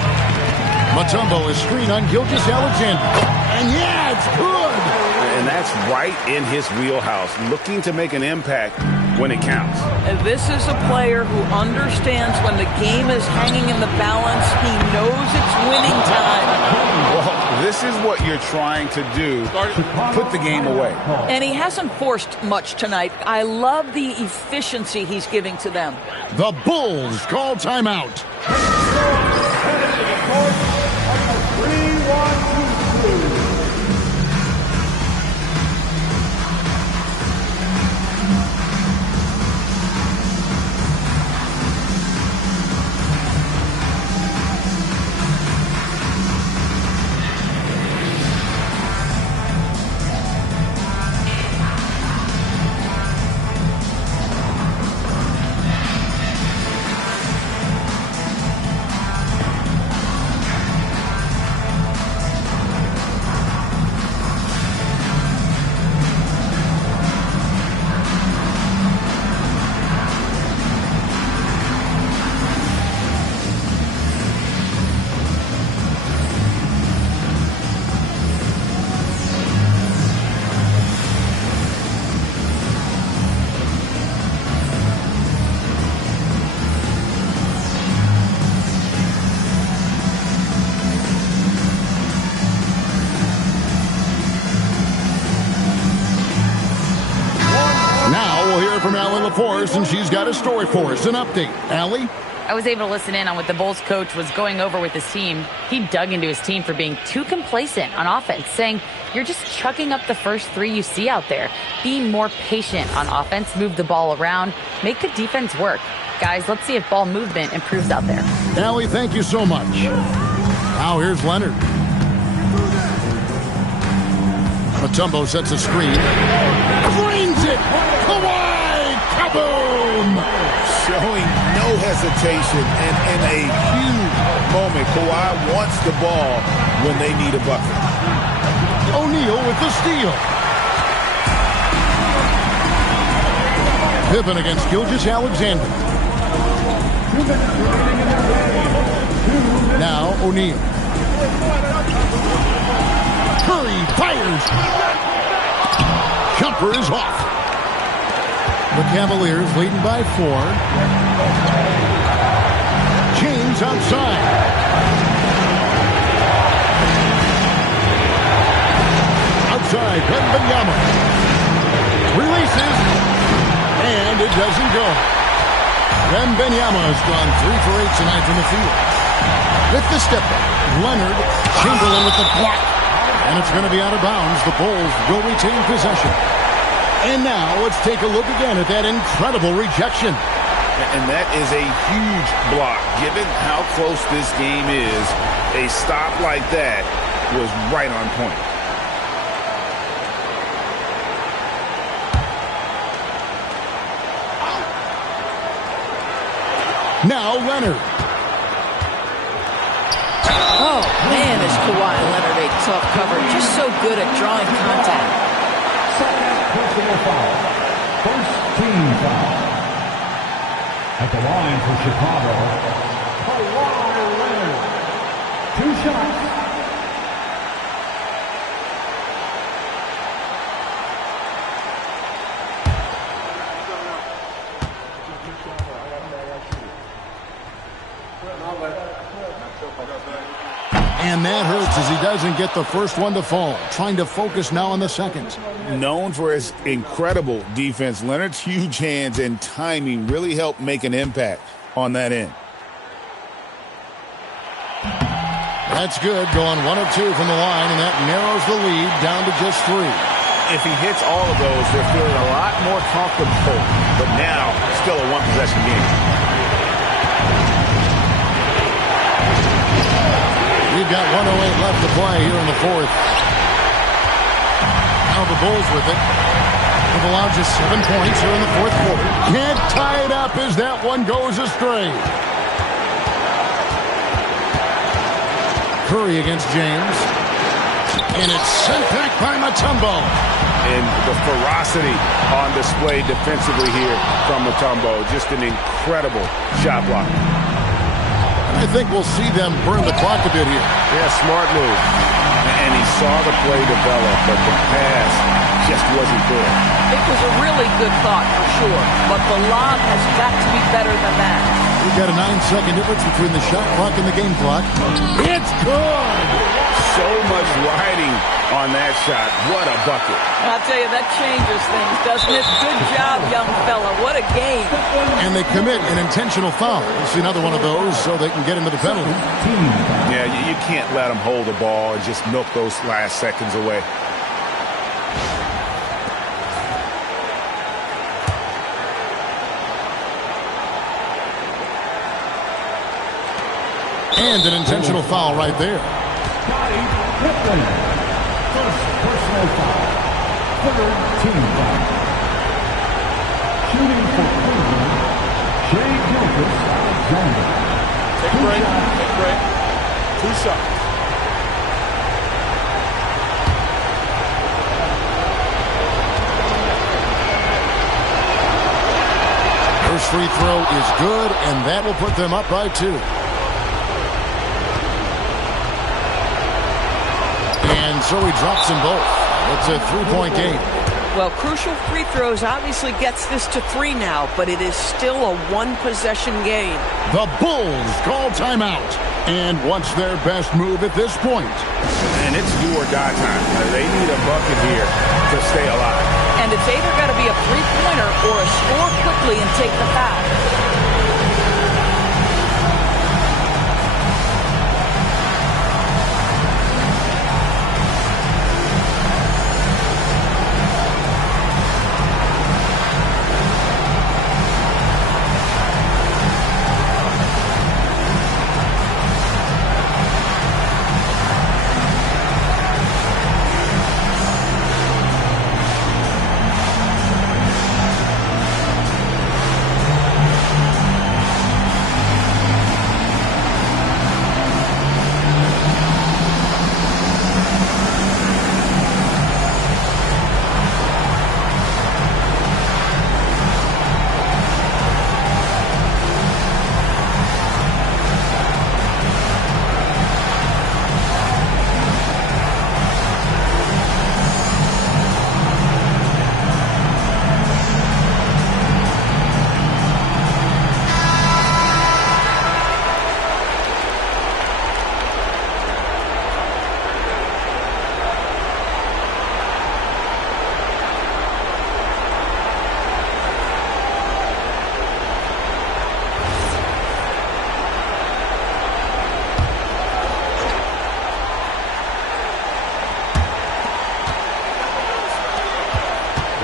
Mutombo is screened on Gilgeous-Alexander. And yeah, it's good. And that's right in his wheelhouse, looking to make an impact when it counts. And this is a player who understands when the game is hanging in the balance. He knows it's winning time. Well, this is what you're trying to do, put the game away. And he hasn't forced much tonight. I love the efficiency he's giving to them. The Bulls call timeout. we'll hear from Allie LaForce, and she's got a story for us, an update. Allie? I was able to listen in on what the Bulls coach was going over with his team. He dug into his team for being too complacent on offense, saying, you're just chucking up the first three you see out there. Be more patient on offense, move the ball around, make the defense work. Guys, let's see if ball movement improves out there. Allie, thank you so much. Now here's Leonard. Mutombo sets a screen. Drains it! Kawhi! Kaboom! Showing no hesitation and in a huge moment. Kawhi wants the ball when they need a bucket. O'Neal with the steal. Pippen against Gilgeous-Alexander. Now O'Neal. Curry fires. Jumper is off. The Cavaliers leading by 4. James outside. Outside, Wembanyama. Releases. And it doesn't go. Wembanyama has gone 3 for 8 tonight from the field. With the step back, Leonard, Chamberlain with the block. And it's going to be out of bounds. The Bulls will retain possession. And now let's take a look again at that incredible rejection. And that is a huge block. Given how close this game is, a stop like that was right on point. Now Leonard. Oh, man, is Kawhi Leonard a tough cover. Just so good at drawing contact. Second personal foul. First team foul. At the line for Chicago, Kawhi Leonard. 2 shots. And that hurts as he doesn't get the first one to fall. Trying to focus now on the second. Known for his incredible defense, Leonard's huge hands and timing really helped make an impact on that end. That's good. Going 1 of 2 from the line, and that narrows the lead down to just 3. If he hits all of those, they're feeling a lot more comfortable. But now, still a one-possession game. We've got 1:08 left to play here in the fourth. Now the Bulls with it. They've allowed just 7 points here in the fourth quarter. Can't tie it up as that one goes astray. Curry against James. And it's sent back by Mutombo. And the ferocity on display defensively here from Mutombo. Just an incredible shot block. I think we'll see them burn the clock a bit here. Yeah, smart move. And he saw the play develop, but the pass just wasn't there. It was a really good thought for sure, but the lob has got to be better than that. We've got a 9-second difference between the shot clock and the game clock. It's good! So much riding on that shot. What a bucket. I'll tell you, that changes things, doesn't it? Good job, young fella. What a game. And they commit an intentional foul. We'll see another one of those so they can get into the penalty. Yeah, you can't let them hold the ball and just milk those last seconds away. And an intentional foul right there. Scottie Pippen. First personal foul. Third team foul. Shooting for Cleveland, Shai Gilgeous-Alexander. Take a break. Take a break. 2 shots. First free throw is good, and that will put them up by 2. And so he drops them both. It's a 3-point game. Well, crucial free throws obviously gets this to 3 now, but it is still a one-possession game. The Bulls call timeout. And what's their best move at this point? And it's do or die time. They need a bucket here to stay alive. And it's either got to be a 3-point three-pointer or a score quickly and take the foul.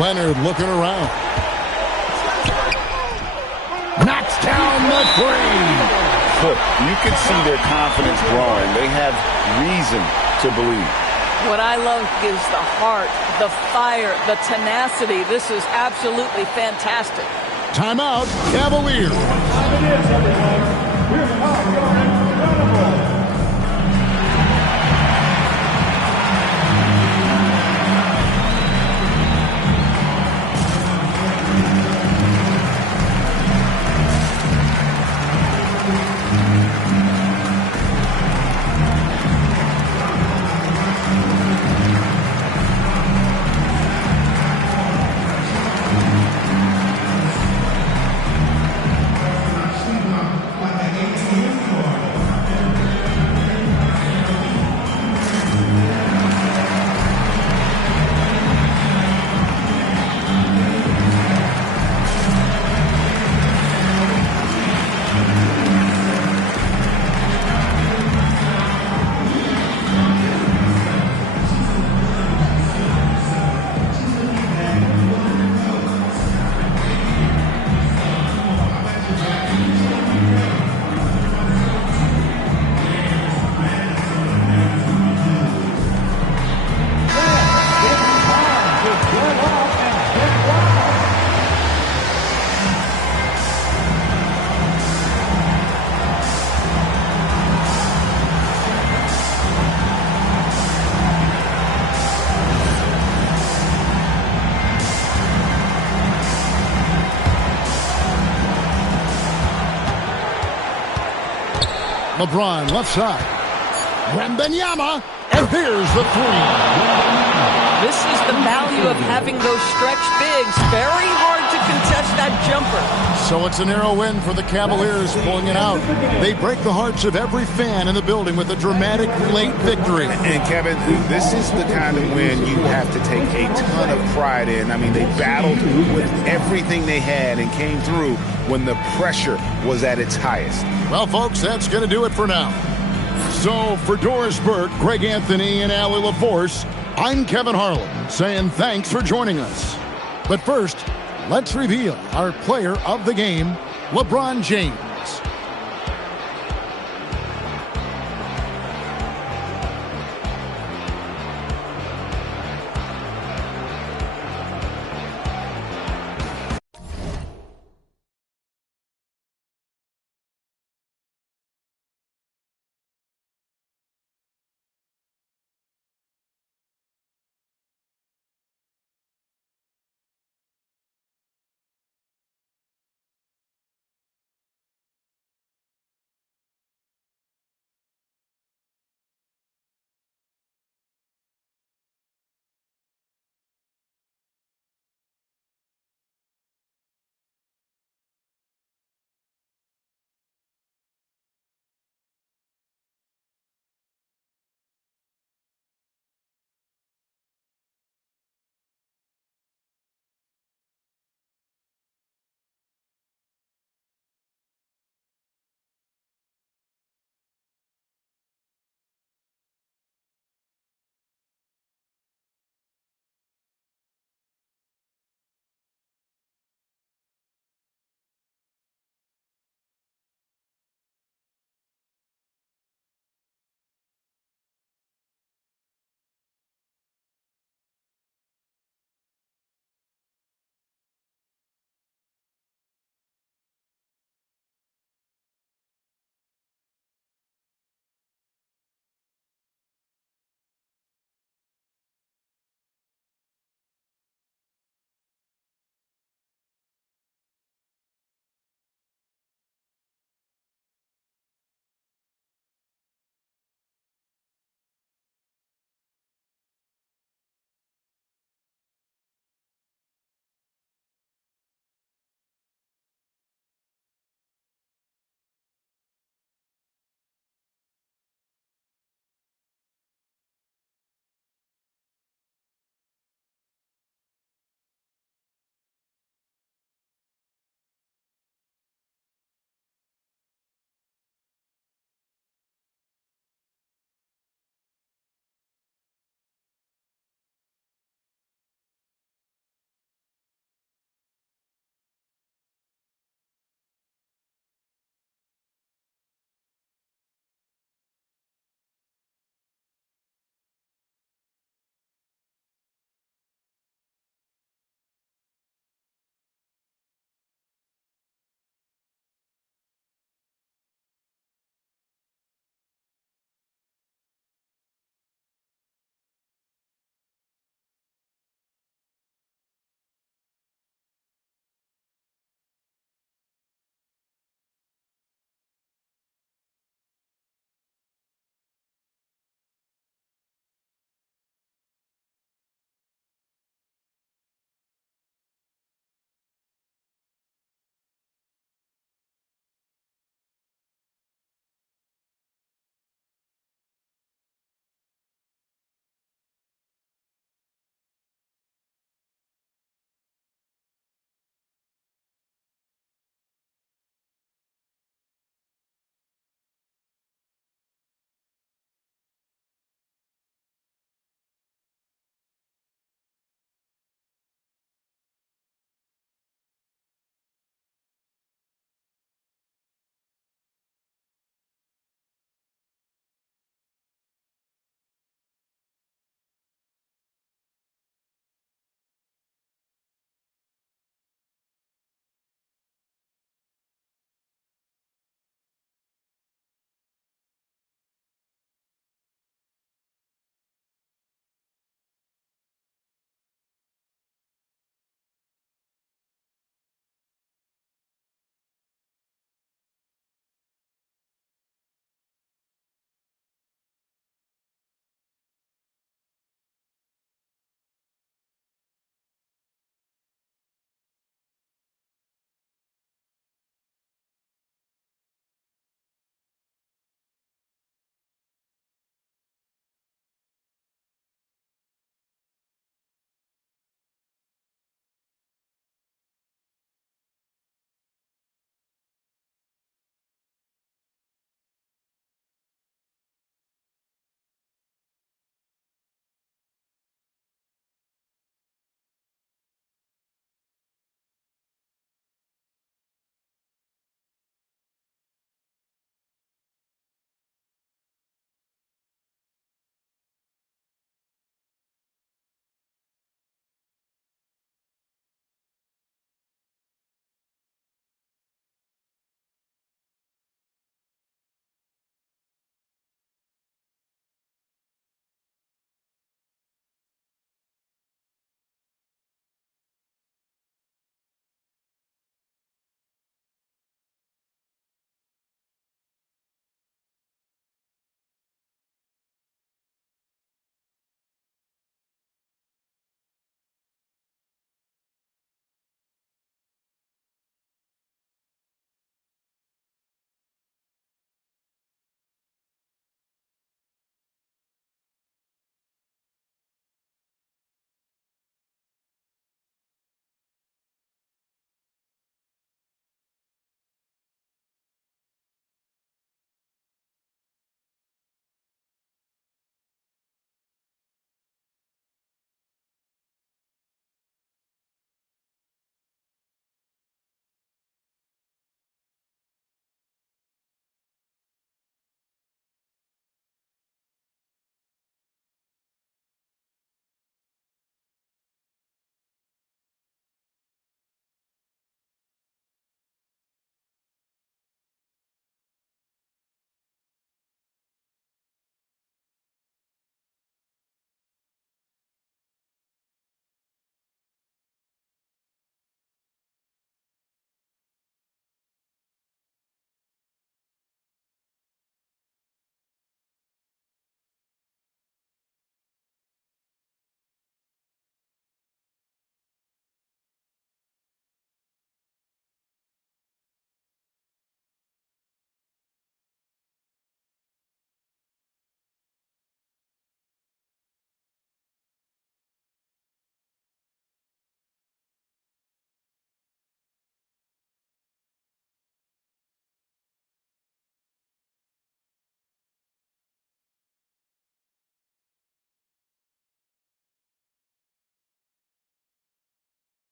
Leonard looking around. Knocks down the three. Look, you can see their confidence growing. They have reason to believe. What I love is the heart, the fire, the tenacity. This is absolutely fantastic. Timeout, Cavaliers. Time it is, everyone. Here's how you're incredible. LeBron left side. Wembanyama, and here's the three. This is the value of having those stretch bigs. Very hard to contest that jumper. So it's a narrow win for the Cavaliers pulling it out. They break the hearts of every fan in the building with a dramatic late victory. And Kevin, this is the kind of win you have to take a ton of pride in. I mean, they battled with everything they had and came through when the pressure was at its highest. Well, folks, that's going to do it for now. So for Doris Burke, Greg Anthony, and Allie LaForce, I'm Kevin Harlan saying thanks for joining us. But first, let's reveal our player of the game, LeBron James.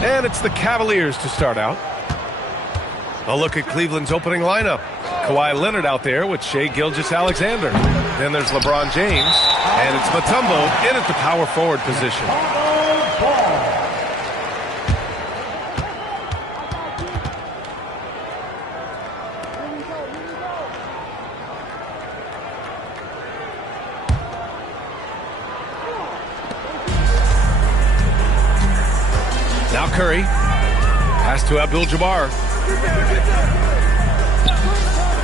And it's the Cavaliers to start out. A look at Cleveland's opening lineup. Kawhi Leonard out there with Shai Gilgeous-Alexander. Then there's LeBron James. And it's Mutombo in at the power forward position. Now Curry. Pass to Abdul-Jabbar.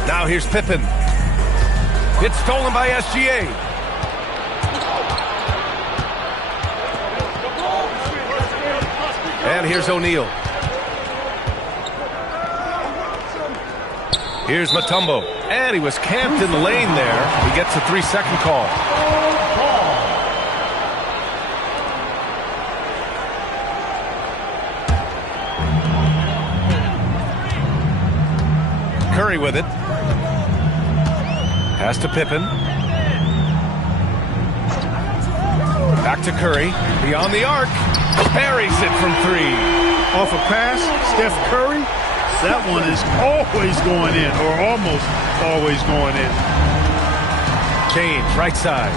Now here's Pippen. It's stolen by SGA. And here's O'Neal. Here's Mutombo. And he was camped in the lane there. He gets a 3-second call. Curry with it. Pass to Pippen. Back to Curry. Beyond the arc. Buries it from 3. Off a pass, Steph Curry. That one is always going in, or almost always going in. James, right side.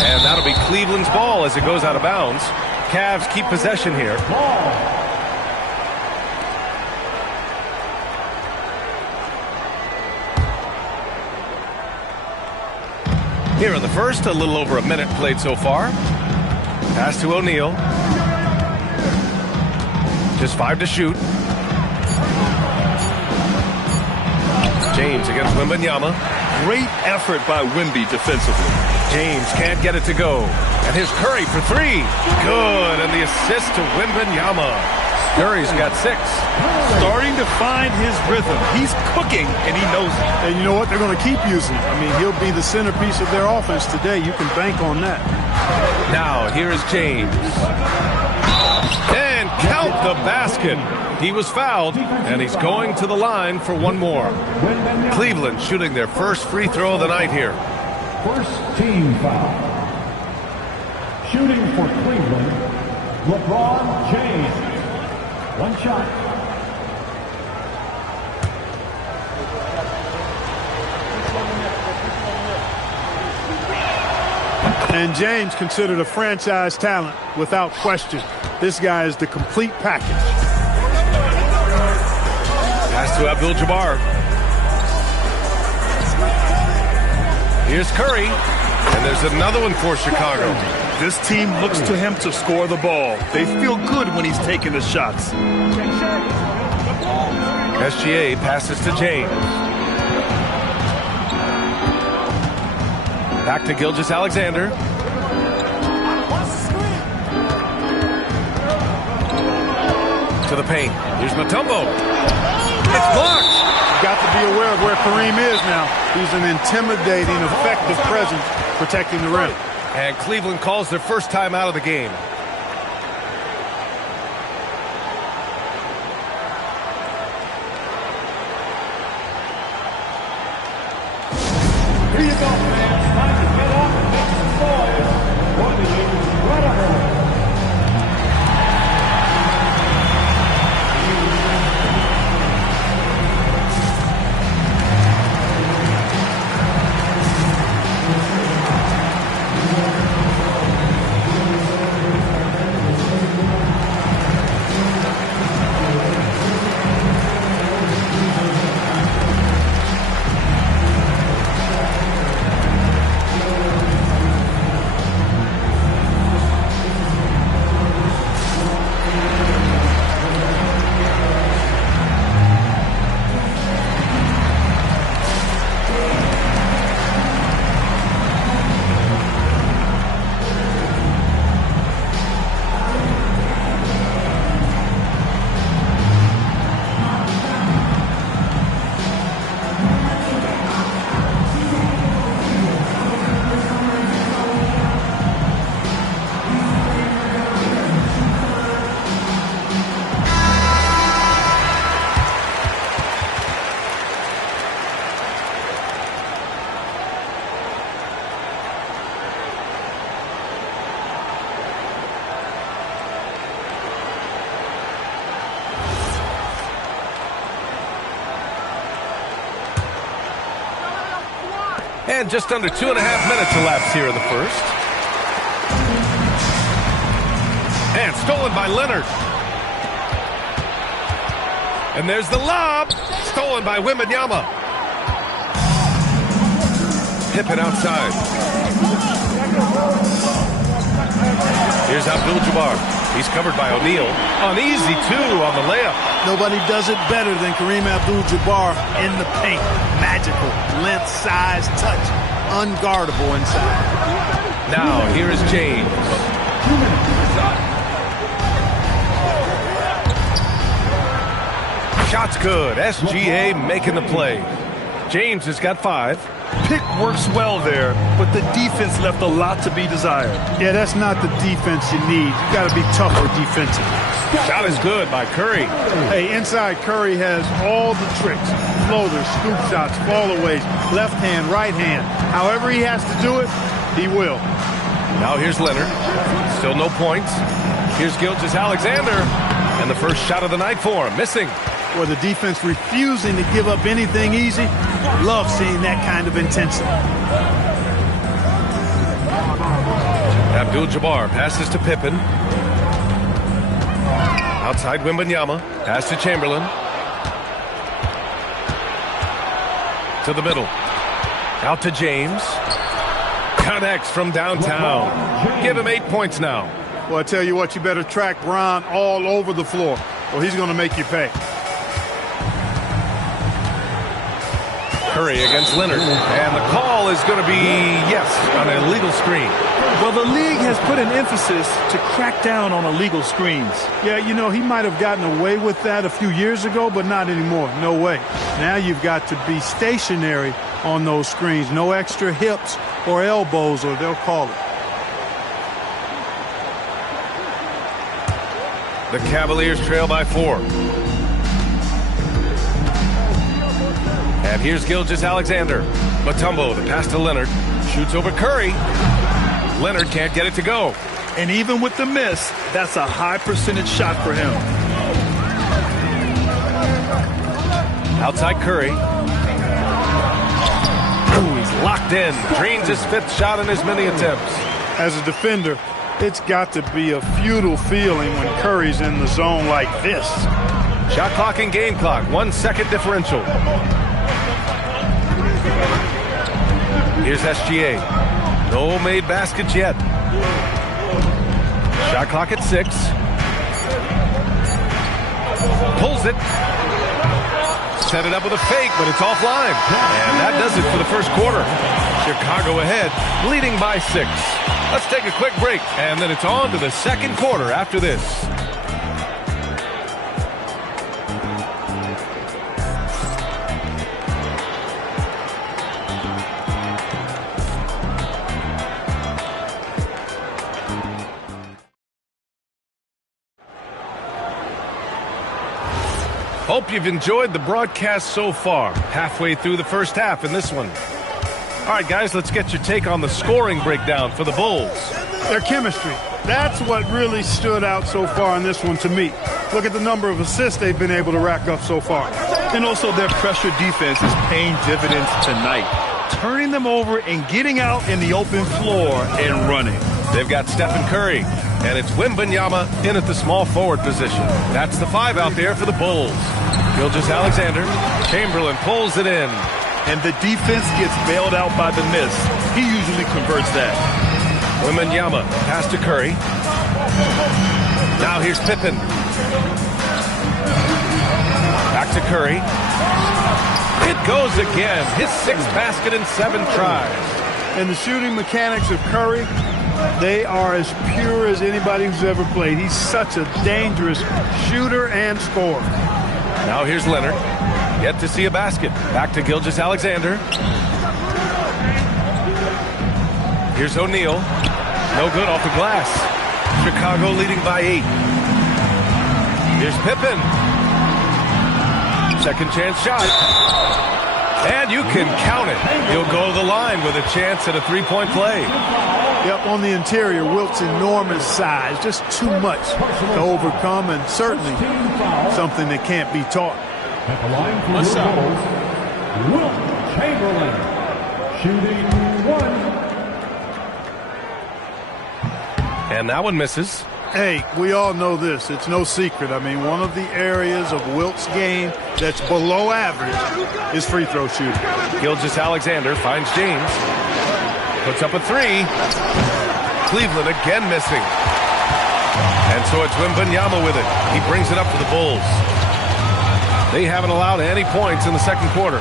And that'll be Cleveland's ball as it goes out of bounds. Cavs keep possession here. Here in the first, a little over a minute played so far. Pass to O'Neal. Just 5 to shoot. James against Wembanyama. Great effort by Wemby defensively. James can't get it to go. And here's Curry for 3. Good, and the assist to Wembanyama. Curry's got 6. Starting to find his rhythm. He's cooking, and he knows it. And you know what? They're going to keep using. I mean, he'll be the centerpiece of their offense today. You can bank on that. Now, here is James. And count the basket. He was fouled, and he's going to the line for one more. Cleveland shooting their first free throw of the night here. First team foul. Shooting for Cleveland, LeBron James. One shot. And James considered a franchise talent without question. This guy is the complete package. Pass to Abdul-Jabbar. Here's Curry. And there's another one for Chicago. This team looks to him to score the ball. They feel good when he's taking the shots. SGA passes to James. Back to Gilgeous-Alexander. To the paint. Here's Mutombo. It's blocked. Got to be aware of where Kareem is now. He's an intimidating, effective presence protecting the rim. And Cleveland calls their first time out of the game. Here you go, fans. Time to get up and make some noise. Wemby is right up early. And just under 2.5 minutes elapsed here in the first. And stolen by Leonard. And there's the lob. Stolen by Wembanyama. Pippen outside. Here's Abdul-Jabbar. He's covered by O'Neal. An easy two on the layup. Nobody does it better than Kareem Abdul-Jabbar in the paint. Magical. Length, size, touch. Unguardable inside. Now, here is James. Shot's good. SGA making the play. James has got 5. Pick works well there, but the defense left a lot to be desired. Yeah, that's not the defense you need. You got to be tougher defensively. Shot is good by Curry. Hey, inside Curry has all the tricks. Floaters, scoop shots, fallaways, left hand, right hand. However he has to do it, he will. Now here's Leonard. Still no points. Here's Gilgeous-Alexander. And the first shot of the night for him. Missing. Or the defense refusing to give up anything easy. Love seeing that kind of intensity. Abdul-Jabbar passes to Pippen. Outside Wembanyama. Pass to Chamberlain. To the middle. Out to James. Connects from downtown. Give him 8 points now. Well, I tell you what, you better track Bron all over the floor, or he's going to make you pay. Curry against Leonard. And the call is going to be, yes, on an illegal screen. Well, the league has put an emphasis to crack down on illegal screens. Yeah, you know, he might have gotten away with that a few years ago, but not anymore. No way. Now you've got to be stationary on those screens. No extra hips or elbows, or they'll call it. The Cavaliers trail by 4. And here's Gilgeous-Alexander. Mutombo, the pass to Leonard. Shoots over Curry. Leonard can't get it to go. And even with the miss, that's a high percentage shot for him. Outside Curry. Ooh, he's locked in. Drains his 5th shot in as many attempts. As a defender, it's got to be a futile feeling when Curry's in the zone like this. Shot clock and game clock. 1 second differential. Here's SGA. No made baskets yet. Shot clock at 6. Pulls it. Set it up with a fake, but it's offline. And that does it for the first quarter. Chicago ahead, leading by 6. Let's take a quick break, and then it's on to the second quarter after this. Hope you've enjoyed the broadcast so far. Halfway through the first half in this one. All right, guys, let's get your take on the scoring breakdown for the Bulls. Their chemistry. That's what really stood out so far in this one to me. Look at the number of assists they've been able to rack up so far. And also their pressure defense is paying dividends tonight. Turning them over and getting out in the open floor and running. They've got Stephen Curry, and it's Wembanyama in at the small forward position. That's the 5 out there for the Bulls. Gilgeous-Alexander. Chamberlain pulls it in. And the defense gets bailed out by the miss. He usually converts that. Wembanyama pass to Curry. Now here's Pippen. Back to Curry. It goes again. His 6th basket in 7 tries. And the shooting mechanics of Curry, they are as pure as anybody who's ever played. He's such a dangerous shooter and scorer. Now here's Leonard. Yet to see a basket. Back to Gilgeous-Alexander. Here's O'Neal. No good off the glass. Chicago leading by 8. Here's Pippen. Second chance shot. And you can count it. He'll go to the line with a chance at a 3-point play. Yep, on the interior, Wilt's enormous size. Just too much to overcome, and certainly something that can't be taught. At the line for the Bulls, Wilt Chamberlain, shooting 1. And that one misses. Hey, we all know this. It's no secret. I mean, one of the areas of Wilt's game that's below average is free throw shooting. Gilgeous-Alexander finds James. Puts up a 3. Cleveland again missing. And so it's Wembanyama with it. He brings it up for the Bulls. They haven't allowed any points in the second quarter.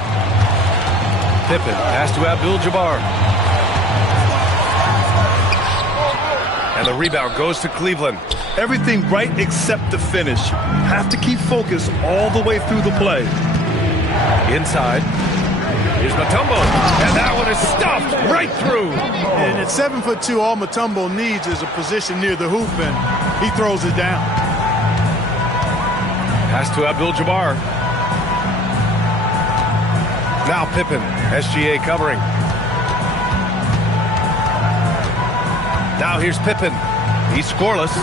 Pippen pass to Abdul-Jabbar. And the rebound goes to Cleveland. Everything right except the finish. Have to keep focused all the way through the play. Inside. Here's Mutombo. And that one is stuffed right through. And at 7'2", all Mutombo needs is a position near the hoop, and he throws it down. Pass to Abdul-Jabbar. Now Pippen. SGA covering. Now here's Pippen. He's scoreless.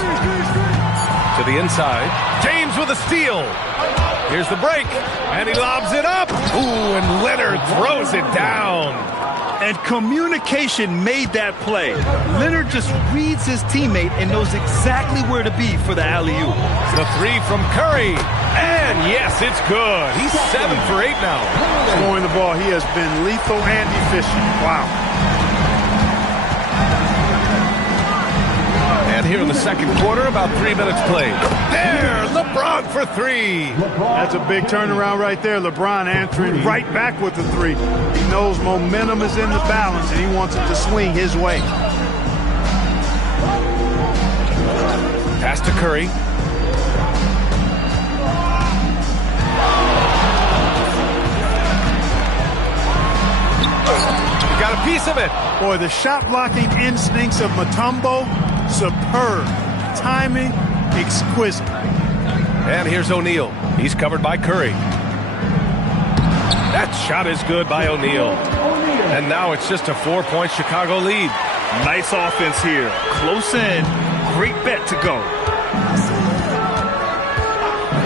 To the inside. James with a steal. Here's the break. And he lobs it up. Ooh, and Leonard throws it down. And communication made that play. Leonard just reads his teammate and knows exactly where to be for the alley-oop. The 3 from Curry. And yes, it's good. He's 7 for 8 now. Scoring the ball, he has been lethal and efficient. Wow. And here in the second quarter, about 3 minutes played. There, LeBron for 3. That's a big turnaround right there. LeBron answering right back with the 3. He knows momentum is in the balance, and he wants it to swing his way. Pass to Curry. Got a piece of it. Boy, the shot blocking instincts of Mutombo, superb. Timing, exquisite. And here's O'Neal. He's covered by Curry. That shot is good by O'Neal. And now it's just a 4-point Chicago lead. Nice offense here. Close in. Great bet to go.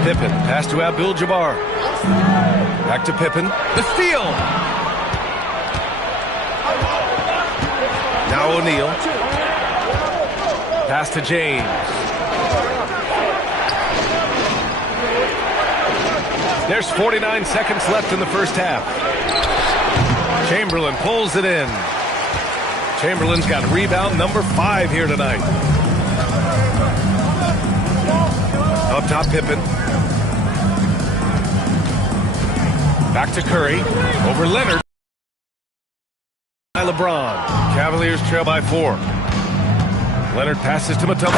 Pippen, pass to Abdul-Jabbar. Back to Pippen. The steal. Now O'Neal. Pass to James. There's 49 seconds left in the first half. Chamberlain pulls it in. Chamberlain's got rebound number 5 here tonight. Up top, Pippen. Back to Curry. Over Leonard. By LeBron. Cavaliers trail by 4. Leonard passes to Mutombo.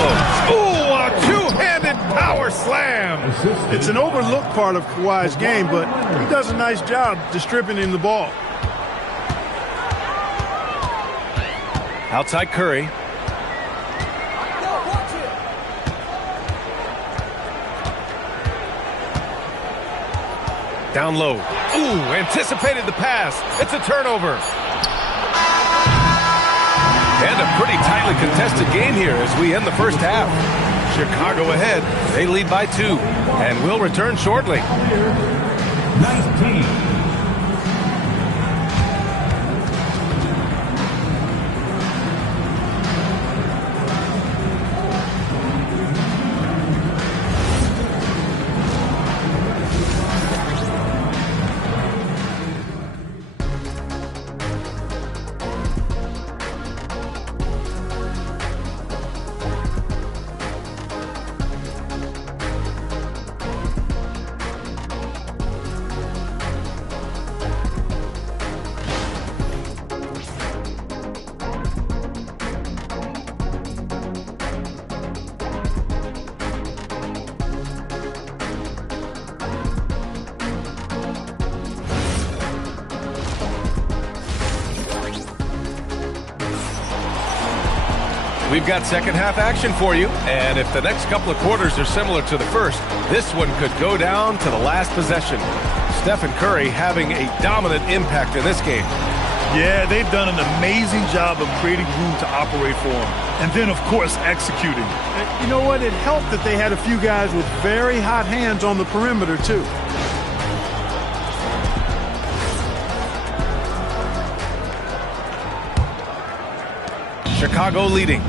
Ooh, a two-handed power slam. It's an overlooked part of Kawhi's game, but he does a nice job distributing the ball. Outside Curry. Down low. Ooh, anticipated the pass. It's a turnover. And a pretty tightly contested game here as we end the first half. Chicago ahead. They lead by 2. And will return shortly. 19. We've got second half action for you, and if the next couple of quarters are similar to the first, this one could go down to the last possession. Stephen Curry having a dominant impact in this game. Yeah, they've done an amazing job of creating room to operate for him. And then, of course, executing. You know what? It helped that they had a few guys with very hot hands on the perimeter, too. Chicago leading.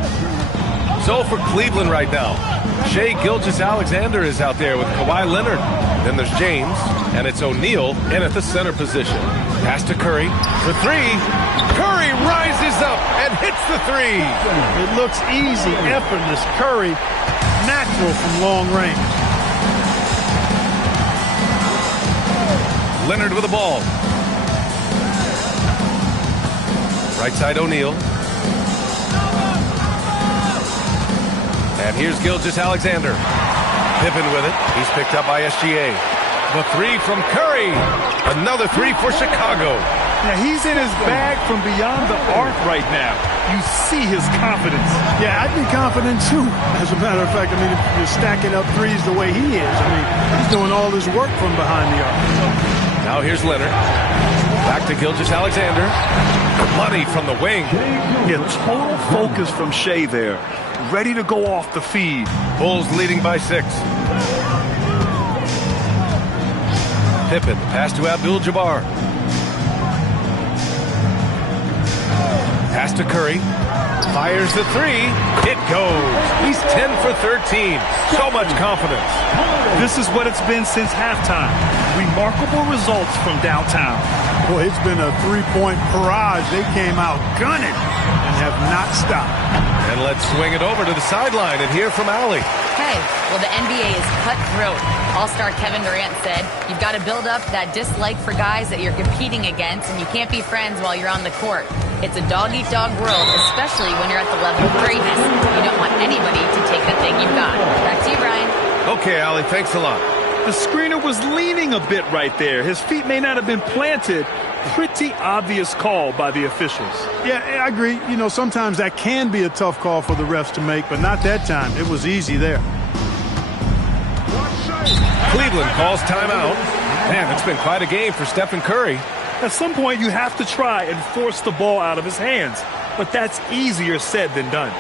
So for Cleveland right now, Shai Gilgeous-Alexander is out there with Kawhi Leonard. Then there's James, and it's O'Neal in at the center position. Pass to Curry for 3. Curry rises up and hits the 3. It looks easy, effortless. Curry, natural from long range. Leonard with the ball. Right side O'Neal. And here's Gilgeous-Alexander. Pippen with it. He's picked up by SGA. The 3 from Curry. Another 3 for Chicago. Yeah, he's in his bag from beyond the arc right now. You see his confidence. Yeah, I'd be confident too. As a matter of fact, I mean, if you're stacking up threes the way he is, I mean, he's doing all his work from behind the arc. Now here's Leonard. Back to Gilgeous-Alexander. Money from the wing. Yeah, total focus from Shai there. Ready to go off the feed. Bulls leading by 6. Pippen, pass to Abdul-Jabbar. Pass to Curry. Fires the 3. It goes. He's 10 for 13. So much confidence. This is what it's been since halftime. Remarkable results from downtown. Boy, it's been a three-point barrage. They came out gunning and have not stopped. And let's swing it over to the sideline and hear from Allie. Hey, well, the NBA is cutthroat. All-star Kevin Durant said, you've got to build up that dislike for guys that you're competing against, and you can't be friends while you're on the court. It's a dog-eat-dog world, especially when you're at the level of greatness. You don't want anybody to take the thing you've got. Back to you, Brian. Okay, Allie, thanks a lot. The screener was leaning a bit right there. His feet may not have been planted. Pretty obvious call by the officials. Yeah, I agree. You know, sometimes that can be a tough call for the refs to make, but not that time. It was easy there. Cleveland calls timeout. Man, it's been quite a game for Stephen Curry. At some point, you have to try and force the ball out of his hands, but that's easier said than done.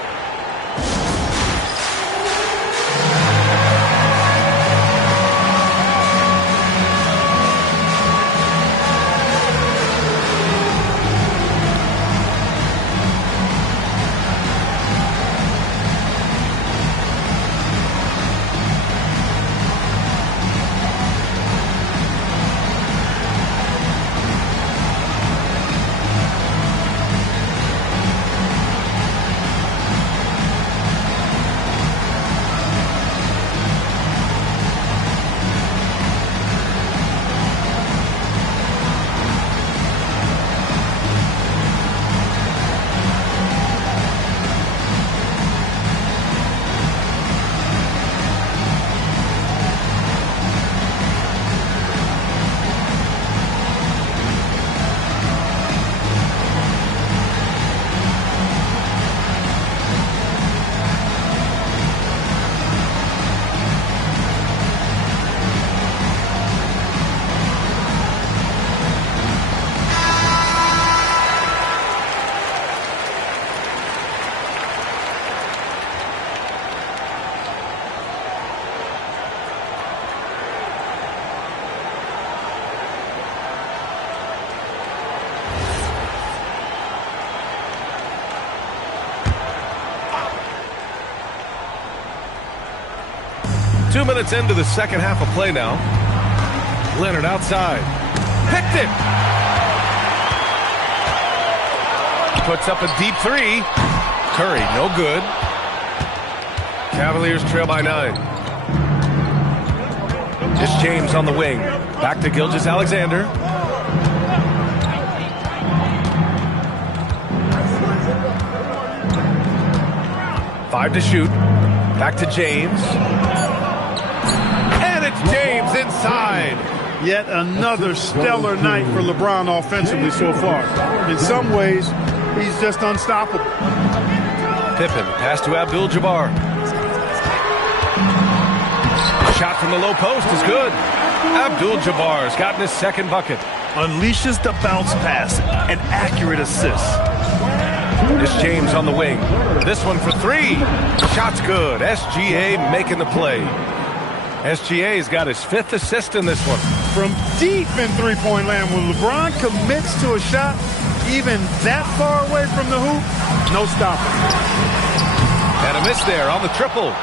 2 minutes into the second half of play now. Leonard outside. Picked it. Puts up a deep three. Curry, no good. Cavaliers trail by 9. It's James on the wing. Back to Gilgeous-Alexander. Five to shoot. Back to James. And it's James inside. Yet another stellar night for LeBron offensively so far. In some ways, he's just unstoppable. Pippen, pass to Abdul-Jabbar. Shot from the low post is good. Abdul-Jabbar's gotten his second bucket. Unleashes the bounce pass, an accurate assist. It's James on the wing. This one for three. Shot's good. SGA making the play. SGA's got his 5th assist in this one. From deep in three-point land, when LeBron commits to a shot, even that far away from the hoop, no stopping. And a miss there on the triple.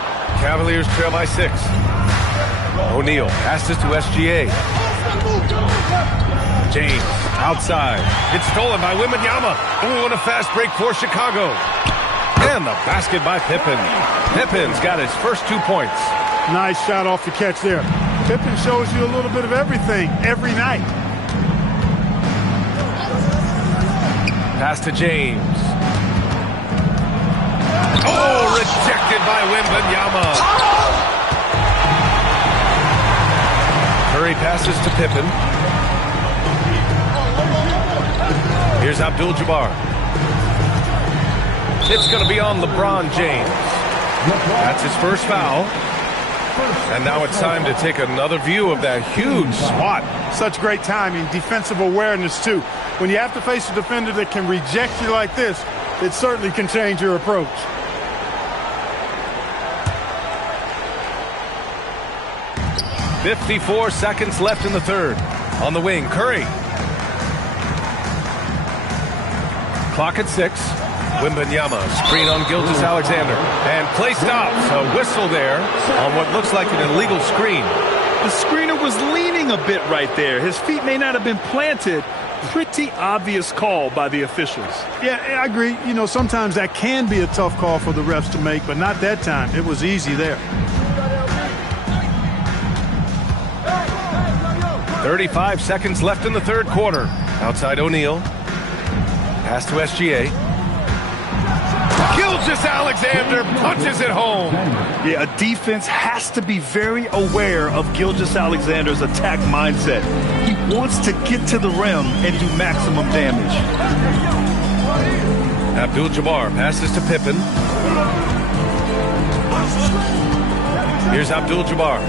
Cavaliers trail by 6. O'Neal passes to SGA. James outside. It's stolen by Wembanyama. Oh, and a fast break for Chicago. And the basket by Pippen. Pippen's got his first 2 points. Nice shot off the catch there. Pippen shows you a little bit of everything every night. Pass to James. Oh, rejected by Wembanyama. Curry passes to Pippen. Here's Abdul-Jabbar. It's going to be on LeBron James. That's his first foul. And now it's time to take another view of that huge swat. Such great timing, defensive awareness, too. When you have to face a defender that can reject you like this, it certainly can change your approach. .54 seconds left in the third. On the wing, Curry. Clock at 6. Wembanyama, screen on Gilgeous-Alexander. And play stops. A whistle there on what looks like an illegal screen. The screener was leaning a bit right there. His feet may not have been planted. Pretty obvious call by the officials. Yeah, I agree. You know, sometimes that can be a tough call for the refs to make, but not that time. It was easy there. 35 seconds left in the third quarter. Outside O'Neal. Pass to SGA. Gilgeous-Alexander punches it home. Yeah, a defense has to be very aware of Gilgeous-Alexander's attack mindset. He wants to get to the rim and do maximum damage. Abdul-Jabbar passes to Pippen. Here's Abdul-Jabbar.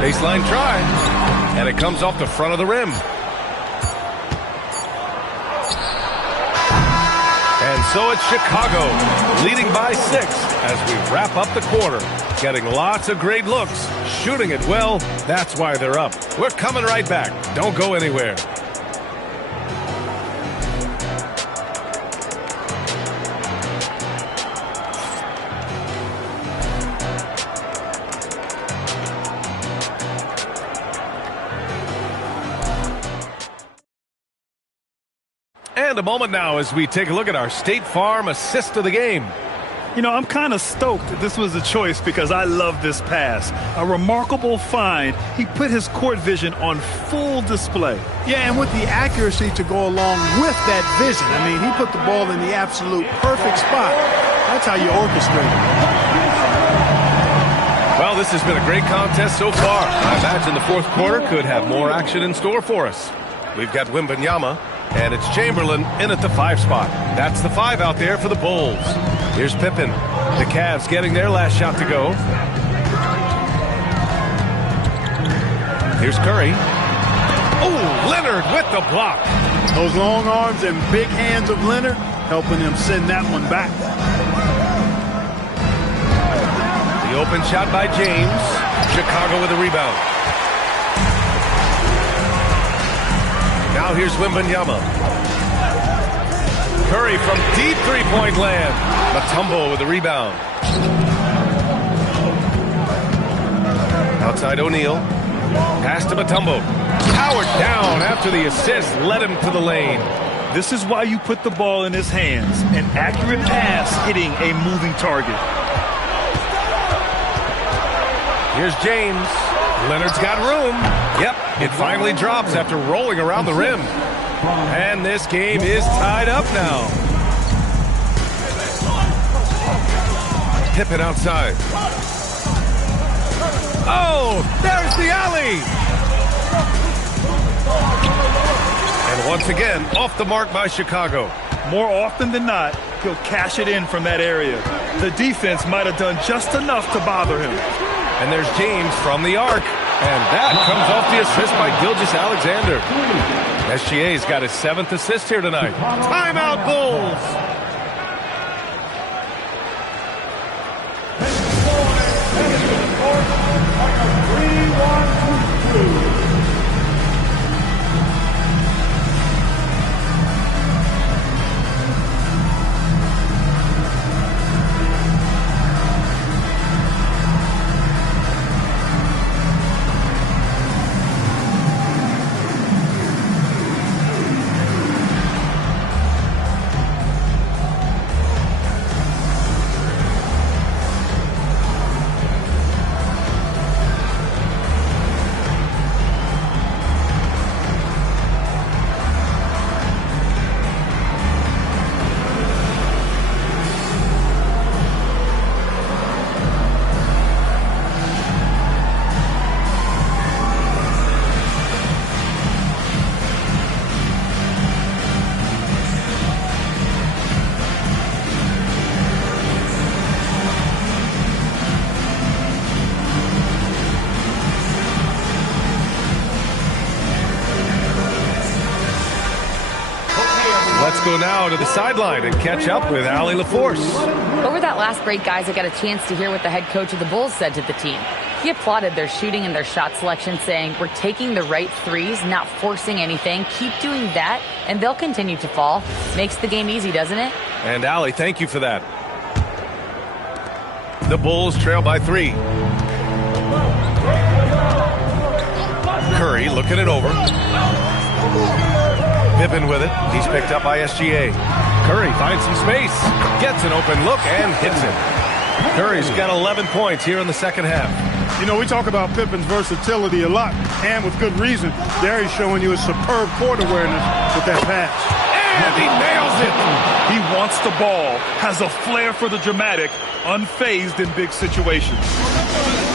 Baseline try. And it comes off the front of the rim. And so it's Chicago, leading by 6 as we wrap up the quarter. Getting lots of great looks, shooting it well. That's why they're up. We're coming right back. Don't go anywhere. And a moment now as we take a look at our State Farm assist of the game. You know, I'm kind of stoked that this was a choice because I love this pass. A remarkable find. He put his court vision on full display. Yeah, and with the accuracy to go along with that vision. I mean, he put the ball in the absolute perfect spot. That's how you orchestrate it. Well, this has been a great contest so far. I imagine the fourth quarter could have more action in store for us. We've got Wembanyama, and it's Chamberlain in at the 5 spot. That's the 5 out there for the Bulls. Here's Pippen. The Cavs getting their last shot to go. Here's Curry. Oh, Leonard with the block. Those long arms and big hands of Leonard helping him send that one back. The open shot by James. Chicago with a rebound. Now here's Wembanyama. Curry from deep three-point land. Mutombo with a rebound. Outside O'Neal. Pass to Mutombo. Powered down after the assist led him to the lane. This is why you put the ball in his hands. An accurate pass hitting a moving target. Here's James. Leonard's got room. Yep, it finally drops after rolling around the rim. And this game is tied up now. Pippen outside. Oh, there's the alley. And once again, off the mark by Chicago. More often than not, he'll cash it in from that area. The defense might have done just enough to bother him. And there's James from the arc. And that comes off the assist by Gilgeous-Alexander. SGA's got his 7th assist here tonight. Timeout, Bulls! Let's go now to the sideline and catch up with Allie LaForce. Over that last break, guys, I got a chance to hear what the head coach of the Bulls said to the team. He applauded their shooting and their shot selection, saying, "We're taking the right threes, not forcing anything. Keep doing that, and they'll continue to fall." Makes the game easy, doesn't it? And Allie, thank you for that. The Bulls trail by 3. Curry looking it over. Pippen with it. He's picked up by SGA. Curry finds some space. Gets an open look and hits it. Curry's got 11 points here in the second half. You know, we talk about Pippen's versatility a lot, and with good reason. There he's showing you a superb court awareness with that pass. And he nails it. He wants the ball, has a flair for the dramatic, unfazed in big situations.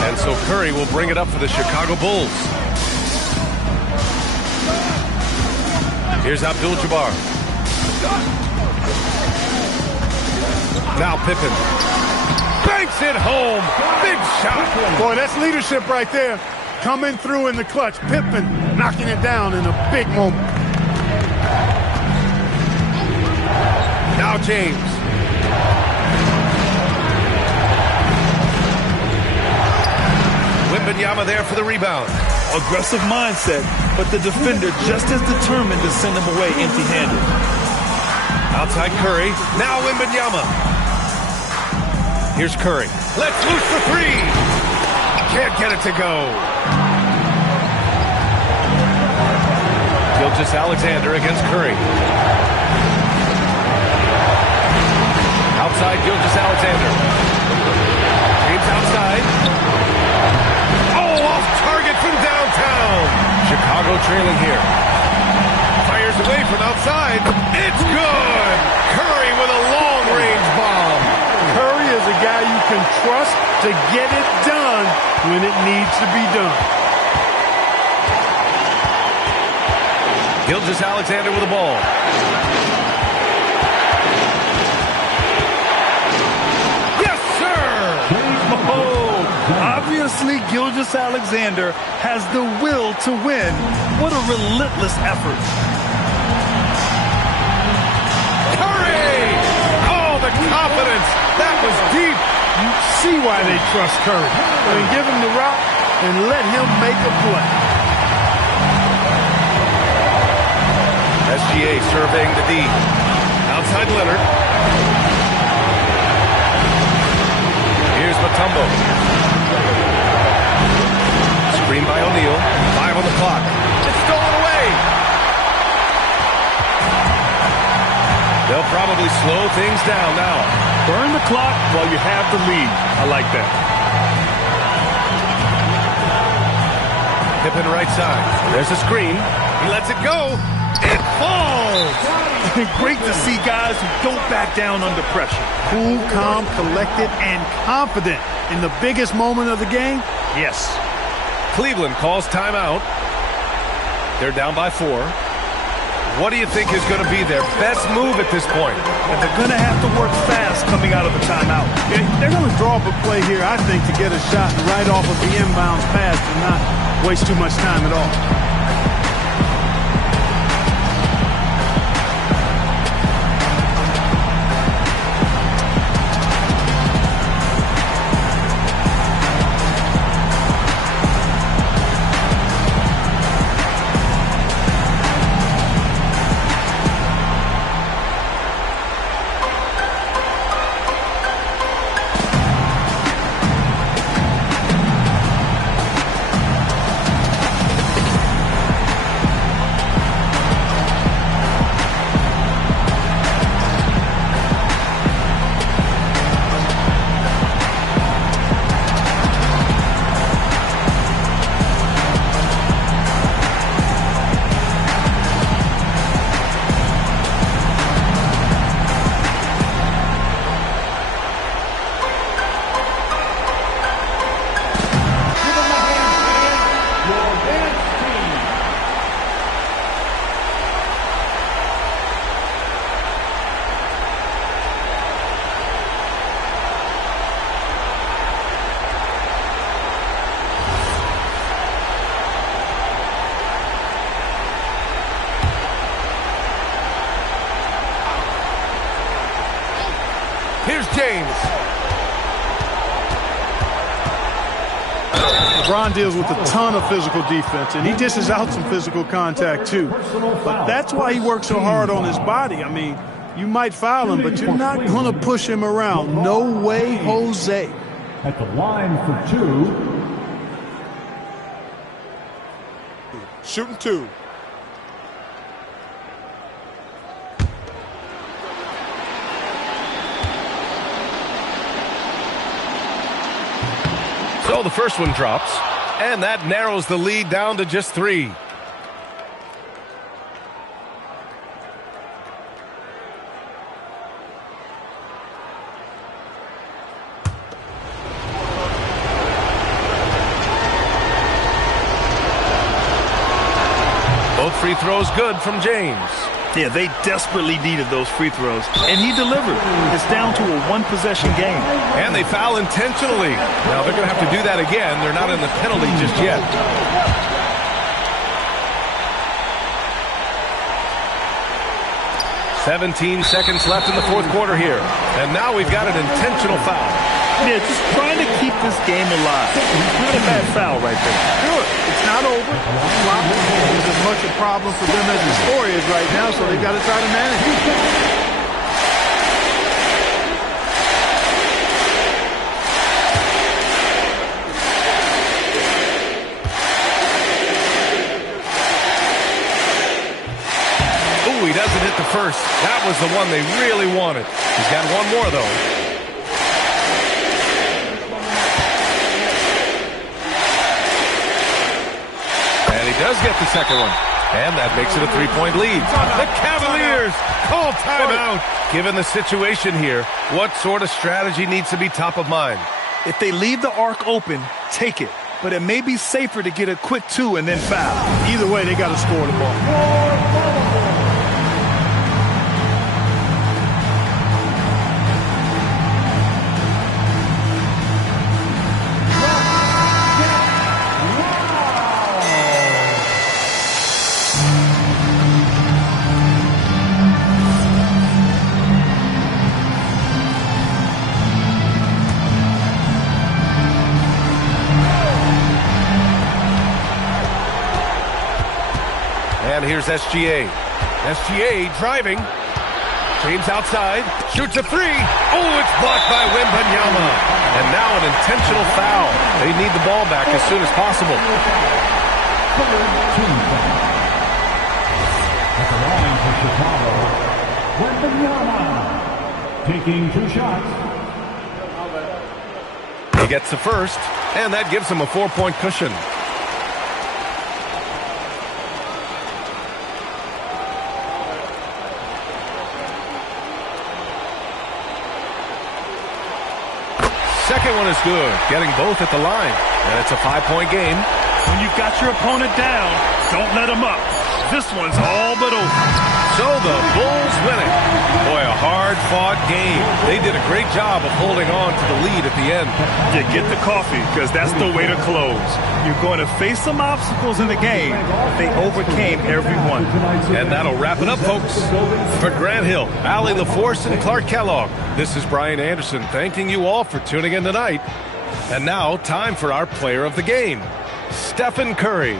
And so Curry will bring it up for the Chicago Bulls. Here's Abdul-Jabbar. Now Pippen. Banks it home. Big shot. Boy, that's leadership right there. Coming through in the clutch. Pippen knocking it down in a big moment. Now James. Wembanyama there for the rebound. Aggressive mindset, but the defender just as determined to send him away empty-handed. Outside Curry. Now Wembanyama. Here's Curry. Let's loose for 3. Can't get it to go. Gilgeous-Alexander against Curry. Outside Gilgeous-Alexander. James outside. Oh, off target from downtown. Chicago trailing here. Fires away from outside. It's good. Curry with a long-range bomb. Curry is a guy you can trust to get it done when it needs to be done. Gilgeous-Alexander with the ball. Yes, sir! Oh, obviously Gilgeous-Alexander has the will to win. What a relentless effort. Curry! Oh, the confidence. That was deep. You see why they trust Curry. I mean, give him the route and let him make a play. SGA surveying the D. Outside Leonard. Here's Mutombo. on the clock. It's stolen away. They'll probably slow things down now. Burn the clock while you have the lead. I like that. Pippen right side. There's a screen. He lets it go. It falls. Great to see guys who don't back down under pressure. Cool, calm, collected, and confident in the biggest moment of the game. Yes. Cleveland calls timeout. They're down by 4. What do you think is going to be their best move at this point? And they're going to have to work fast coming out of a timeout. They're going to draw up a play here, I think, to get a shot right off of the inbounds pass and not waste too much time at all. Here's James. LeBron deals with a ton of physical defense, and he dishes out some physical contact too. But that's why he works so hard on his body. I mean, you might foul him, but you're not going to push him around. No way, Jose. At the line for 2. Shooting 2. So the first one drops, and that narrows the lead down to just 3. Both free throws good from James. Yeah, they desperately needed those free throws, and he delivered. It's down to a one-possession game. And they foul intentionally. Now they're going to have to do that again. They're not in the penalty just yet. "17 seconds left in the fourth quarter here. And now we've got an intentional foul. Yeah, just trying to keep this game alive. Not a bad foul right there. Good. It's not over. It's as much a problem for them as the score is right now, so they've got to try to manage it. He doesn't hit the first. That was the one they really wanted. He's got one more, though. And he does get the second one. And that makes it a 3-point lead. The Cavaliers call timeout. Given the situation here, what sort of strategy needs to be top of mind? If they leave the arc open, take it. But it may be safer to get a quick 2 and then foul. Either way, they got to score the ball. And here's SGA. SGA driving. James outside. Shoots a 3. Oh, it's blocked by Wembanyama. And now an intentional foul. They need the ball back as soon as possible. Third team foul. At the line for Chicago, Wembanyama taking 2 shots. He gets the first, and that gives him a 4-point cushion. Second one is good, getting both at the line. And it's a 5-point game. When you've got your opponent down, don't let him up. This one's all but over. So the Bulls win it. Boy, a hard-fought game. They did a great job of holding on to the lead at the end. You get the coffee, because that's the way to close. You're going to face some obstacles in the game. They overcame every one. And that'll wrap it up, folks. For Grant Hill, Allie LaForce, and Clark Kellogg, this is Brian Anderson thanking you all for tuning in tonight. And now, time for our player of the game, Stephen Curry.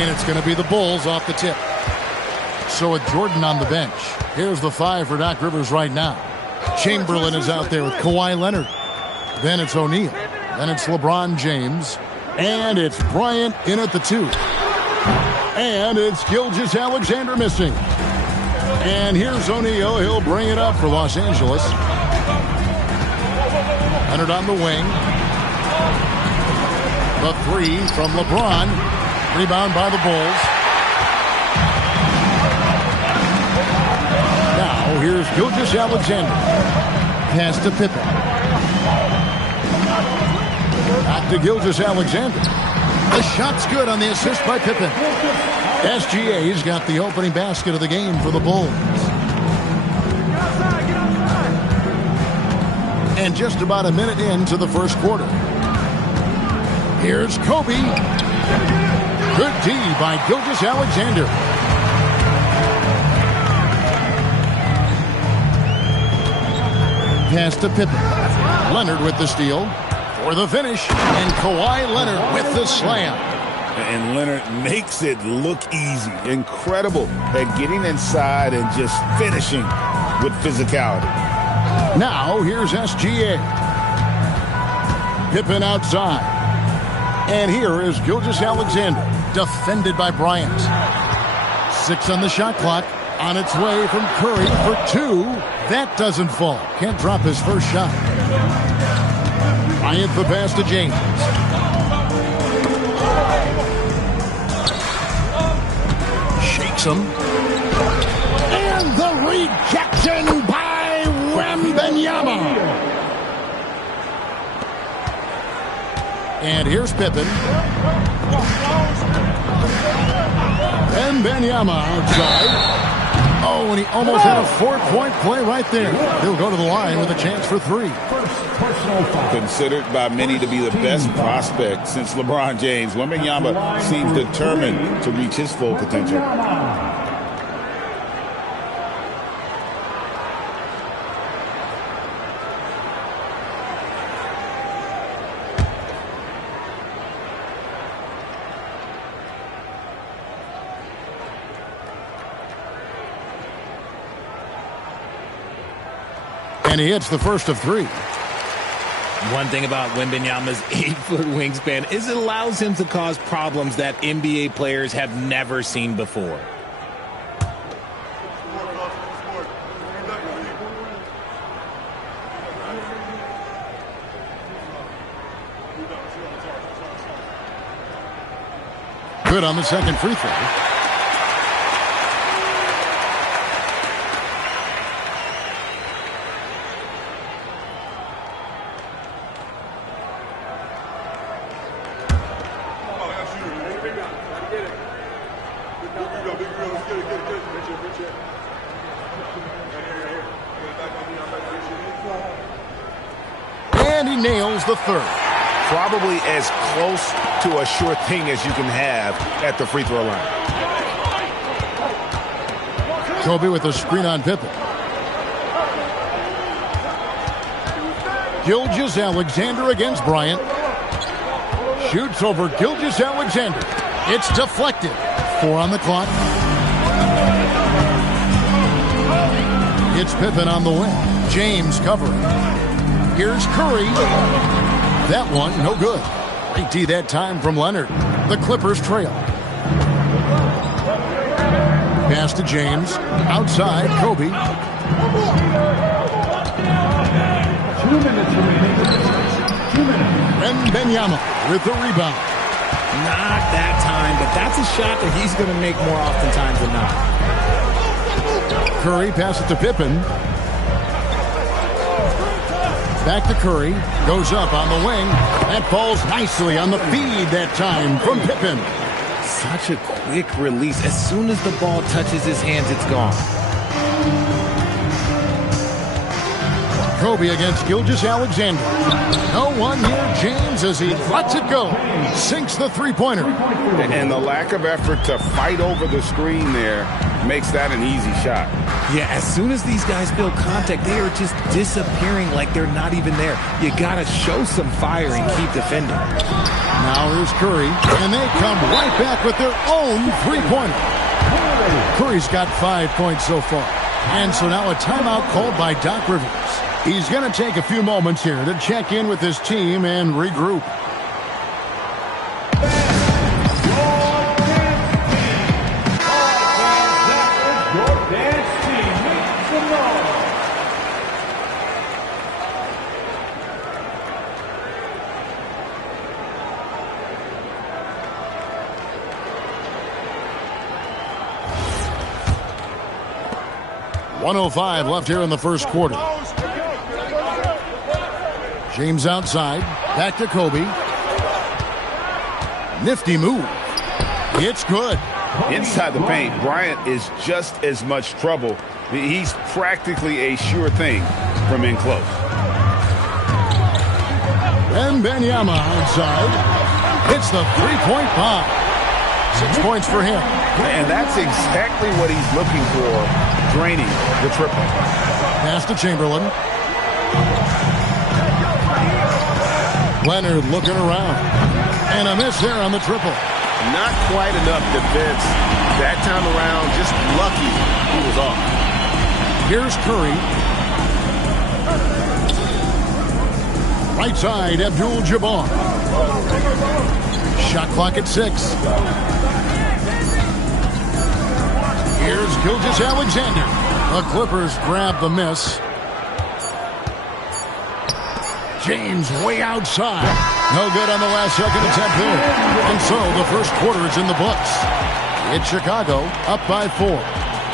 And it's going to be the Bulls off the tip. So with Jordan on the bench, here's the 5 for Doc Rivers right now. Chamberlain is out there with Kawhi Leonard. Then it's O'Neal. Then it's LeBron James. And it's Bryant in at the 2. And it's Gilgeous-Alexander missing. And here's O'Neal. He'll bring it up for Los Angeles. Leonard on the wing. The 3 from LeBron. Rebound by the Bulls. Now here's Gilgeous-Alexander. Pass to Pippen. Back to Gilgeous-Alexander. The shot's good on the assist by Pippen. SGA's got the opening basket of the game for the Bulls. And just about a minute into the first quarter. Here's Kobe. Good D by Gilgeous-Alexander. Pass to Pippen. Leonard with the steal. For the finish. And Kawhi Leonard with the slam. And Leonard makes it look easy. Incredible at getting inside and just finishing with physicality. Now here's SGA. Pippen outside. And here is Gilgeous-Alexander. Defended by Bryant. 6 on the shot clock. On its way from Curry for 2. That doesn't fall. Can't drop his first shot. Bryant the pass to James. Shakes him. And the rejection by Wembanyama. And here's Pippen. Wembanyama outside. Oh, and he almost had a 4-point play right there. He'll go to the line with a chance for 3. Considered by many to be the best prospect since LeBron James, Wembanyama seems determined to reach his full potential. And he hits the first of 3. One thing about Wembanyama's 8-foot wingspan is it allows him to cause problems that NBA players have never seen before. Good on the second free throw. And he nails the third. Probably as close to a sure thing as you can have at the free throw line. Kobe with a screen on Pippen. Gilgeous-Alexander against Bryant. Shoots over Gilgeous-Alexander. It's deflected. 4 on the clock. It's Pippen on the wing. James covering. Here's Curry. That one, no good. Great D that time from Leonard. The Clippers trail. Pass to James. Outside, Kobe. 2 minutes remaining. 2 minutes. Wembanyama with the rebound. Not that time, but that's a shot that he's going to make more oftentimes than not. Curry passes to Pippen. Back to Curry. Goes up on the wing. That falls nicely on the feed that time from Pippen. Such a quick release. As soon as the ball touches his hands, it's gone. Kobe against Gilgeous-Alexander. No one near James as he lets it go. Sinks the three-pointer. And the lack of effort to fight over the screen there makes that an easy shot. Yeah, as soon as these guys feel contact, they are just disappearing like they're not even there. You got to show some fire and keep defending. Now here's Curry, and they come right back with their own three-pointer. Curry's got 5 points so far. And so now a timeout called by Doc Rivers. He's going to take a few moments here to check in with his team and regroup. .105 left here in the first quarter. James outside. Back to Kobe. Nifty move. It's good. Inside the paint, Bryant is just as much trouble. He's practically a sure thing from in close. Wembanyama outside. It's the three-point bomb. 6 points for him. And that's exactly what he's looking for, draining the triple. Pass to Chamberlain. Leonard looking around. And a miss there on the triple. Not quite enough defense that time around. Just lucky he was off. Here's Curry. Right side, Abdul-Jabbar. Shot clock at 6. Here's Gilgeous-Alexander. The Clippers grab the miss. James way outside. No good on the last second attempt there. And so the first quarter is in the books. It's Chicago up by 4.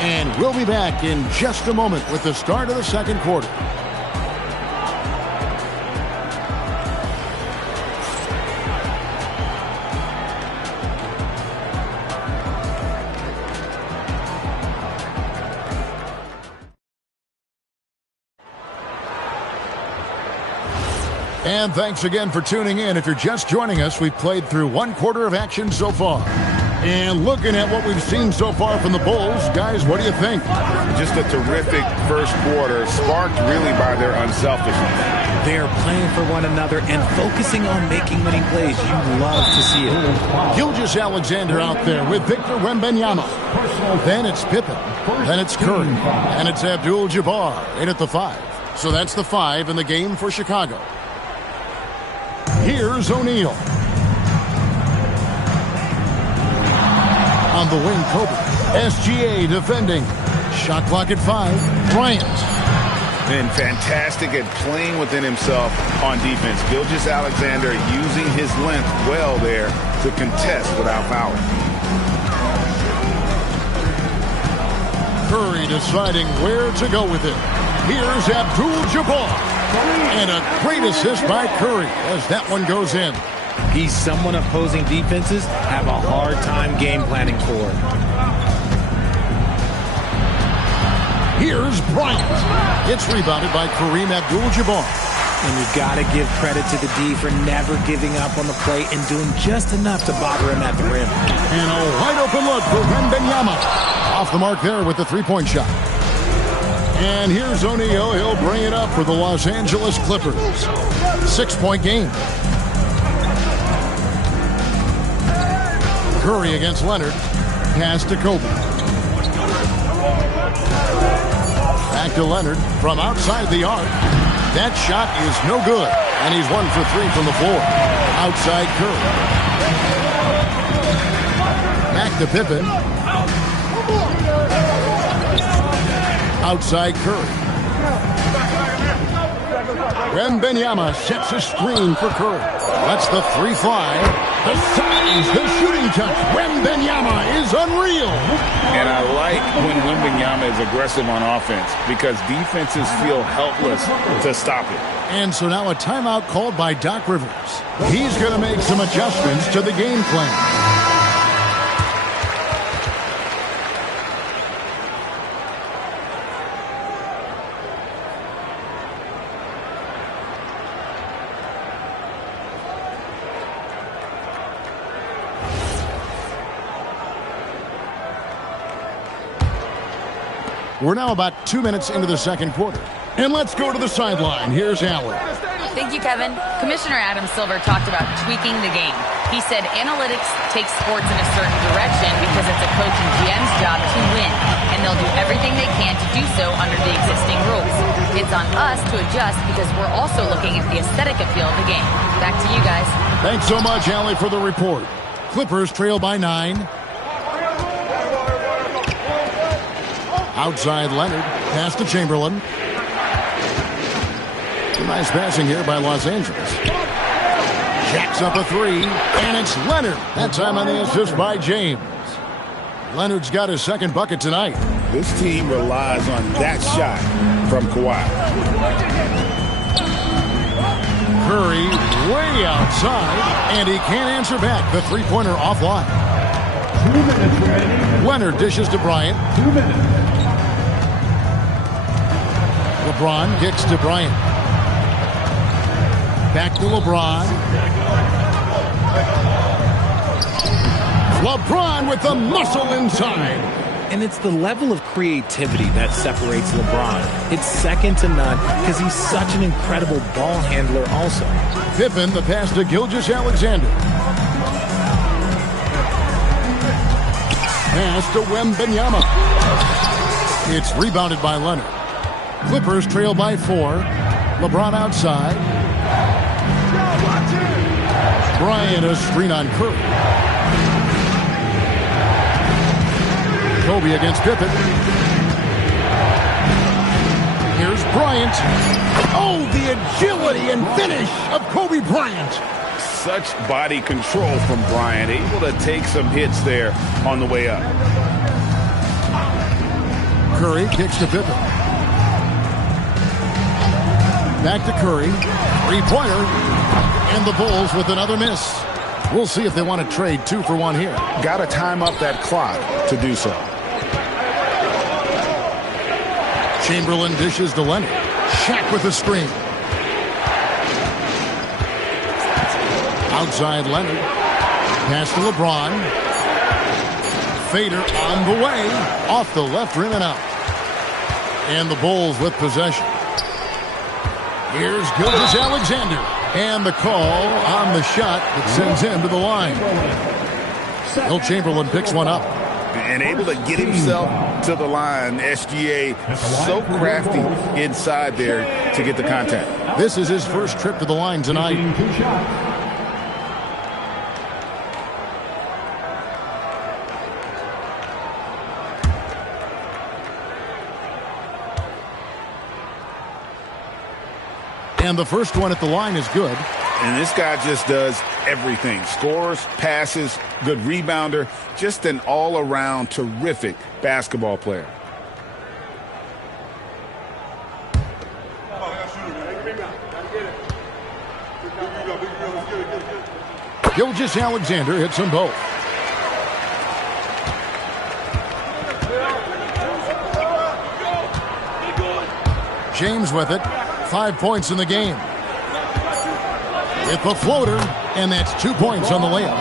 And we'll be back in just a moment with the start of the second quarter. And thanks again for tuning in. If you're just joining us, we've played through one quarter of action so far. And looking at what we've seen so far from the Bulls, guys, what do you think? Just a terrific first quarter, sparked really by their unselfishness. They are playing for one another and focusing on making winning plays. You love to see it. Gilgeous-Alexander out there with Victor Wembanyama. Then it's Pippen. Then it's Curry. And it's Abdul-Jabbar in at the 5. So that's the 5 in the game for Chicago. Here's O'Neal. On the wing, Kobe. SGA defending. Shot clock at 5. Bryant. Been fantastic at playing within himself on defense. Gilgeous-Alexander using his length well there to contest without fouling. Curry deciding where to go with it. Here's Abdul-Jabbar. And a great assist by Curry as that one goes in. He's someone opposing defenses have a hard time game planning for. Here's Bryant. It's rebounded by Kareem Abdul-Jabbar. And you got to give credit to the D for never giving up on the play and doing just enough to bother him at the rim. And a wide open look for Wembanyama. Off the mark there with the three-point shot. And here's O'Neal. He'll bring it up for the Los Angeles Clippers. 6-point game. Curry against Leonard. Pass to Kobe. Back to Leonard from outside the arc. That shot is no good. And he's 1 for 3 from the floor. Outside Curry. Back to Pippen. Outside Curry. Wembanyama sets a screen for Curry. That's the 3 fly. The size, the shooting touch. Wembanyama is unreal. And I like when Wembanyama is aggressive on offense because defenses feel helpless to stop it. And so now a timeout called by Doc Rivers. He's going to make some adjustments to the game plan. We're now about 2 minutes into the second quarter. And let's go to the sideline. Here's Allen. Thank you, Kevin. Commissioner Adam Silver talked about tweaking the game. He said analytics take sports in a certain direction because it's a coach and GM's job to win, and they'll do everything they can to do so under the existing rules. It's on us to adjust because we're also looking at the aesthetic appeal of the game. Back to you guys. Thanks so much, Allie, for the report. Clippers trail by 9. Outside Leonard. Pass to Chamberlain. Nice passing here by Los Angeles. Jacks up a 3, and it's Leonard. That time on the assist by James. Leonard's got his second bucket tonight. This team relies on that shot from Kawhi. Curry way outside, and he can't answer back. The three-pointer offline. 2 minutes remaining. Leonard dishes to Bryant. 2 minutes. LeBron kicks to Bryant. Back to LeBron. LeBron with the muscle inside. And it's the level of creativity that separates LeBron. It's second to none because he's such an incredible ball handler also. Pippen, the pass to Gilgeous-Alexander. Pass to Wembanyama. It's rebounded by Leonard. Clippers trail by 4. LeBron outside. Bryant a screen on Curry. Kobe against Pippen. Here's Bryant. Oh, the agility and finish of Kobe Bryant. Such body control from Bryant, able to take some hits there on the way up. Curry kicks to Pippen. Back to Curry. Three-pointer. And the Bulls with another miss. We'll see if they want to trade 2 for 1 here. Got to time up that clock to do so. Chamberlain dishes to Leonard. Shaq with a screen. Outside Leonard. Pass to LeBron. Fader on the way. Off the left rim and out. And the Bulls with possession. Here's Gilgeous-Alexander. And the call on the shot that sends him to the line. Will Chamberlain picks one up. And able to get himself to the line. SGA so crafty inside there to get the contact. This is his first trip to the line tonight. And the first one at the line is good. And this guy just does everything. Scores, passes, good rebounder. Just an all-around terrific basketball player. Gilgeous-Alexander hits them both. James with it. 5 points in the game. With the floater, and that's 2 points on the layup.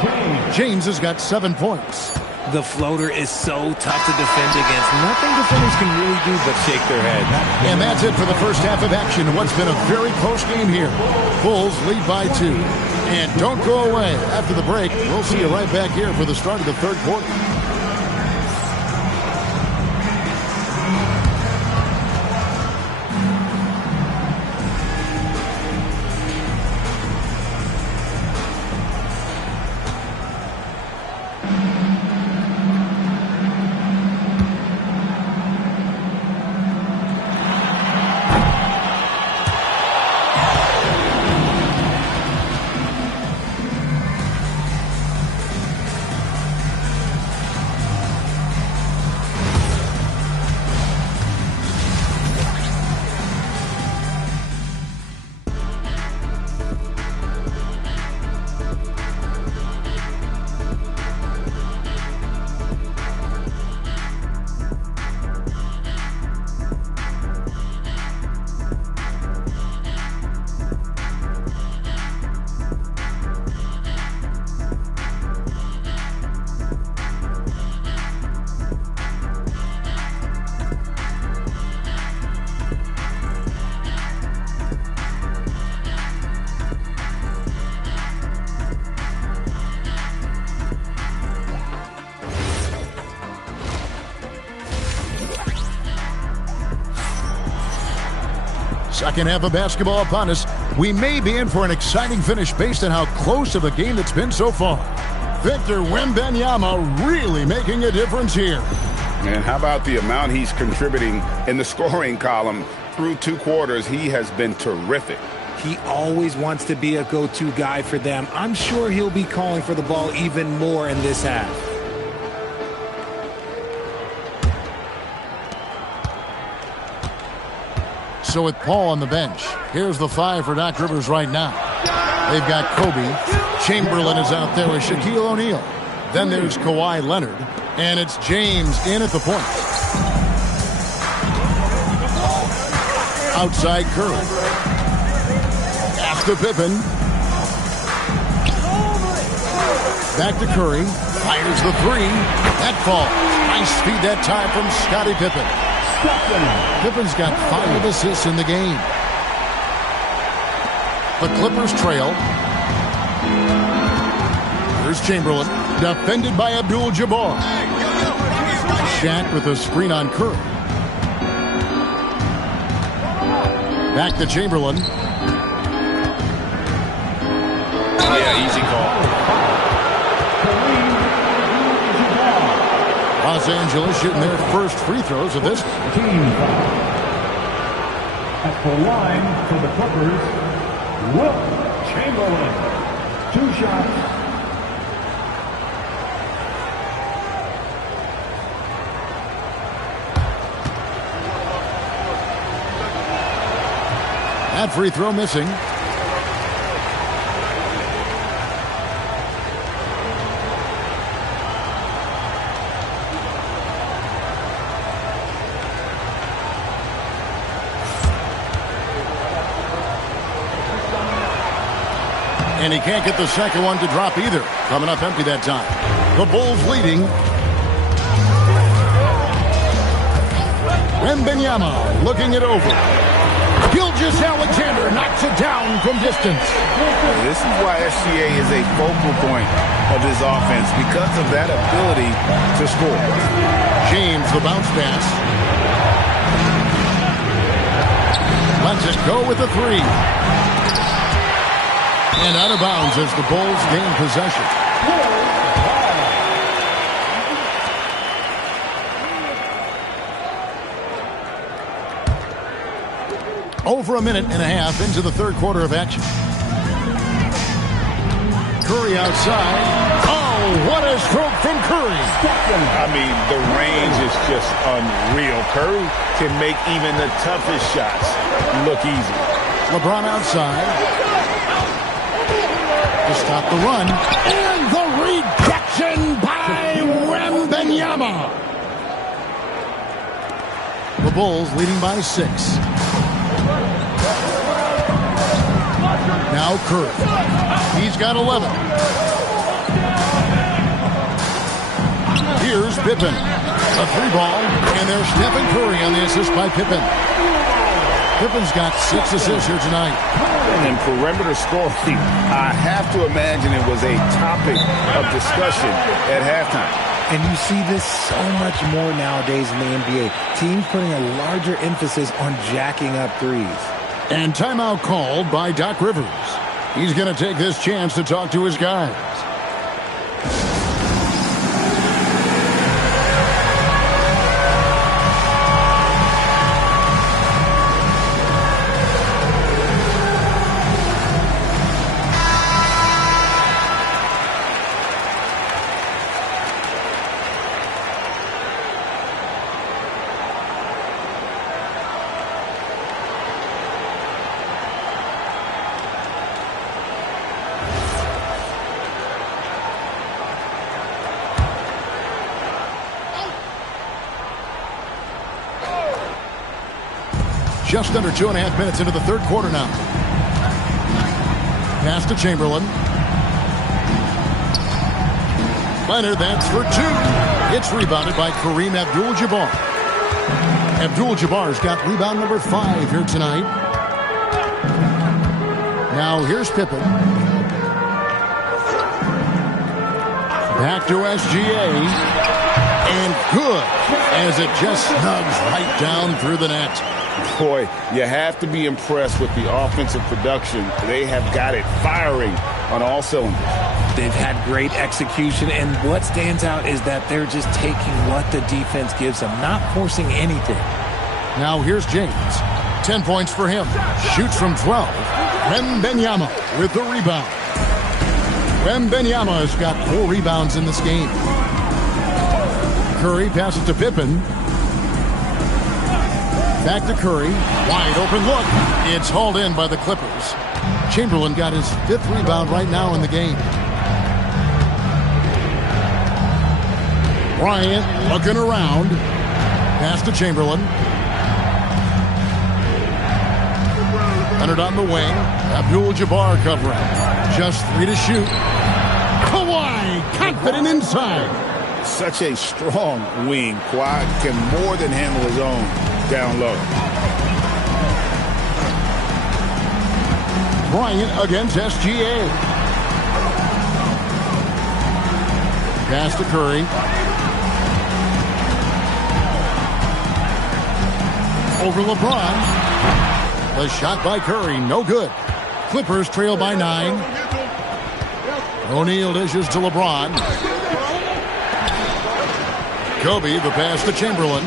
James has got 7 points. The floater is so tough to defend against. Nothing defenders can really do but shake their head. And that's it for the first half of action. What's been a very close game here. Bulls lead by 2. And don't go away. After the break, we'll see you right back here for the start of the third quarter. Second half of basketball upon us. We may be in for an exciting finish based on how close of a game it's been so far. Victor Wembanyama really making a difference here. And how about the amount he's contributing in the scoring column through 2 quarters? He has been terrific. He always wants to be a go-to guy for them. I'm sure he'll be calling for the ball even more in this half. So with Paul on the bench, here's the 5 for Doc Rivers right now. They've got Kobe. Chamberlain is out there with Shaquille O'Neal. Then there's Kawhi Leonard. And it's James in at the point. Outside Curry. Pass to Pippen. Back to Curry. Fires the 3. That falls. Nice speed that time from Scottie Pippen. Pippen's got 5 assists in the game. The Clippers trail. Here's Chamberlain. Defended by Abdul-Jabbar. Shaq with a screen on Curry. Back to Chamberlain. Yeah, easy call. Los Angeles shooting their first free throws of this. Team foul. At the line for the Clippers, Wilt Chamberlain. 2 shots. That free throw missing. And he can't get the second one to drop either. Coming up empty that time. The Bulls leading. Wembanyama looking it over. Gilgeous-Alexander knocks it down from distance. This is why SGA is a focal point of this offense, because of that ability to score. James, the bounce pass. Lets it go with the 3. And out of bounds as the Bulls gain possession. Over a minute and a half into the third quarter of action. Curry outside. Oh, what a stroke from Curry. I mean, the range is just unreal. Curry can make even the toughest shots look easy. LeBron outside. To stop the run. And the rejection by Wembanyama. The Bulls leading by 6. Now Curry. He's got 11. Here's Pippen. A 3 ball. And there's Stephen Curry on the assist by Pippen. Pippen's got 6 assists here tonight. And perimeter scoring, I have to imagine it was a topic of discussion at halftime. And you see this so much more nowadays in the NBA. Teams putting a larger emphasis on jacking up threes. And timeout called by Doc Rivers. He's going to take this chance to talk to his guys. Just under 2.5 minutes into the third quarter now. Pass to Chamberlain. Leonard, that's for 2. It's rebounded by Kareem Abdul-Jabbar. Abdul-Jabbar's got rebound number 5 here tonight. Now here's Pippen. Back to SGA. And good, as it just snugs right down through the net. Boy, you have to be impressed with the offensive production. They have got it firing on all cylinders. They've had great execution, and what stands out is that they're just taking what the defense gives them, not forcing anything. Now here's James. 10 points for him. Shoots from 12. Wembanyama with the rebound. Wembanyama has got 4 rebounds in this game. Curry passes to Pippen. Back to Curry. Wide open look. It's hauled in by the Clippers. Chamberlain got his 5th rebound right now in the game. Bryant looking around. Pass to Chamberlain. Leonard on the wing. Abdul-Jabbar covering. Just 3 to shoot. Kawhi confident inside. Such a strong wing. Kawhi can more than handle his own down low. Bryant against SGA. Pass to Curry. Over LeBron. The shot by Curry, no good. Clippers trail by 9. O'Neal dishes to LeBron. Kobe, the pass to Chamberlain.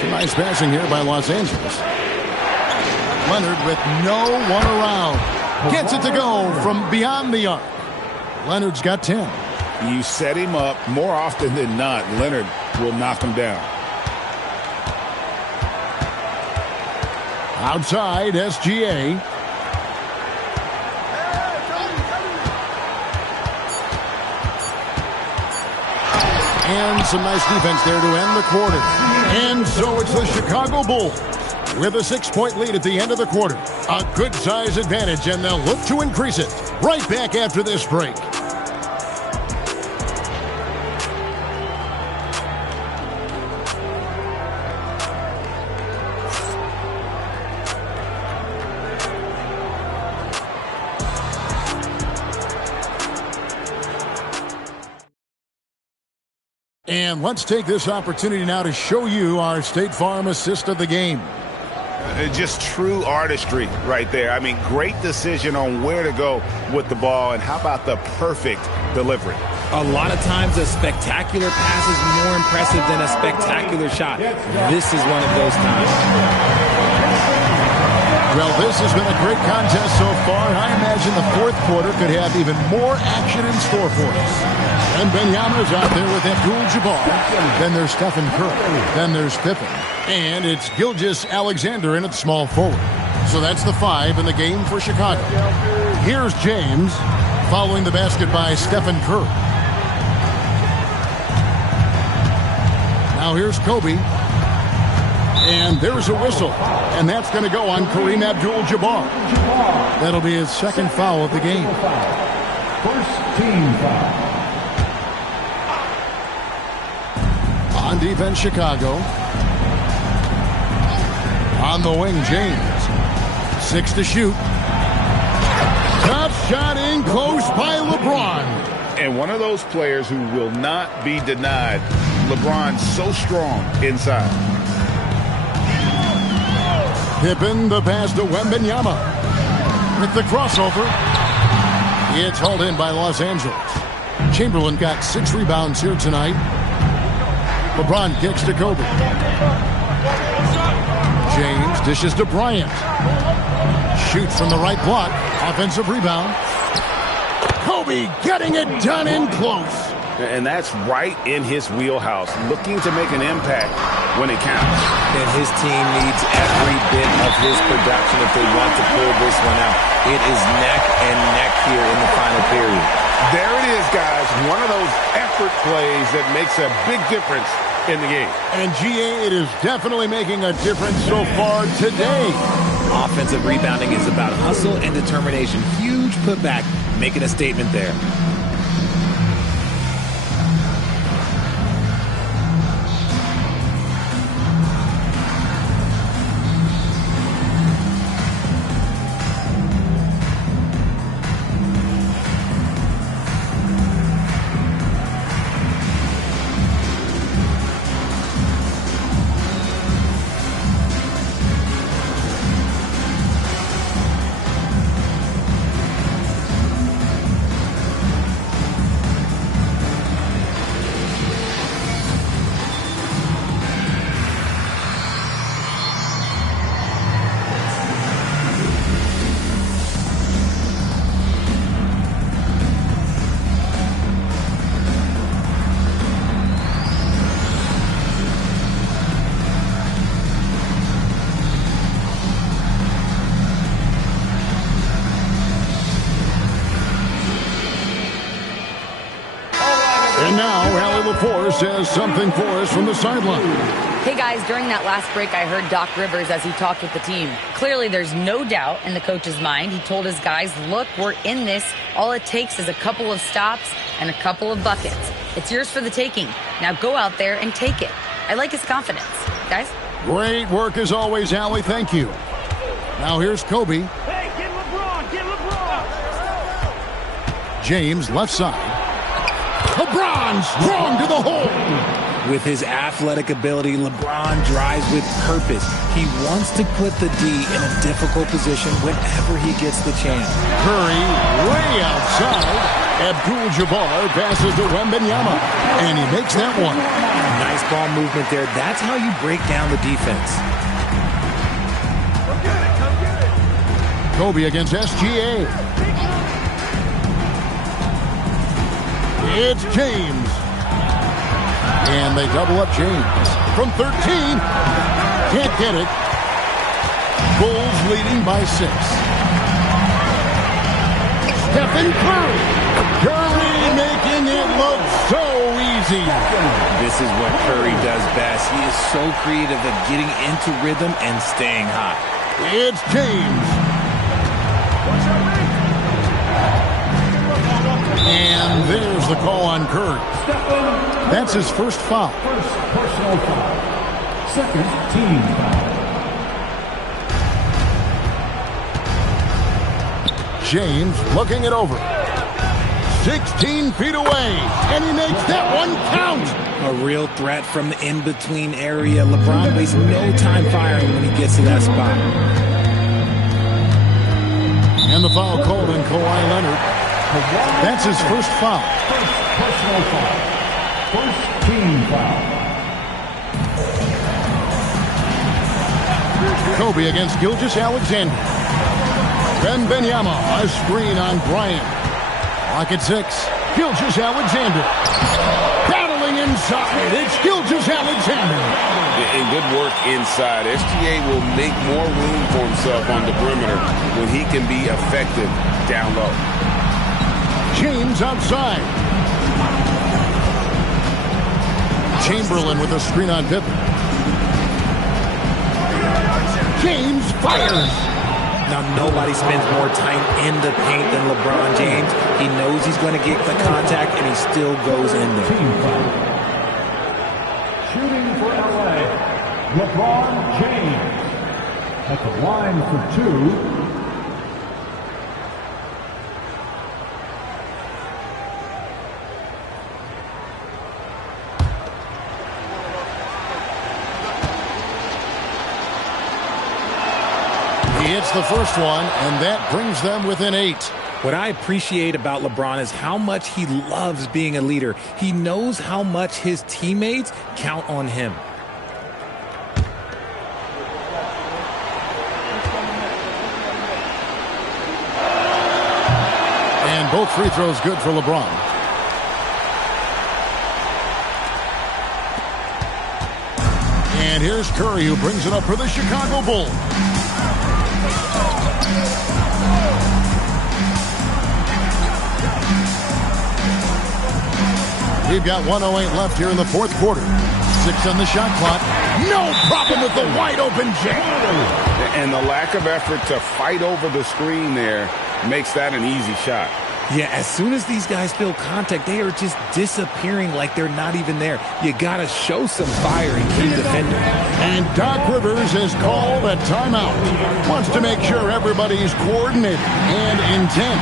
Some nice passing here by Los Angeles. Leonard with no one around. Gets it to go from beyond the arc. Leonard's got 10. You set him up more often than not. Leonard will knock him down. Outside, SGA. And some nice defense there to end the quarter. And so it's the Chicago Bulls with a 6-point lead at the end of the quarter. A good size advantage, and they'll look to increase it. Right back after this break. And let's take this opportunity now to show you our State Farm assist of the game. Just true artistry right there. I mean, great decision on where to go with the ball, and how about the perfect delivery? A lot of times a spectacular pass is more impressive than a spectacular shot. This is one of those times. Well, this has been a great contest so far. I imagine the 4th quarter could have even more action in store for us. And Wembanyama's out there with Abdul-Jabbar. Then there's Stephen Curry. Then there's Pippen. And it's Gilgeous-Alexander in at small forward. So that's the 5 in the game for Chicago. Here's James following the basket by Stephen Curry. Now here's Kobe. And there's a whistle. And that's going to go on Kareem Abdul-Jabbar. That'll be his 2nd foul of the game. First team foul. On defense, Chicago. On the wing, James. 6 to shoot. Top shot in close by LeBron. And one of those players who will not be denied. LeBron so strong inside. Pippen, the pass to Wembanyama. With the crossover. It's hauled in by Los Angeles. Chamberlain got 6 rebounds here tonight. LeBron kicks to Kobe. James dishes to Bryant. Shoots from the right block. Offensive rebound. Kobe getting it done in close. And that's right in his wheelhouse. Looking to make an impact when it counts. And his team needs every bit of his production if they want to pull this one out. It is neck and neck here in the final period. There it is, guys. One of those effort plays that makes a big difference in the game. And GA, it is definitely making a difference so far today. Offensive rebounding is about hustle and determination. Huge putback, making a statement there. Channel 4 says something for us from the sideline. Hey guys, during that last break, I heard Doc Rivers as he talked with the team. Clearly, there's no doubt in the coach's mind. He told his guys, look, we're in this. All it takes is a couple of stops and a couple of buckets. It's yours for the taking. Now go out there and take it. I like his confidence. Guys? Great work as always, Allie. Thank you. Now here's Kobe. Hey, get LeBron, get LeBron. James, left side. LeBron strong to the hole. With his athletic ability, LeBron drives with purpose. He wants to put the D in a difficult position whenever he gets the chance. Curry way outside. Abdul-Jabbar passes to Wembanyama, and he makes that one. Nice ball movement there. That's how you break down the defense. Kobe against SGA. It's James. And they double up James. From 13. Can't get it. Bulls leading by 6. Stephen Curry. Curry making it look so easy. This is what Curry does best. He is so creative at getting into rhythm and staying hot. It's James. And there's the call on Curry. That's his first foul. First personal foul. Second team foul. James looking it over. 16 feet away. And he makes that one count. A real threat from the in-between area. LeBron wastes no time firing when he gets to that spot. And the foul called on Kawhi Leonard. That's his first foul. First personal foul. First team foul. Kobe against Gilgeous-Alexander. Wembanyama, a screen on Bryant. Lock at 6. Gilgeous-Alexander. Battling inside. It's Gilgeous-Alexander. And good work inside. SGA will make more room for himself on the perimeter when he can be effective down low. James outside. Chamberlain with a screen on Pippen. James fires. Now, nobody spends more time in the paint than LeBron James. He knows he's going to get the contact, and he still goes in there. Shooting for LA, LeBron James. At the line for 2. He hits the first one, and that brings them within 8. What I appreciate about LeBron is how much he loves being a leader. He knows how much his teammates count on him. And both free throws good for LeBron. And here's Curry, who brings it up for the Chicago Bulls. We've got 1:08 left here in the fourth quarter. 6 on the shot clock. No problem with the wide open James. And the lack of effort to fight over the screen there makes that an easy shot. Yeah, as soon as these guys feel contact, they are just disappearing like they're not even there. You got to show some fire and keep defending. And Doc Rivers has called a timeout. Wants to make sure everybody's coordinated and intent.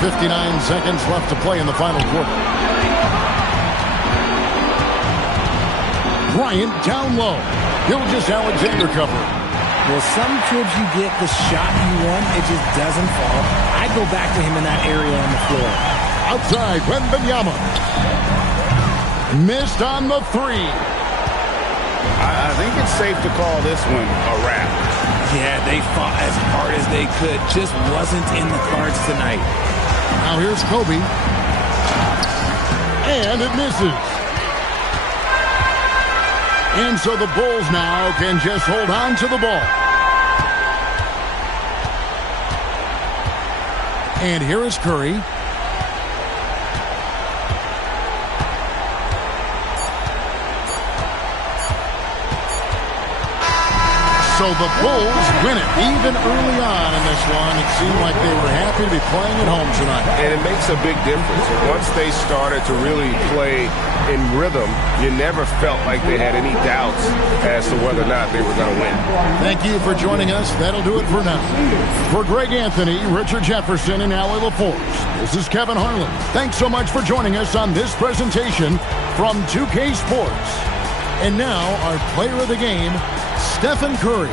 59 seconds left to play in the final quarter. Bryant down low. Gilgeous-Alexander cover. Well, some trips you get the shot you want, it just doesn't fall. I go back to him in that area on the floor. Outside, Wembanyama. Missed on the three. I think it's safe to call this one a wrap. Yeah, they fought as hard as they could. Just wasn't in the cards tonight. Now here's Kobe. And it misses. And so the Bulls now can just hold on to the ball. And here is Curry. So the Bulls win it. Even early on in this one, it seemed like they were happy to be playing at home tonight. And it makes a big difference. Once they started to really play in rhythm, you never felt like they had any doubts as to whether or not they were going to win. Thank you for joining us. That'll do it for now. For Greg Anthony, Richard Jefferson, and Allie LaForce, this is Kevin Harlan. Thanks so much for joining us on this presentation from 2K Sports. And now, our player of the game, Stephen Curry.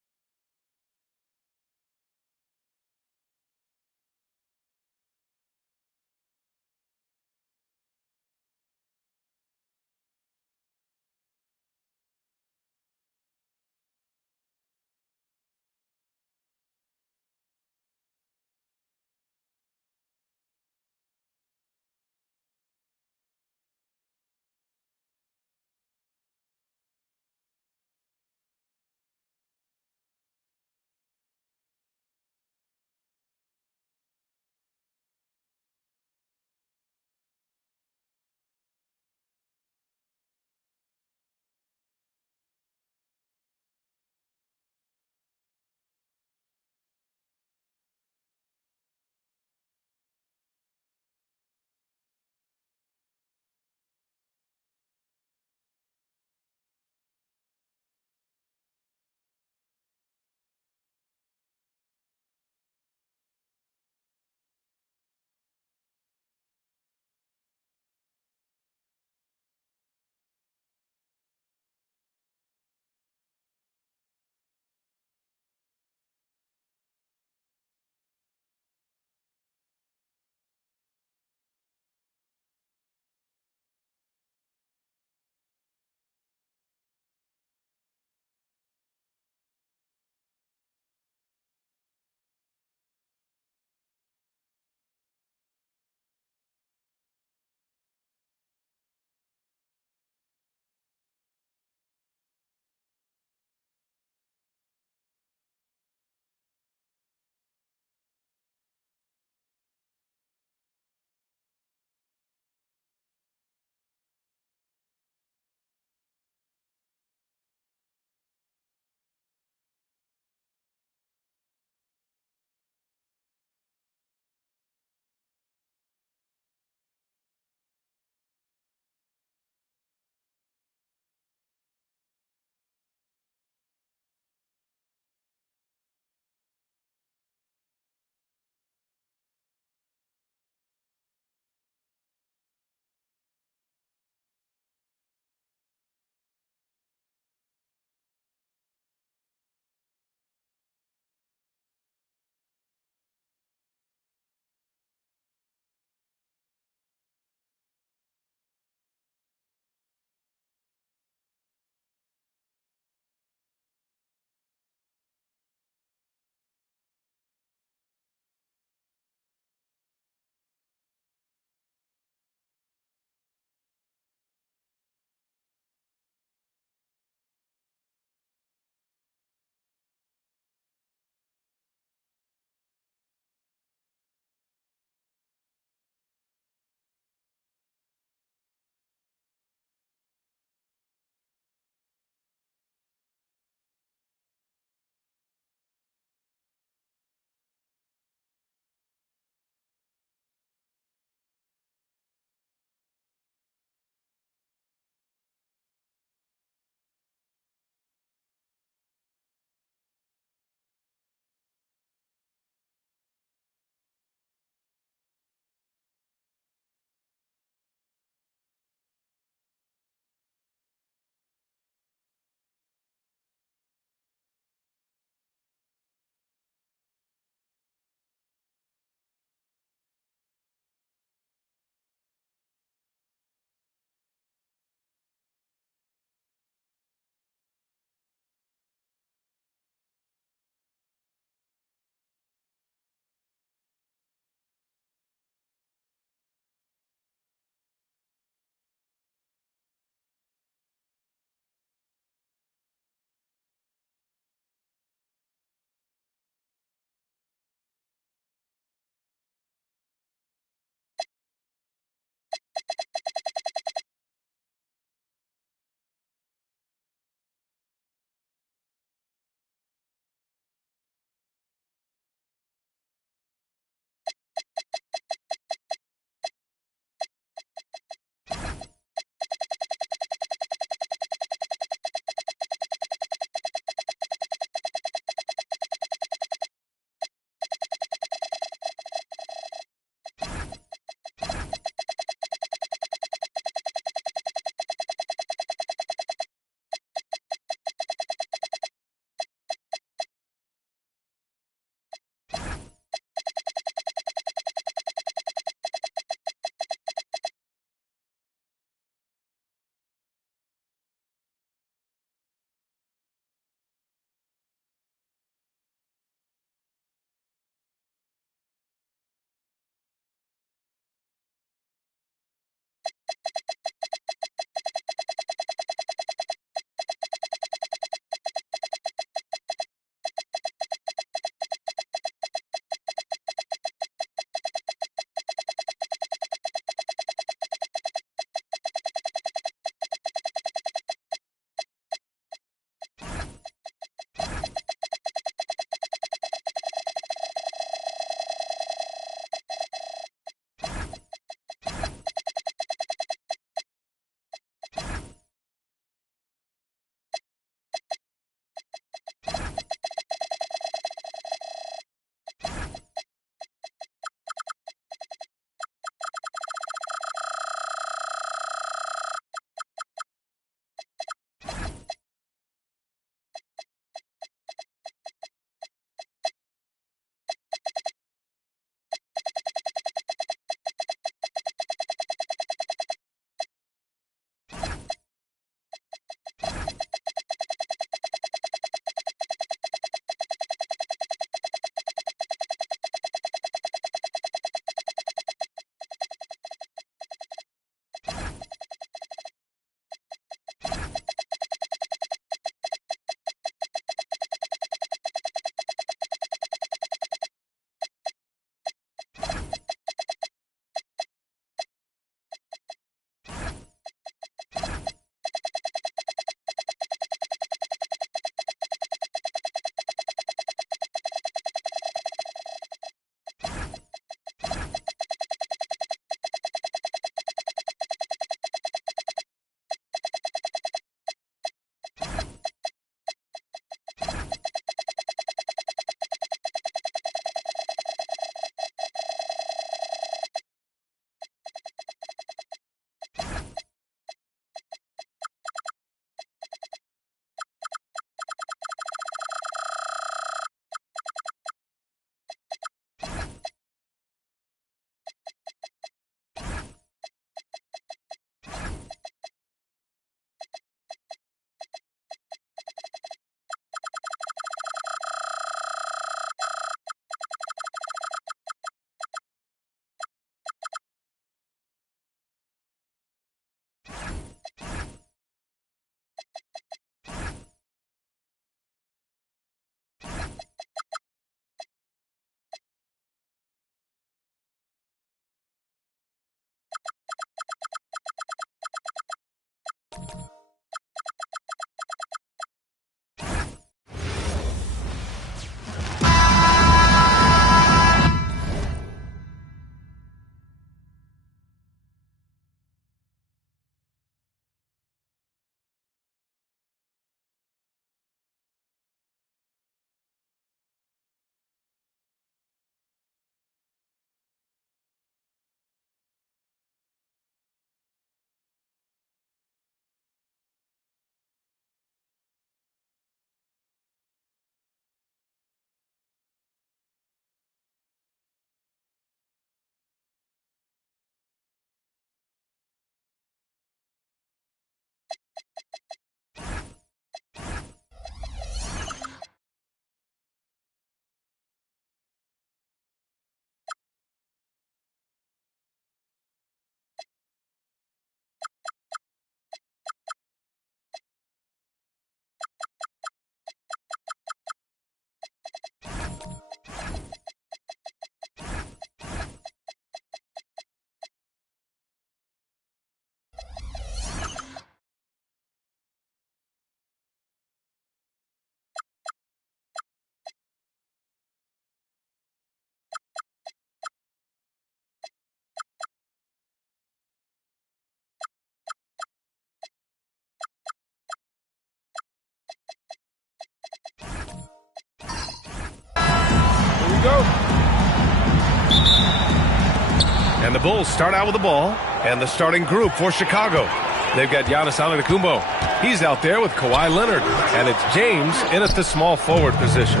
And the Bulls start out with the ball. And the starting group for Chicago. They've got Giannis Antetokounmpo. He's out there with Kawhi Leonard. And it's James in at the small forward position.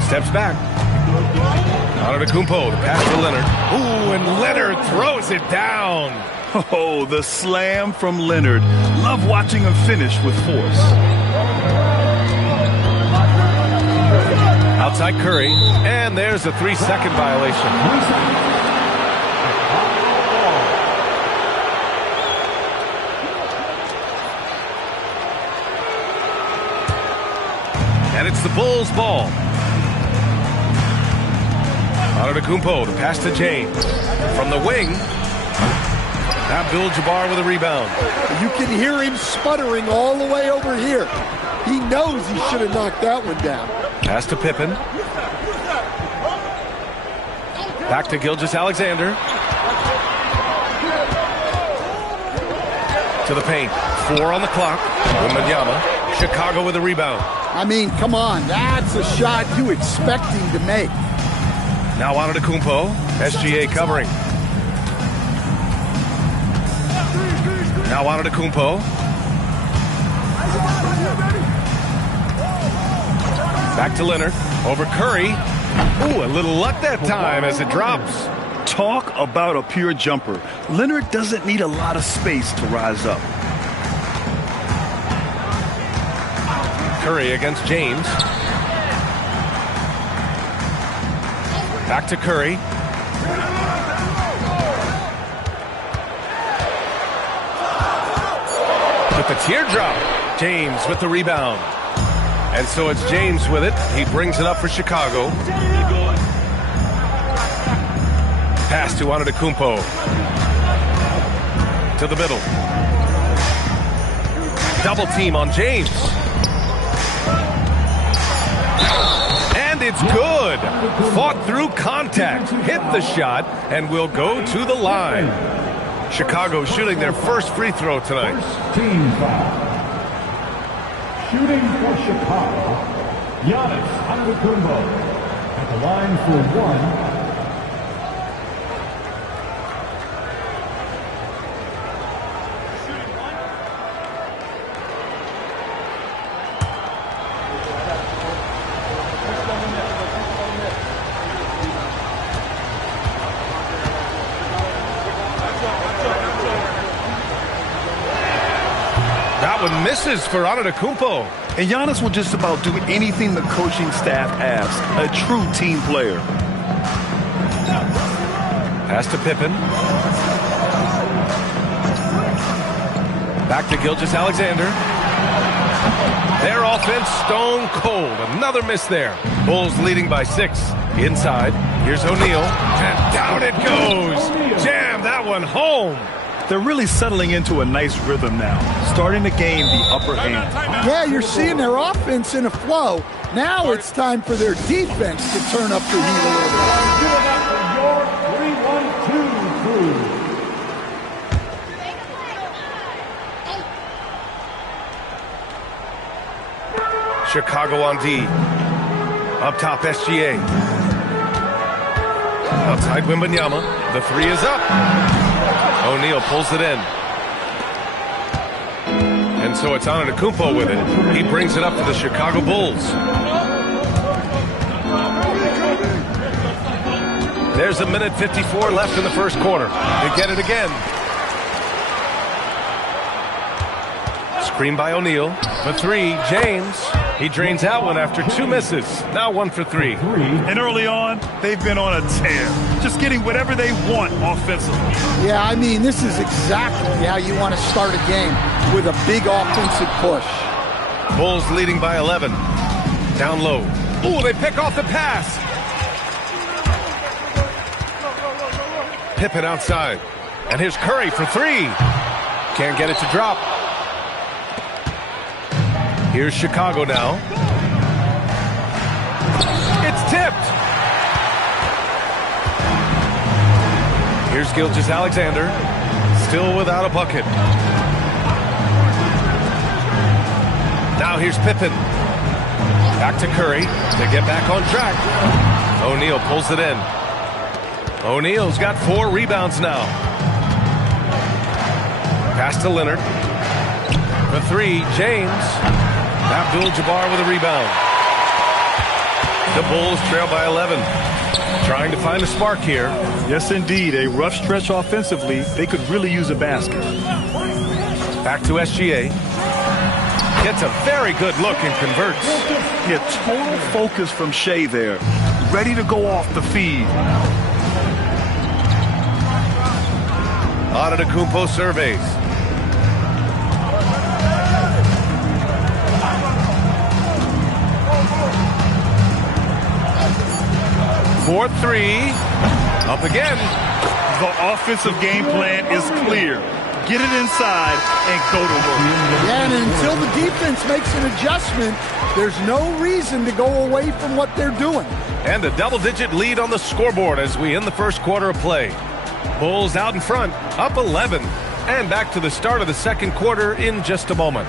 Steps back. Antetokounmpo, the pass to Leonard. Ooh, and Leonard throws it down. Oh, the slam from Leonard. Love watching him finish with force. Outside Curry, and there's a 3-second violation. And it's the Bulls' ball. Antetokounmpo, the pass to James. From the wing, Abdul-Jabbar with a rebound. You can hear him sputtering all the way over here. He knows he should have knocked that one down. Pass to Pippen. Back to Gilgeous-Alexander. To the paint. 4 on the clock. Wembanyama. Chicago with a rebound. I mean, come on. That's a shot you expect him to make. Now Antetokounmpo. SGA covering. Now Antetokounmpo. Back to Leonard. Over Curry. Ooh, a little luck that time as it drops. Talk about a pure jumper. Leonard doesn't need a lot of space to rise up. Curry against James. Back to Curry. With the teardrop. James with the rebound. And so it's James with it. He brings it up for Chicago. Pass to Antetokounmpo. To the middle. Double team on James. And it's good. Fought through contact. Hit the shot and will go to the line. Chicago shooting their first free throw tonight. Team foul. Shooting for Chicago, Giannis Antetokounmpo at the line for 1. That one misses for Antetokounmpo. And Giannis will just about do anything the coaching staff asks. A true team player. Pass to Pippen. Back to Gilgeous-Alexander. Their offense stone cold. Another miss there. Bulls leading by 6. Inside. Here's O'Neal. And down it goes. Jam that one home. They're really settling into a nice rhythm now, starting to gain the upper hand. Yeah, you're seeing their offense in a flow. Now it's time for their defense to turn up the heat a little bit. Give it up for your 3-1-2 crew. Chicago on D. Up top, SGA. Outside Wembanyama. The 3 is up. O'Neal pulls it in. And so it's Antetokounmpo with it. He brings it up for the Chicago Bulls. There's a minute 54 left in the first quarter. They get it again. Screen by O'Neal. For 3, James. He drains that one after 2 misses. Now 1 for 3. And early on, they've been on a tear. Just getting whatever they want offensively. Yeah, I mean, this is exactly how you want to start a game, with a big offensive push. Bulls leading by 11. Down low. Ooh, they pick off the pass. Pippen outside. And here's Curry for 3. Can't get it to drop. Here's Chicago now. It's tipped. Here's Gilgeous-Alexander. Still without a bucket. Now here's Pippen. Back to Curry to get back on track. O'Neal pulls it in. O'Neal's got 4 rebounds now. Pass to Leonard. For 3, James. Abdul-Jabbar with a rebound. The Bulls trail by 11. Trying to find a spark here. Yes, indeed. A rough stretch offensively. They could really use a basket. Back to SGA. Gets a very good look and converts. Yeah, total focus from Shea there. Ready to go off the feed. Antetokounmpo surveys. For 3. Up again. The offensive game plan is clear. Get it inside and go to work. Yeah, and until the defense makes an adjustment, there's no reason to go away from what they're doing. And a double-digit lead on the scoreboard as we end the first quarter of play. Bulls out in front, up 11. And back to the start of the second quarter in just a moment.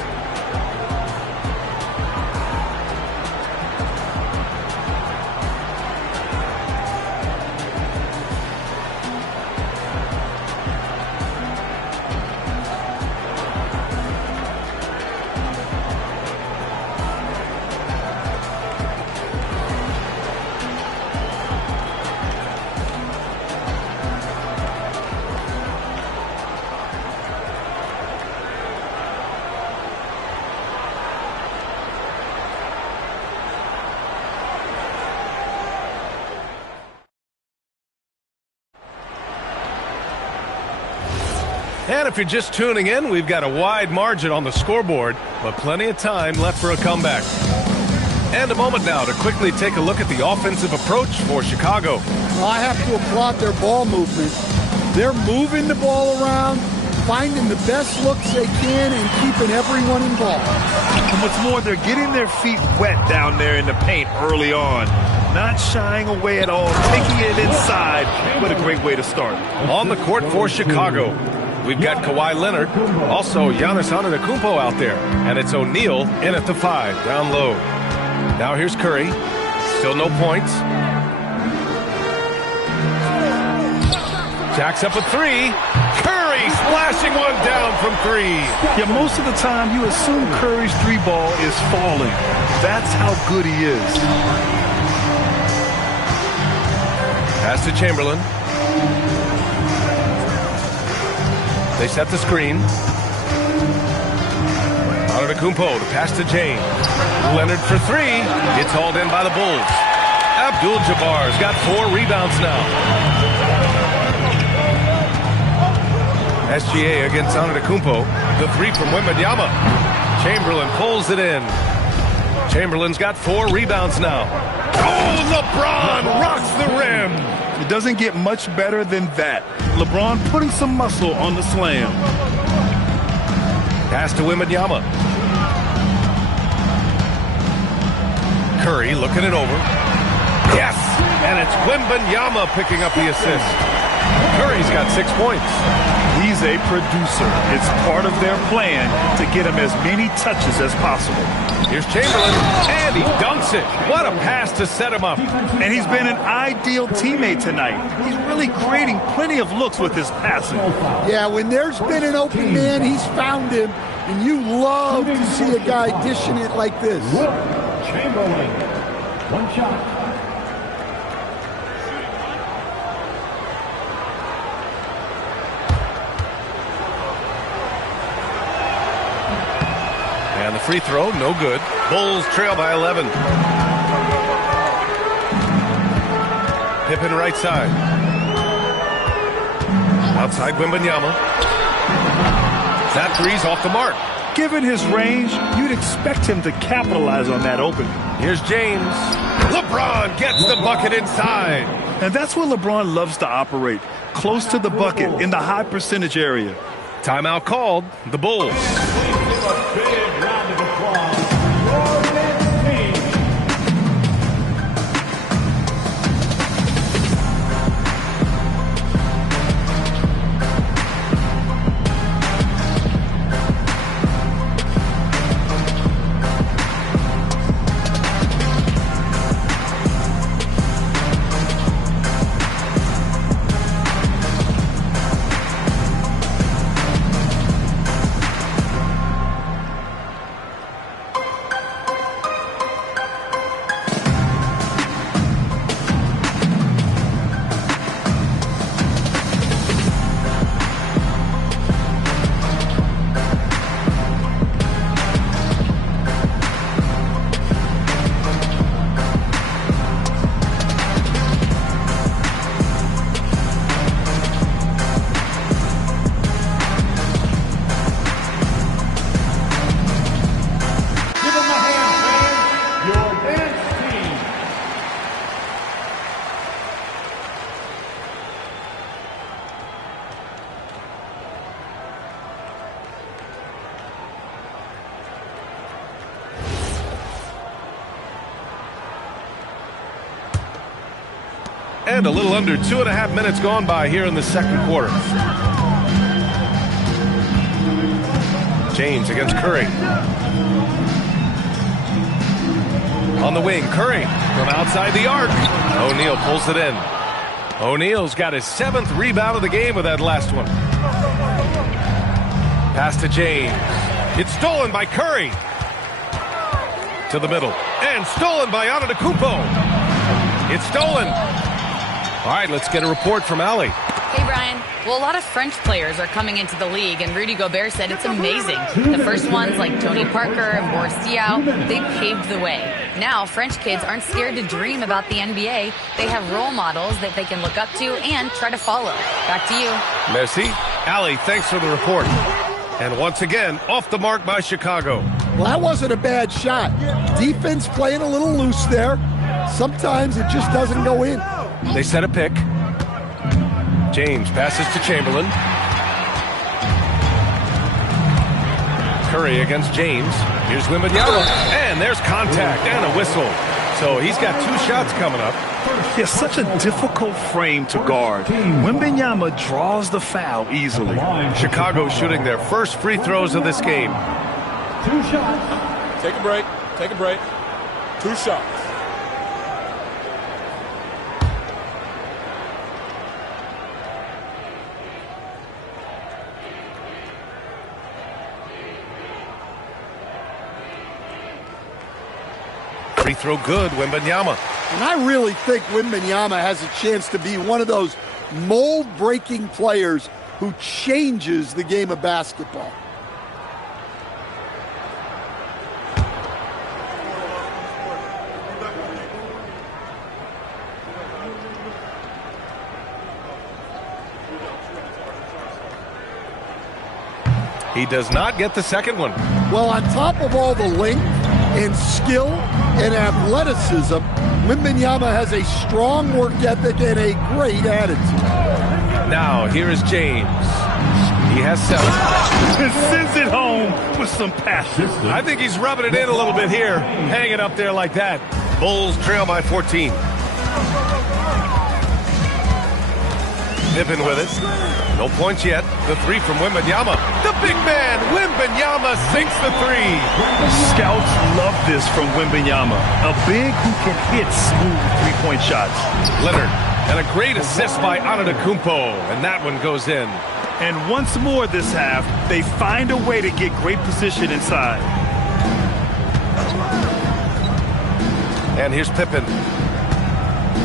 And if you're just tuning in, we've got a wide margin on the scoreboard, but plenty of time left for a comeback. And a moment now to quickly take a look at the offensive approach for Chicago. Well, I have to applaud their ball movement. They're moving the ball around, finding the best looks they can, and keeping everyone involved. And what's more, they're getting their feet wet down there in the paint early on. Not shying away at all, taking it inside. What a great way to start. On the court for Chicago, we've got Kawhi Leonard, also Giannis Antetokounmpo out there, and it's O'Neal in at the 5, down low. Now here's Curry, still no points. Jacks up a 3. Curry splashing one down from 3. Yeah, most of the time you assume Curry's 3 ball is falling. That's how good he is. Pass to Chamberlain. They set the screen. Antetokounmpo, the pass to James. Leonard for 3. It's hauled in by the Bulls. Abdul-Jabbar's got 4 rebounds now. SGA against Antetokounmpo. The 3 from Wembanyama. Chamberlain pulls it in. Chamberlain's got 4 rebounds now. Oh, LeBron rocks the rim. It doesn't get much better than that. LeBron putting some muscle on the slam. Pass to Wembanyama. Curry looking it over. Yes! And it's Wembanyama picking up the assist. Curry's got 6 points. He's a producer. It's part of their plan to get him as many touches as possible. Here's Chamberlain, and he dunks it. What a pass to set him up. And he's been an ideal teammate tonight. He's really creating plenty of looks with his passing. Yeah, when there's been an open man, he's found him. And you love to see a guy dishing it like this. Chamberlain, 1 shot. And the free throw, no good. Bulls trail by 11. Pippen right side. Outside Wembanyama. That 3's off the mark. Given his range, you'd expect him to capitalize on that opening. Here's James. LeBron gets the bucket inside. And that's where LeBron loves to operate. Close to the bucket in the high percentage area. Timeout called. The Bulls. And a little under 2.5 minutes gone by here in the second quarter. James against Curry. On the wing, Curry from outside the arc. O'Neal pulls it in. O'Neal's got his 7th rebound of the game with that last one. Pass to James. It's stolen by Curry. To the middle. And stolen by Antetokounmpo. It's stolen. All right, let's get a report from Allie. Hey, Brian. Well, a lot of French players are coming into the league, and Rudy Gobert said it's amazing. The first ones, like Tony Parker and Boris Diaw, they paved the way. Now, French kids aren't scared to dream about the NBA. They have role models that they can look up to and try to follow. Back to you. Merci. Allie, thanks for the report. And once again, off the mark by Chicago. Well, that wasn't a bad shot. Defense playing a little loose there. Sometimes it just doesn't go in. They set a pick. James passes to Chamberlain. Curry against James. Here's Wembanyama. And there's contact and a whistle. So he's got 2 shots coming up. It's such a difficult frame to guard. Wembanyama draws the foul easily. Chicago shooting their first free throws of this game. 2 shots. Take a break. Take a break. 2 shots. Free throw good, Wembanyama. And I really think Wembanyama has a chance to be one of those mold-breaking players who changes the game of basketball. He does not get the second one. Well, on top of all the length and skill and athleticism, Wembanyama has a strong work ethic and a great attitude. Now, here is James. He has 7. And sends it home with some passion. I think he's rubbing it in a little bit here. Hang it up there like that. Bulls trail by 14. Pippen with it. No points yet. The 3 from Wembanyama. The big man, Wembanyama, sinks the 3. Scouts love this from Wembanyama. A big who can hit smooth three-point shots. Leonard, and a great assist by Antetokounmpo, and that one goes in. And once more this half, they find a way to get great position inside. And here's Pippen.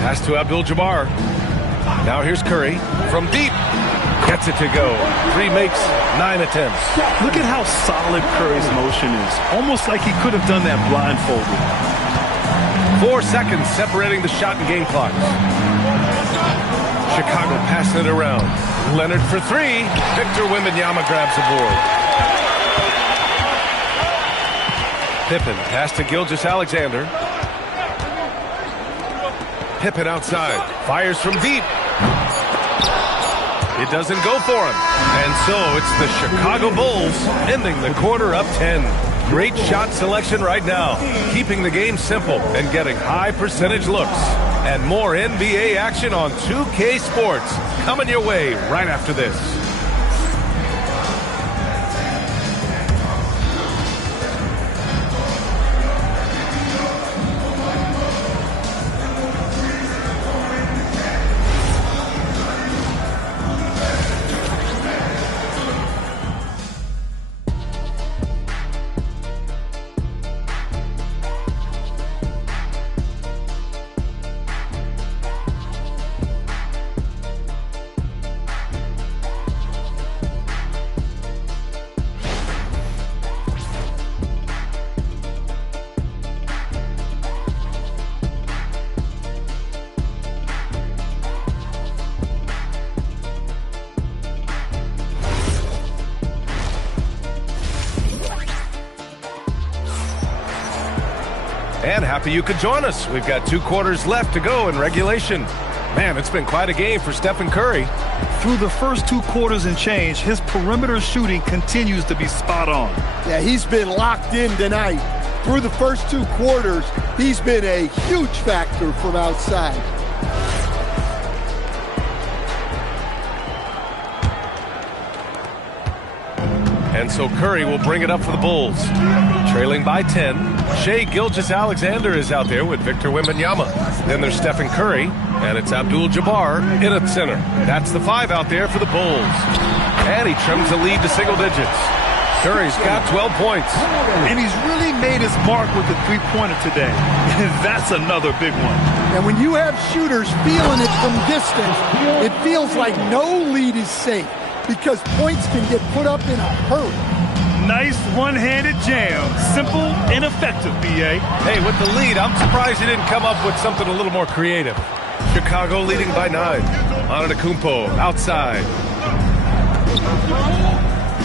Pass to Abdul-Jabbar. Now here's Curry from deep. Gets it to go. 3 makes, 9 attempts. Look at how solid Curry's motion is. Almost like he could have done that blindfolded. 4 seconds separating the shot and game clock. Chicago passing it around. Leonard for 3. Victor Wembanyama grabs the board. Pippen pass to Gilgeous-Alexander. Pippen outside. Fires from deep. It doesn't go for him. And so it's the Chicago Bulls ending the quarter up 10. Great shot selection right now. Keeping the game simple and getting high percentage looks. And more NBA action on 2K Sports. Coming your way right after this. And happy you could join us. We've got 2 quarters left to go in regulation. Man, it's been quite a game for Stephen Curry. Through the first 2 quarters and change, his perimeter shooting continues to be spot on. Yeah, he's been locked in tonight. Through the first 2 quarters, he's been a huge factor from outside. And so Curry will bring it up for the Bulls. Trailing by 10. Shai Gilgeous-Alexander is out there with Victor Wembanyama. Then there's Stephen Curry, and it's Abdul-Jabbar in at center. That's the 5 out there for the Bulls. And he trims the lead to single digits. Curry's got 12 points. And he's really made his mark with the three-pointer today. And that's another big one. And when you have shooters feeling it from distance, it feels like no lead is safe because points can get put up in a hurry. Nice one-handed jam. Simple and effective, B.A. Hey, with the lead, I'm surprised he didn't come up with something a little more creative. Chicago leading by 9. Antetokounmpo outside.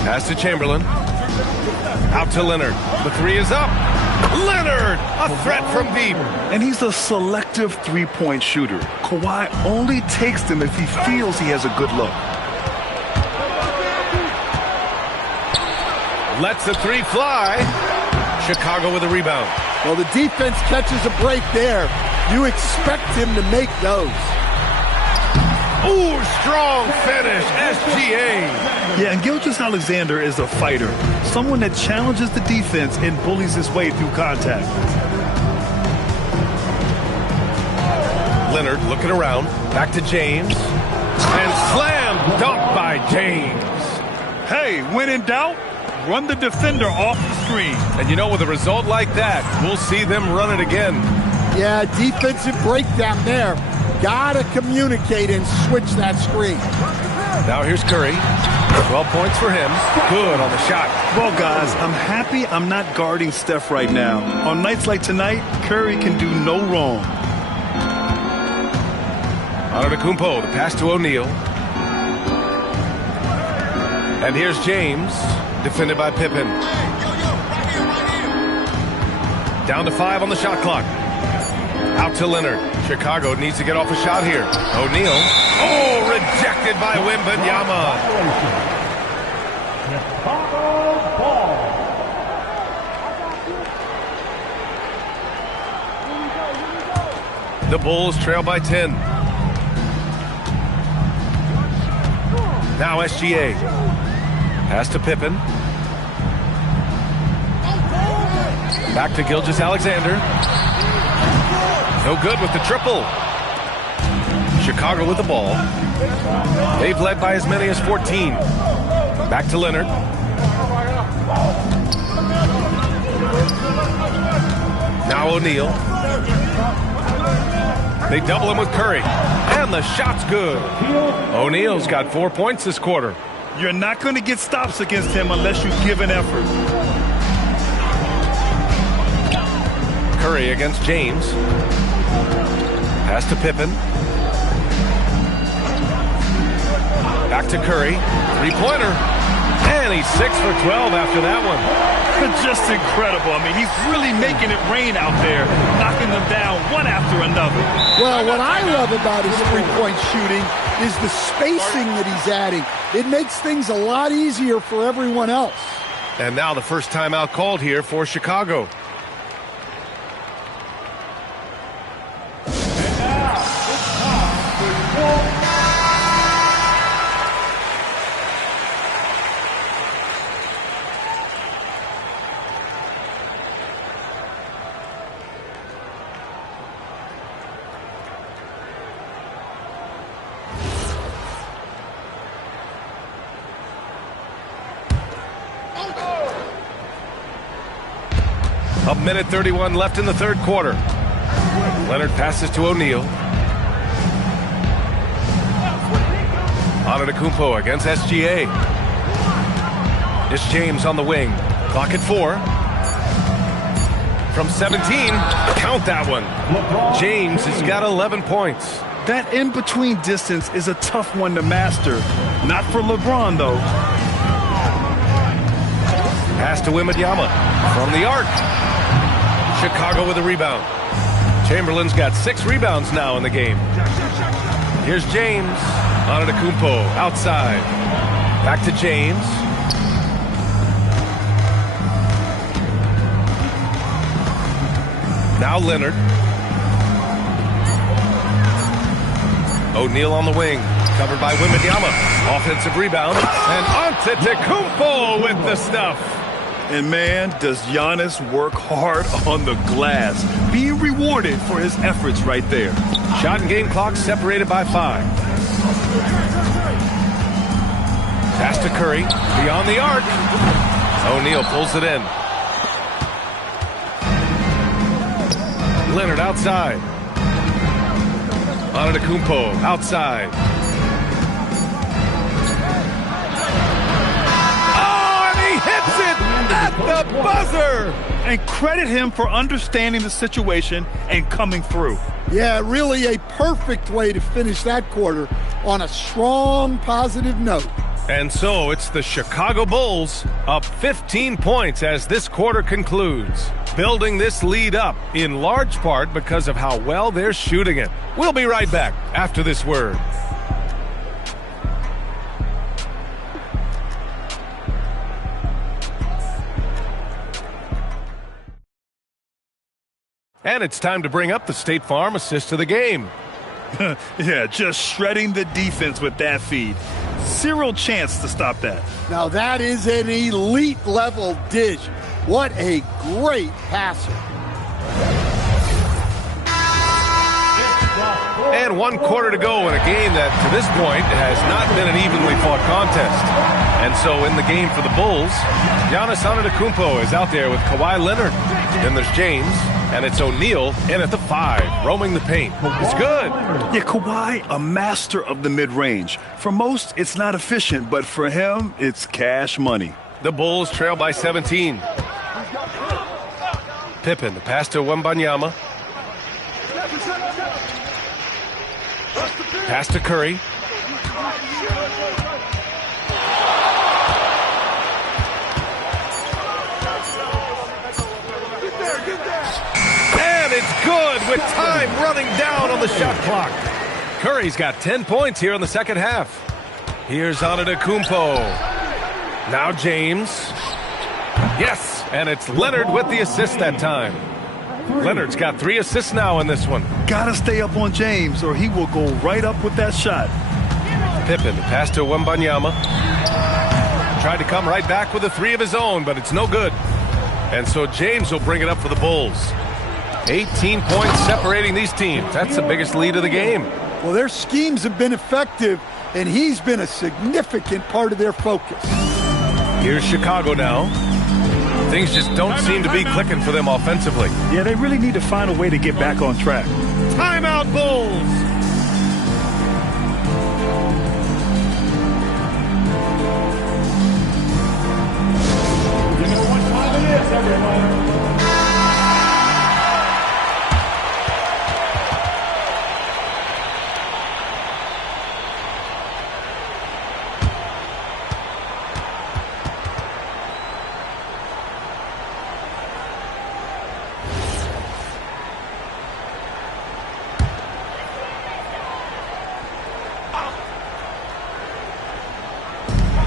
Pass to Chamberlain. Out to Leonard. The 3 is up. Leonard, a threat from deep. And he's a selective three-point shooter. Kawhi only takes them if he feels he has a good look. Lets the 3 fly. Chicago with a rebound. Well, the defense catches a break there. You expect him to make those. Ooh, strong finish, SGA. Yeah, and Gilgeous-Alexander is a fighter. Someone that challenges the defense and bullies his way through contact. Leonard looking around. Back to James. And slam dunk by James. Hey, when in doubt, run the defender off the screen. And you know, with a result like that, we'll see them run it again. Yeah, defensive breakdown there. Gotta communicate and switch that screen. Now here's Curry. 12 points for him. Good on the shot. Well, guys, I'm happy I'm not guarding Steph right now. On nights like tonight, Curry can do no wrong. Antetokounmpo, the pass to O'Neal. And here's James, defended by Pippen. Down to 5 on the shot clock. Out to Leonard. Chicago needs to get off a shot here. O'Neal. Oh, rejected by Wembanyama. The Bulls trail by 10. Now SGA. Pass to Pippen. Back to Gilgeous-Alexander. No good with the triple. Chicago with the ball. They've led by as many as 14. Back to Leonard. Now O'Neal. They double him with Curry. And the shot's good. O'Neal's got 4 points this quarter. You're not going to get stops against him unless you give an effort. Curry against James. Pass to Pippen. Back to Curry. Three-pointer. And he's 6 for 12 after that one. Just incredible. I mean, he's really making it rain out there, knocking them down one after another. Well, what I love about his three-point shooting is the spacing that he's adding. It makes things a lot easier for everyone else. And now the first timeout called here for Chicago. A minute 31 left in the third quarter. Leonard passes to O'Neal. Antetokounmpo against SGA. It's James on the wing. Clock at 4. From 17, count that one. James has got 11 points. That in-between distance is a tough one to master. Not for LeBron, though. Pass to Wembanyama from the arc. Chicago with a rebound. Chamberlain's got 6 rebounds now in the game. Here's James. Antetokounmpo outside. Back to James. Now Leonard. O'Neal on the wing. Covered by Wembanyama. Offensive rebound. And Antetokounmpo with the stuff. And man, does Giannis work hard on the glass. Being rewarded for his efforts right there. Shot and game clock separated by 5. Pass to Curry. Beyond the arc. O'Neal pulls it in. Leonard outside. Antetokounmpo outside. Oh, and he hits it at the buzzer! And credit him for understanding the situation and coming through. Yeah, really a perfect way to finish that quarter on a strong, positive note. And so it's the Chicago Bulls up 15 points as this quarter concludes, building this lead up in large part because of how well they're shooting it. We'll be right back after this word. And it's time to bring up the State Farm assist of the game. Yeah, just shredding the defense with that feed. Zero chance to stop that. Now that is an elite level dish. What a great passer. And 1 quarter to go in a game that to this point has not been an evenly fought contest. And so in the game for the Bulls, Giannis Antetokounmpo is out there with Kawhi Leonard. Then there's James. And it's O'Neal in at the 5, roaming the paint. It's good. Yeah, Kawhi, a master of the mid-range. For most, it's not efficient, but for him, it's cash money. The Bulls trail by 17. Pippen, the pass to Wembanyama. Pass to Curry. Good with time running down on the shot clock. Curry's got 10 points here in the second half. Here's Antetokounmpo. Now James. Yes, and it's Leonard with the assist that time. Leonard's got 3 assists now in this one. Gotta stay up on James or he will go right up with that shot. Pippen, pass to Wembanyama. Tried to come right back with a 3 of his own, but it's no good. And so James will bring it up for the Bulls. 18 points separating these teams. That's the biggest lead of the game. Well, their schemes have been effective, and he's been a significant part of their focus. Here's Chicago now. Things just don't seem to be clicking for them offensively. Yeah, they really need to find a way to get back on track. Timeout, Bulls! You know what time it is, everyone.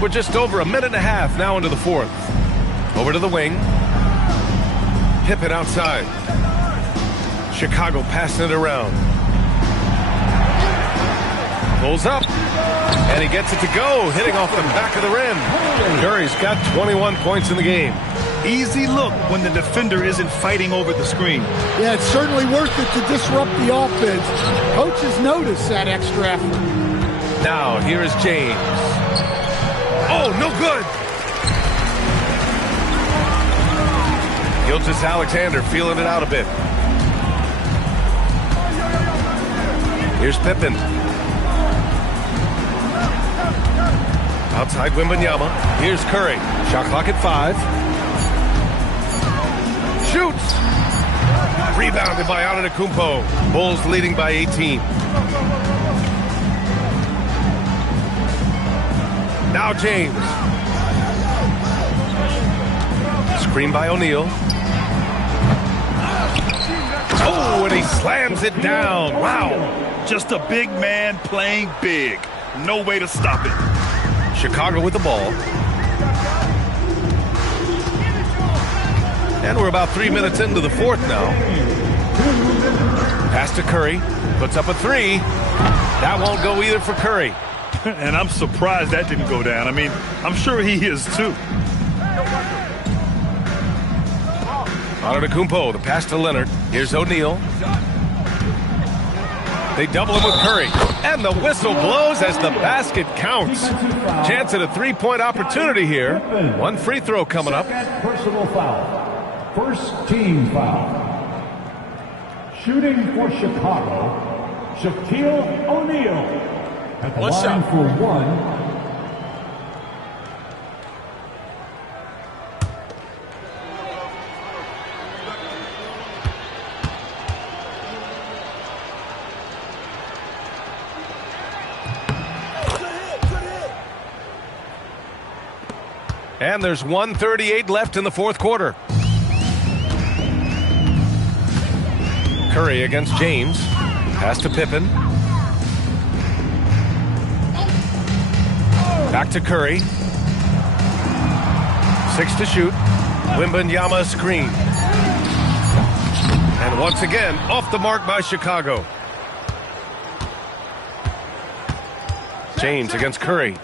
We're just over a minute and a half now into the 4th. Over to the wing. Pippen outside. Chicago passing it around. Pulls up. And he gets it to go, hitting off the back of the rim. Curry's got 21 points in the game. Easy look when the defender isn't fighting over the screen. Yeah, it's certainly worth it to disrupt the offense. Coaches notice that extra effort. Now, here is James. Oh, no good. Gilgeous-Alexander feeling it out a bit. Here's Pippen. Outside Wembanyama. Here's Curry. Shot clock at 5. Shoots. Rebounded by Antetokounmpo. Bulls leading by 18. Now James. Screen by O'Neal. Oh, and he slams it down. Wow. Just a big man playing big. No way to stop it. Chicago with the ball. And we're about 3 minutes into the 4th now. Pass to Curry. Puts up a 3. That won't go either for Curry. And I'm surprised that didn't go down. I mean, I'm sure he is too. Antetokounmpo, the pass to Leonard. Here's O'Neal. They double him with Curry. And the whistle blows as the basket counts. Chance at a three-point opportunity here. One free throw coming up. Personal foul. First team foul. Shooting for Chicago, Shaquille O'Neal. At the line for one. And there's 1:38 left in the fourth quarter. Curry against James. Pass to Pippen. Back to Curry. 6 to shoot. Wembanyama screen. And once again, off the mark by Chicago. James against Curry.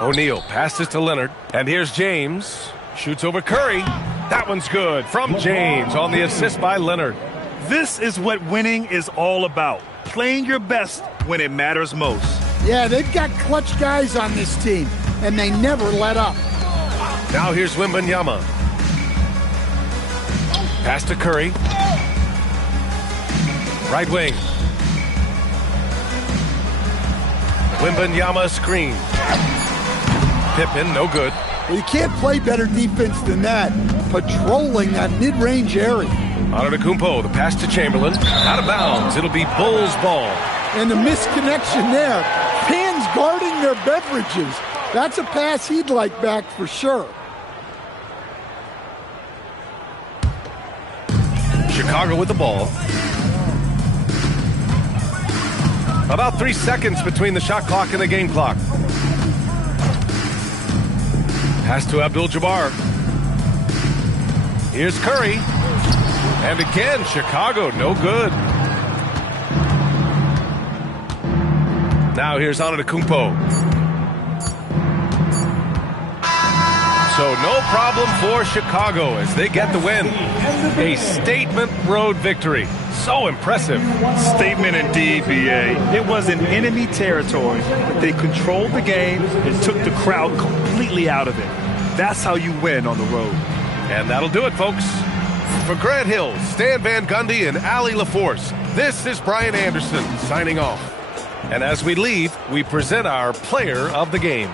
O'Neal passes to Leonard. And here's James. Shoots over Curry. That one's good from James on the assist by Leonard. This is what winning is all about. Playing your best when it matters most. Yeah, they've got clutch guys on this team, and they never let up. Now here's Wembanyama. Pass to Curry. Right wing. Wembanyama screen. Pippen, no good. Well, you can't play better defense than that. Patrolling that mid-range area. Antetokounmpo, the pass to Chamberlain. Out of bounds. It'll be Bulls ball. And the misconnection there. Fans guarding their beverages. That's a pass he'd like back for sure. Chicago with the ball. About 3 seconds between the shot clock and the game clock. Pass to Abdul-Jabbar. Here's Curry. And again, Chicago, no good. Now here's Antetokounmpo. So no problem for Chicago as they get the win. A statement road victory. So impressive. Statement indeed, B.A. It was in enemy territory, but they controlled the game and took the crowd completely out of it. That's how you win on the road. And that'll do it, folks. For Grant Hill, Stan Van Gundy, and Allie LaForce, this is Brian Anderson signing off. And as we leave, we present our player of the game.